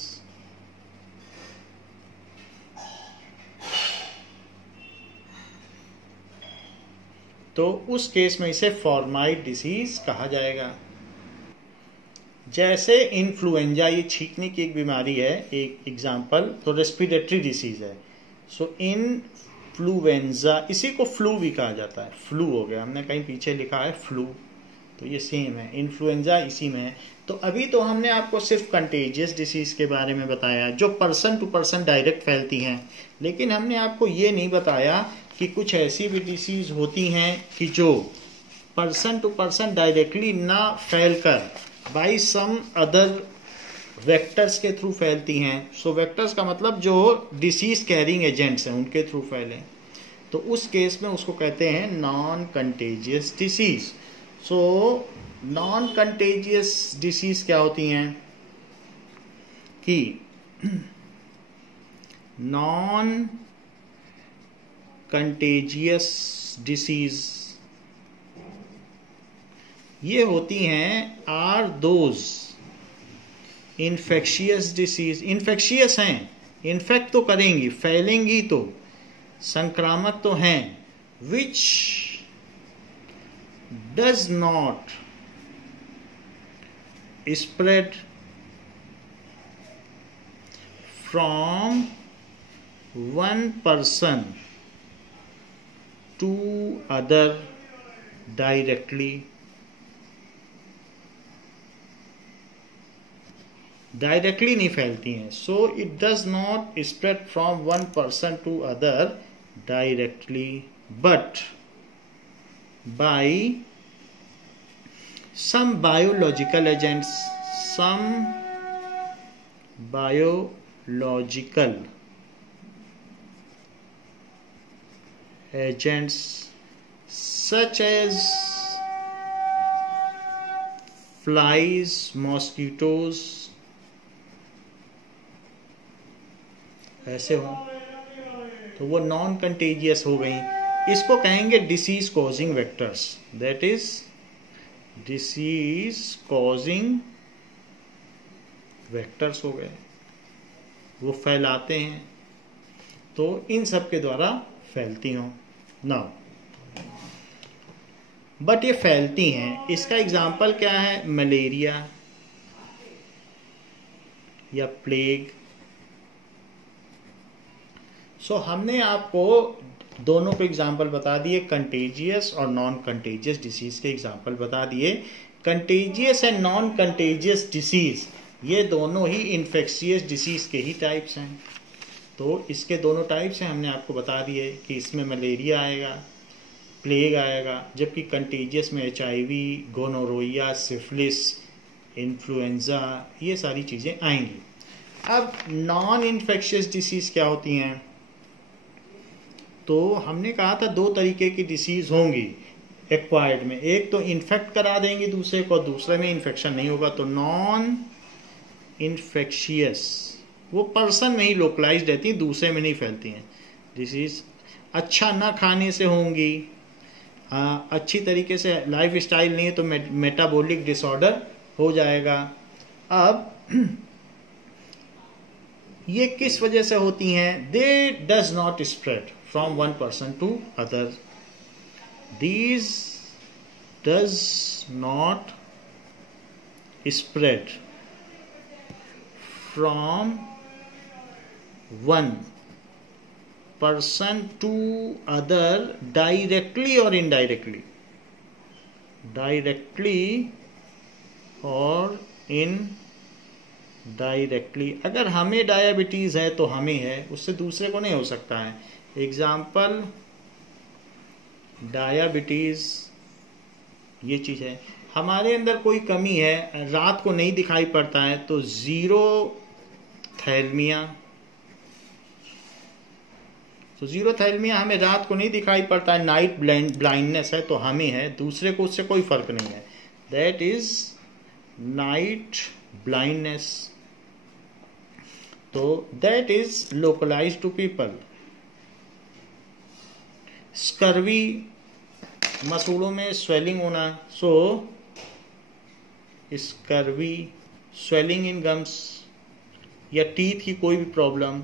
तो उस केस में इसे फॉर्माइट डिसीज कहा जाएगा। जैसे इन्फ्लुएंजा, ये छींकने की एक बीमारी है, एक एग्जाम्पल, तो रेस्पिरेटरी डिसीज है। सो इन्फ्लुएंजा, इसी को फ्लू भी कहा जाता है। फ्लू हो गया, हमने कहीं पीछे लिखा है फ्लू, तो ये सेम है, इन्फ्लुएंजा इसी में है। तो अभी तो हमने आपको सिर्फ कंटेजियस डिसीज के बारे में बताया जो पर्सन टू पर्सन डायरेक्ट फैलती हैं, लेकिन हमने आपको ये नहीं बताया कि कुछ ऐसी भी डिसीज होती हैं कि जो पर्सन टू पर्सन डायरेक्टली ना फैलकर बाई सम अदर वेक्टर्स के थ्रू फैलती हैं। सो वेक्टर्स का मतलब जो डिसीज कैरिंग एजेंट्स हैं उनके थ्रू फैले, तो उस केस में उसको कहते हैं non contagious disease. So non contagious disease क्या होती हैं कि नॉन कंटेजियस डिसीज ये होती हैं are those infectious disease, infectious हैं, इन्फेक्ट तो करेंगी, फैलेंगी तो, संक्रामक तो हैं, which does not spread from one person to other directly. Directly नहीं फैलती हैं, so it does not spread from one person to other directly, but by some biological agents, some biological agents such as flies, mosquitoes, ऐसे हो तो वो non contagious हो गई। इसको कहेंगे disease causing vectors, that is disease causing vectors हो गए, वो फैलाते हैं, तो इन सब के द्वारा फैलती हों ना। बट ये फैलती हैं, इसका एग्जाम्पल क्या है, मलेरिया या प्लेग। सो हमने आपको दोनों के एग्जाम्पल बता दिए, कंटेजियस और नॉन कंटेजियस डिसीज के एग्जाम्पल बता दिए। Contagious and non contagious disease ये दोनों ही इन्फेक्शियस डिसीज के ही टाइप्स हैं। तो इसके दोनों टाइप्स हैं, हमने आपको बता दिए कि इसमें मलेरिया आएगा, प्लेग आएगा, जबकि कंटेजियस में HIV, गोनोरोइया, सिफिलिस, इन्फ्लुएंजा, ये सारी चीज़ें आएंगी। अब नॉन इन्फेक्शियस डिसीज क्या होती हैं, तो हमने कहा था दो तरीके की डिसीज होंगी एक्वायर्ड में, एक तो इन्फेक्ट करा देंगे दूसरे को, दूसरे में इन्फेक्शन नहीं होगा। तो नॉन इन्फेक्शियस वो पर्सन में ही लोकलाइज्ड रहती हैं, दूसरे में नहीं फैलती हैं डिसीज। अच्छा ना खाने से होंगी, अच्छी तरीके से लाइफ स्टाइल नहीं है तो मेटाबॉलिक डिसऑर्डर हो जाएगा। अब ये किस वजह से होती हैं, they does not spread from one person to other, these does not spread from one person to other directly or indirectly, directly or indirectly। अगर हमें डायबिटीज है तो हमें है, उससे दूसरे को नहीं हो सकता है। एग्जाम्पल डायबिटीज ये चीज है, हमारे अंदर कोई कमी है, रात को नहीं दिखाई पड़ता है, तो जीरो थैलमिया, तो ज़ीरोथैल्मिया हमें रात को नहीं दिखाई पड़ता है, नाइट ब्लाइंडनेस है तो हमें है, दूसरे को उससे कोई फर्क नहीं है। That is night blindness. तो that is localized to people. Scurvy, मसूड़ों में स्वेलिंग होना, so scurvy, swelling in gums या टीथ की कोई भी प्रॉब्लम,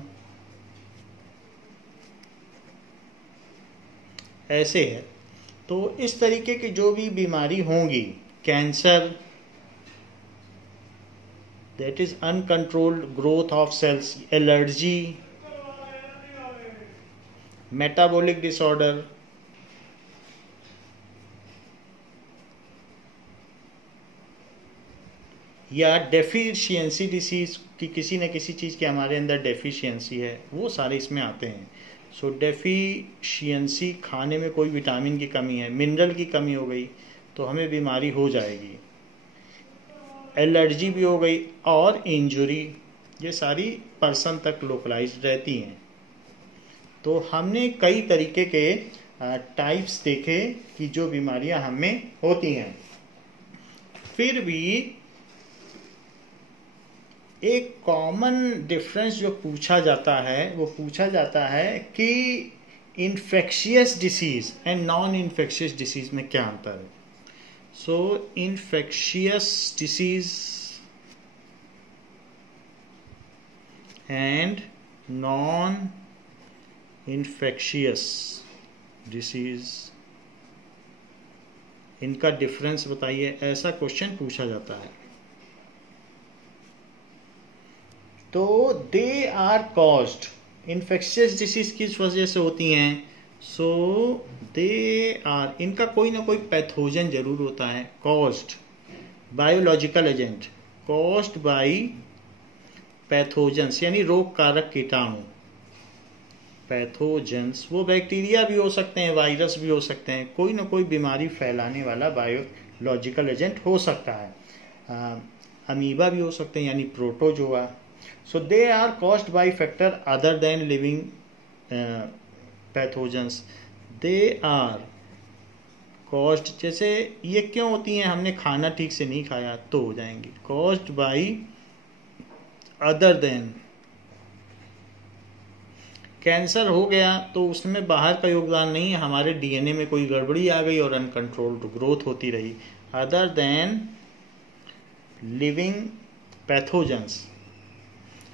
ऐसे है। तो इस तरीके की जो भी बीमारी होंगी, cancer, that is uncontrolled growth of cells, allergy, metabolic disorder, या डेफिशिएंसी डिसीज की किसी न किसी चीज़ की हमारे अंदर डेफिशिएंसी है, वो सारे इसमें आते हैं। सो डेफिशिएंसी, खाने में कोई विटामिन की कमी है, मिनरल की कमी हो गई तो हमें बीमारी हो जाएगी। एलर्जी भी हो गई और इंजुरी, ये सारी पर्सन तक लोकलाइज्ड रहती हैं। तो हमने कई तरीके के टाइप्स देखे कि जो बीमारियां हमें होती हैं। फिर भी एक कॉमन डिफरेंस जो पूछा जाता है वो पूछा जाता है कि infectious disease and non infectious disease में क्या अंतर है। So infectious disease and non infectious disease, इनका डिफरेंस बताइए, ऐसा क्वेश्चन पूछा जाता है। तो they are caused, infectious disease किस वजह से होती हैं। सो दे आर, इनका कोई ना कोई पैथोजन जरूर होता है, caused biological agent, caused by pathogens यानी रोग कारक कीटाणु। पैथोजेंस वो बैक्टीरिया भी हो सकते हैं, वायरस भी हो सकते हैं, कोई ना कोई बीमारी फैलाने वाला बायोलॉजिकल एजेंट हो सकता है। अमीबा भी हो सकते हैं यानी protozoa. So they are caused by factor other than living pathogens. They are caused, जैसे ये क्यों होती हैं, हमने खाना ठीक से नहीं खाया तो हो जाएंगी, caused by other than। Cancer हो गया तो उसमें बाहर का योगदान नहीं है, हमारे डीएनए में कोई गड़बड़ी आ गई और अनकंट्रोल्ड ग्रोथ होती रही। अदर देन लिविंग पैथोजेंस,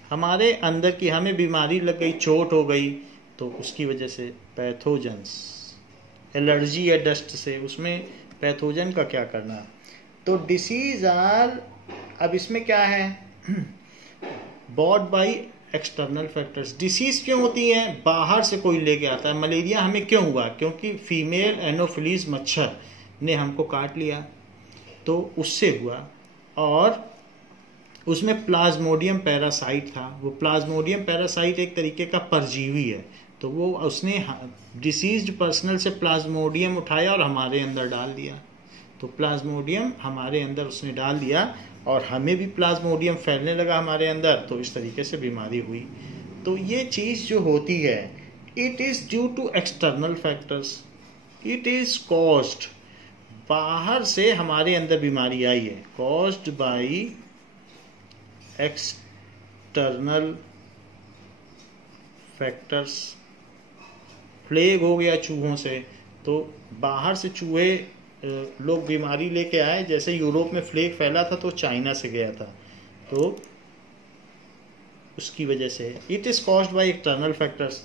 हमारे अंदर की, हमें बीमारी लग गई, चोट हो गई तो उसकी वजह से पैथोजेंस। एलर्जी या डस्ट से, उसमें पैथोजन का क्या करना। तो डिसीज आर, अब इसमें क्या है, bought by external factors. Disease क्यों होती है, बाहर से कोई लेके आता है। मलेरिया हमें क्यों हुआ, क्योंकि फीमेल एनोफिलीज मच्छर ने हमको काट लिया तो उससे हुआ, और उसमें प्लाज्मोडियम पैरासाइट था। वो प्लाज्मोडियम पैरासाइट एक तरीके का परजीवी है, तो वो उसने डिसीज्ड पर्सनल से प्लाज्मोडियम उठाया और हमारे अंदर डाल दिया। तो प्लाज्मोडियम हमारे अंदर उसने डाल दिया और हमें भी प्लाज्मोडियम फैलने लगा हमारे अंदर, तो इस तरीके से बीमारी हुई। तो ये चीज़ जो होती है, it is due to external factors, it is caused, बाहर से हमारे अंदर बीमारी आई है, caused by external factors. Plague हो गया चूहों से, तो बाहर से चूहे लोग बीमारी लेके आए, जैसे यूरोप में प्लेग फैला था तो चाइना से गया था, तो उसकी वजह से। It is caused by external factors,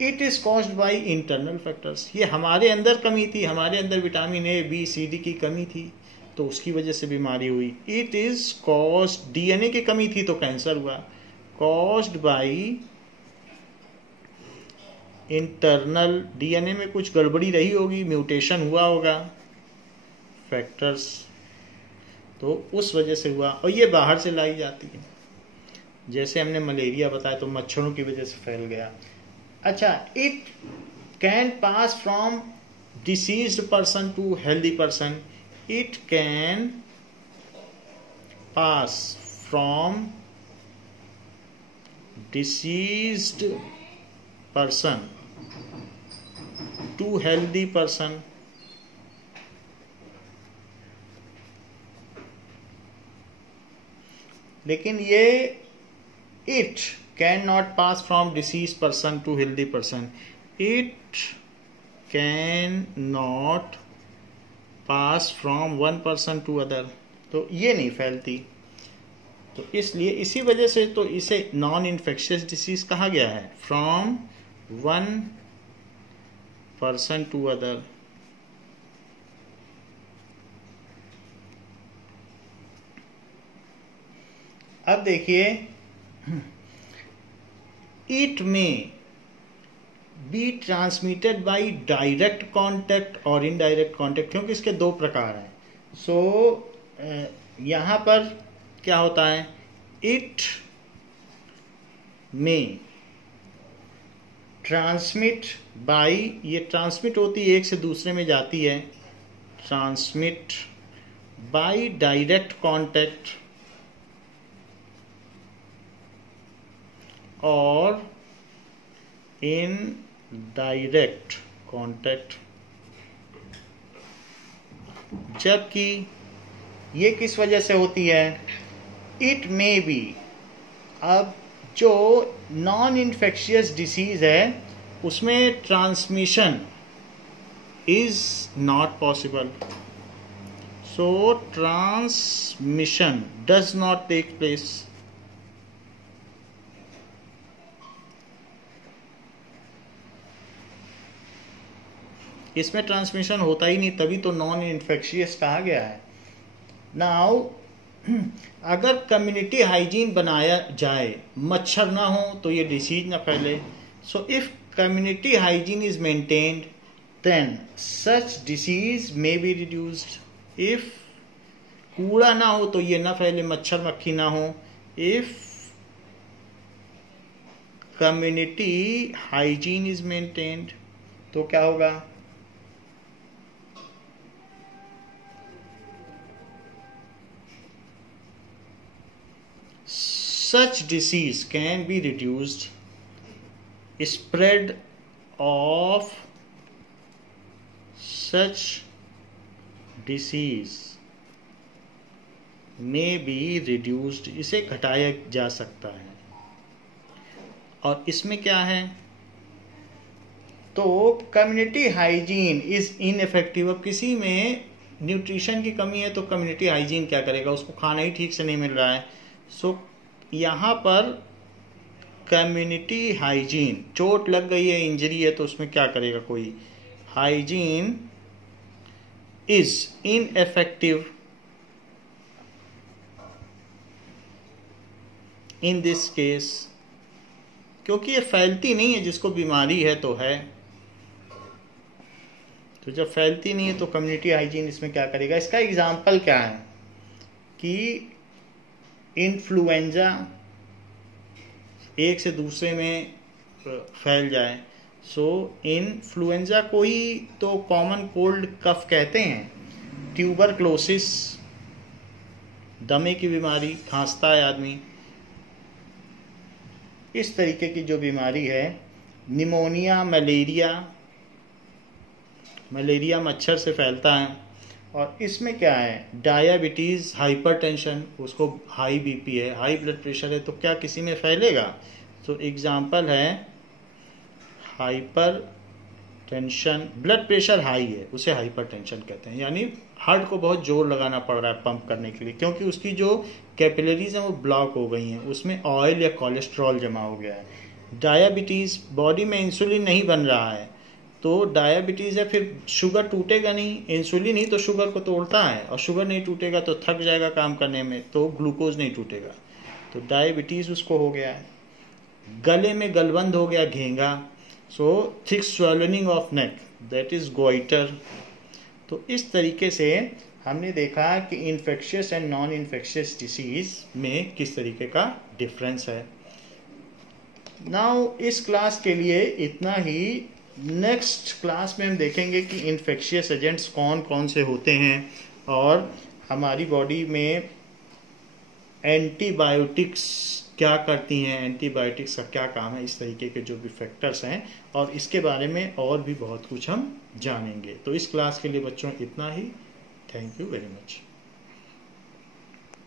it is caused by internal factors. ये हमारे अंदर कमी थी, हमारे अंदर vitamin A B C D की कमी थी तो उसकी वजह से बीमारी हुई। इट इज कॉज्ड, डीएनए की कमी थी तो कैंसर हुआ। कॉज्ड बाय इंटरनल, डीएनए में कुछ गड़बड़ी रही होगी, म्यूटेशन हुआ होगा, फैक्टर्स, तो उस वजह से हुआ। और ये बाहर से लाई जाती है, जैसे हमने मलेरिया बताया तो मच्छरों की वजह से फैल गया। अच्छा, it can pass from diseased person to healthy person, it can pass from deceased person to healthy person, लेकिन ये it can not pass from disease person to healthy person, it can not pass from one person to other, तो ये नहीं फैलती। तो इसलिए इसी वजह से तो इसे नॉन इन्फेक्शियस डिसीज कहा गया है, from one person to other. अब देखिए, it may be transmitted by direct contact और इनडायरेक्ट कांटेक्ट, क्योंकि इसके दो प्रकार हैं। सो यहां पर क्या होता है, इट में ट्रांसमिट बाई, ये ट्रांसमिट होती है, एक से दूसरे में जाती है, ट्रांसमिट बाई डायरेक्ट कांटेक्ट और इन डायरेक्ट कांटेक्ट। जबकि ये किस वजह से होती है, इट मे बी, अब जो नॉन इन्फेक्शियस डिसीज है उसमें transmission is not possible, so transmission does not take place. इसमें ट्रांसमिशन होता ही नहीं, तभी तो नॉन इन्फेक्शियस कहा गया है। नाउ अगर कम्युनिटी हाइजीन बनाया जाए, मच्छर ना हो तो ये डिसीज ना फैले। So if community hygiene is maintained then such disease may be reduced. If कूड़ा ना हो तो ये ना फैले, मच्छर मक्खी ना हो। If community hygiene is maintained तो क्या होगा, such disease can be reduced, spread of such disease may be reduced, इसे घटाया जा सकता है। और इसमें क्या है, तो कम्युनिटी हाइजीन इज इनइफेक्टिव। अब किसी में न्यूट्रिशन की कमी है तो कम्युनिटी हाइजीन क्या करेगा, उसको खाना ही ठीक से नहीं मिल रहा है। सो यहाँ पर कम्युनिटी हाइजीन, चोट लग गई है, इंजरी है, तो उसमें क्या करेगा कोई, hygiene is ineffective in this case, क्योंकि ये फैलती नहीं है, जिसको बीमारी है तो है। तो जब फैलती नहीं है तो कम्युनिटी हाइजीन इसमें क्या करेगा। इसका एग्जाम्पल क्या है कि इन्फ्लुएंजा एक से दूसरे में फैल जाए। सो इन्फ्लुएंजा को ही तो कॉमन कोल्ड कफ कहते हैं। ट्यूबरक्लोसिस, दमे की बीमारी, खांसता है आदमी, इस तरीके की जो बीमारी है। निमोनिया, मलेरिया मच्छर से फैलता है। और इसमें क्या है, डायबिटीज़, हाइपरटेंशन, उसको हाई बीपी है, हाई ब्लड प्रेशर है, तो क्या किसी में फैलेगा। तो एग्जांपल है हाइपरटेंशन, ब्लड प्रेशर हाई है उसे हाइपरटेंशन कहते हैं, यानी हार्ट को बहुत जोर लगाना पड़ रहा है पंप करने के लिए, क्योंकि उसकी जो कैपिलरीज हैं वो ब्लॉक हो गई हैं, उसमें ऑयल या कोलेस्ट्रॉल जमा हो गया है। डायबिटीज़, बॉडी में इंसुलिन नहीं बन रहा है तो डायबिटीज़ है, फिर शुगर टूटेगा नहीं, इंसुलिन ही तो शुगर को तोड़ता है, और शुगर नहीं टूटेगा तो थक जाएगा काम करने में, तो ग्लूकोज नहीं टूटेगा, तो डायबिटीज़ उसको हो गया है। गले में गलबंद हो गया, घेंगा, so thick swelling of neck, that is goitre. तो इस तरीके से हमने देखा कि infectious and non infectious disease में किस तरीके का डिफरेंस है। नाउ इस क्लास के लिए इतना ही। नेक्स्ट क्लास में हम देखेंगे कि इन्फेक्शियस एजेंट्स कौन कौन से होते हैं और हमारी बॉडी में एंटीबायोटिक्स क्या करती हैं, एंटीबायोटिक्स का क्या काम है, इस तरीके के जो भी फैक्टर्स हैं, और इसके बारे में और भी बहुत कुछ हम जानेंगे। तो इस क्लास के लिए बच्चों इतना ही। Thank you very much.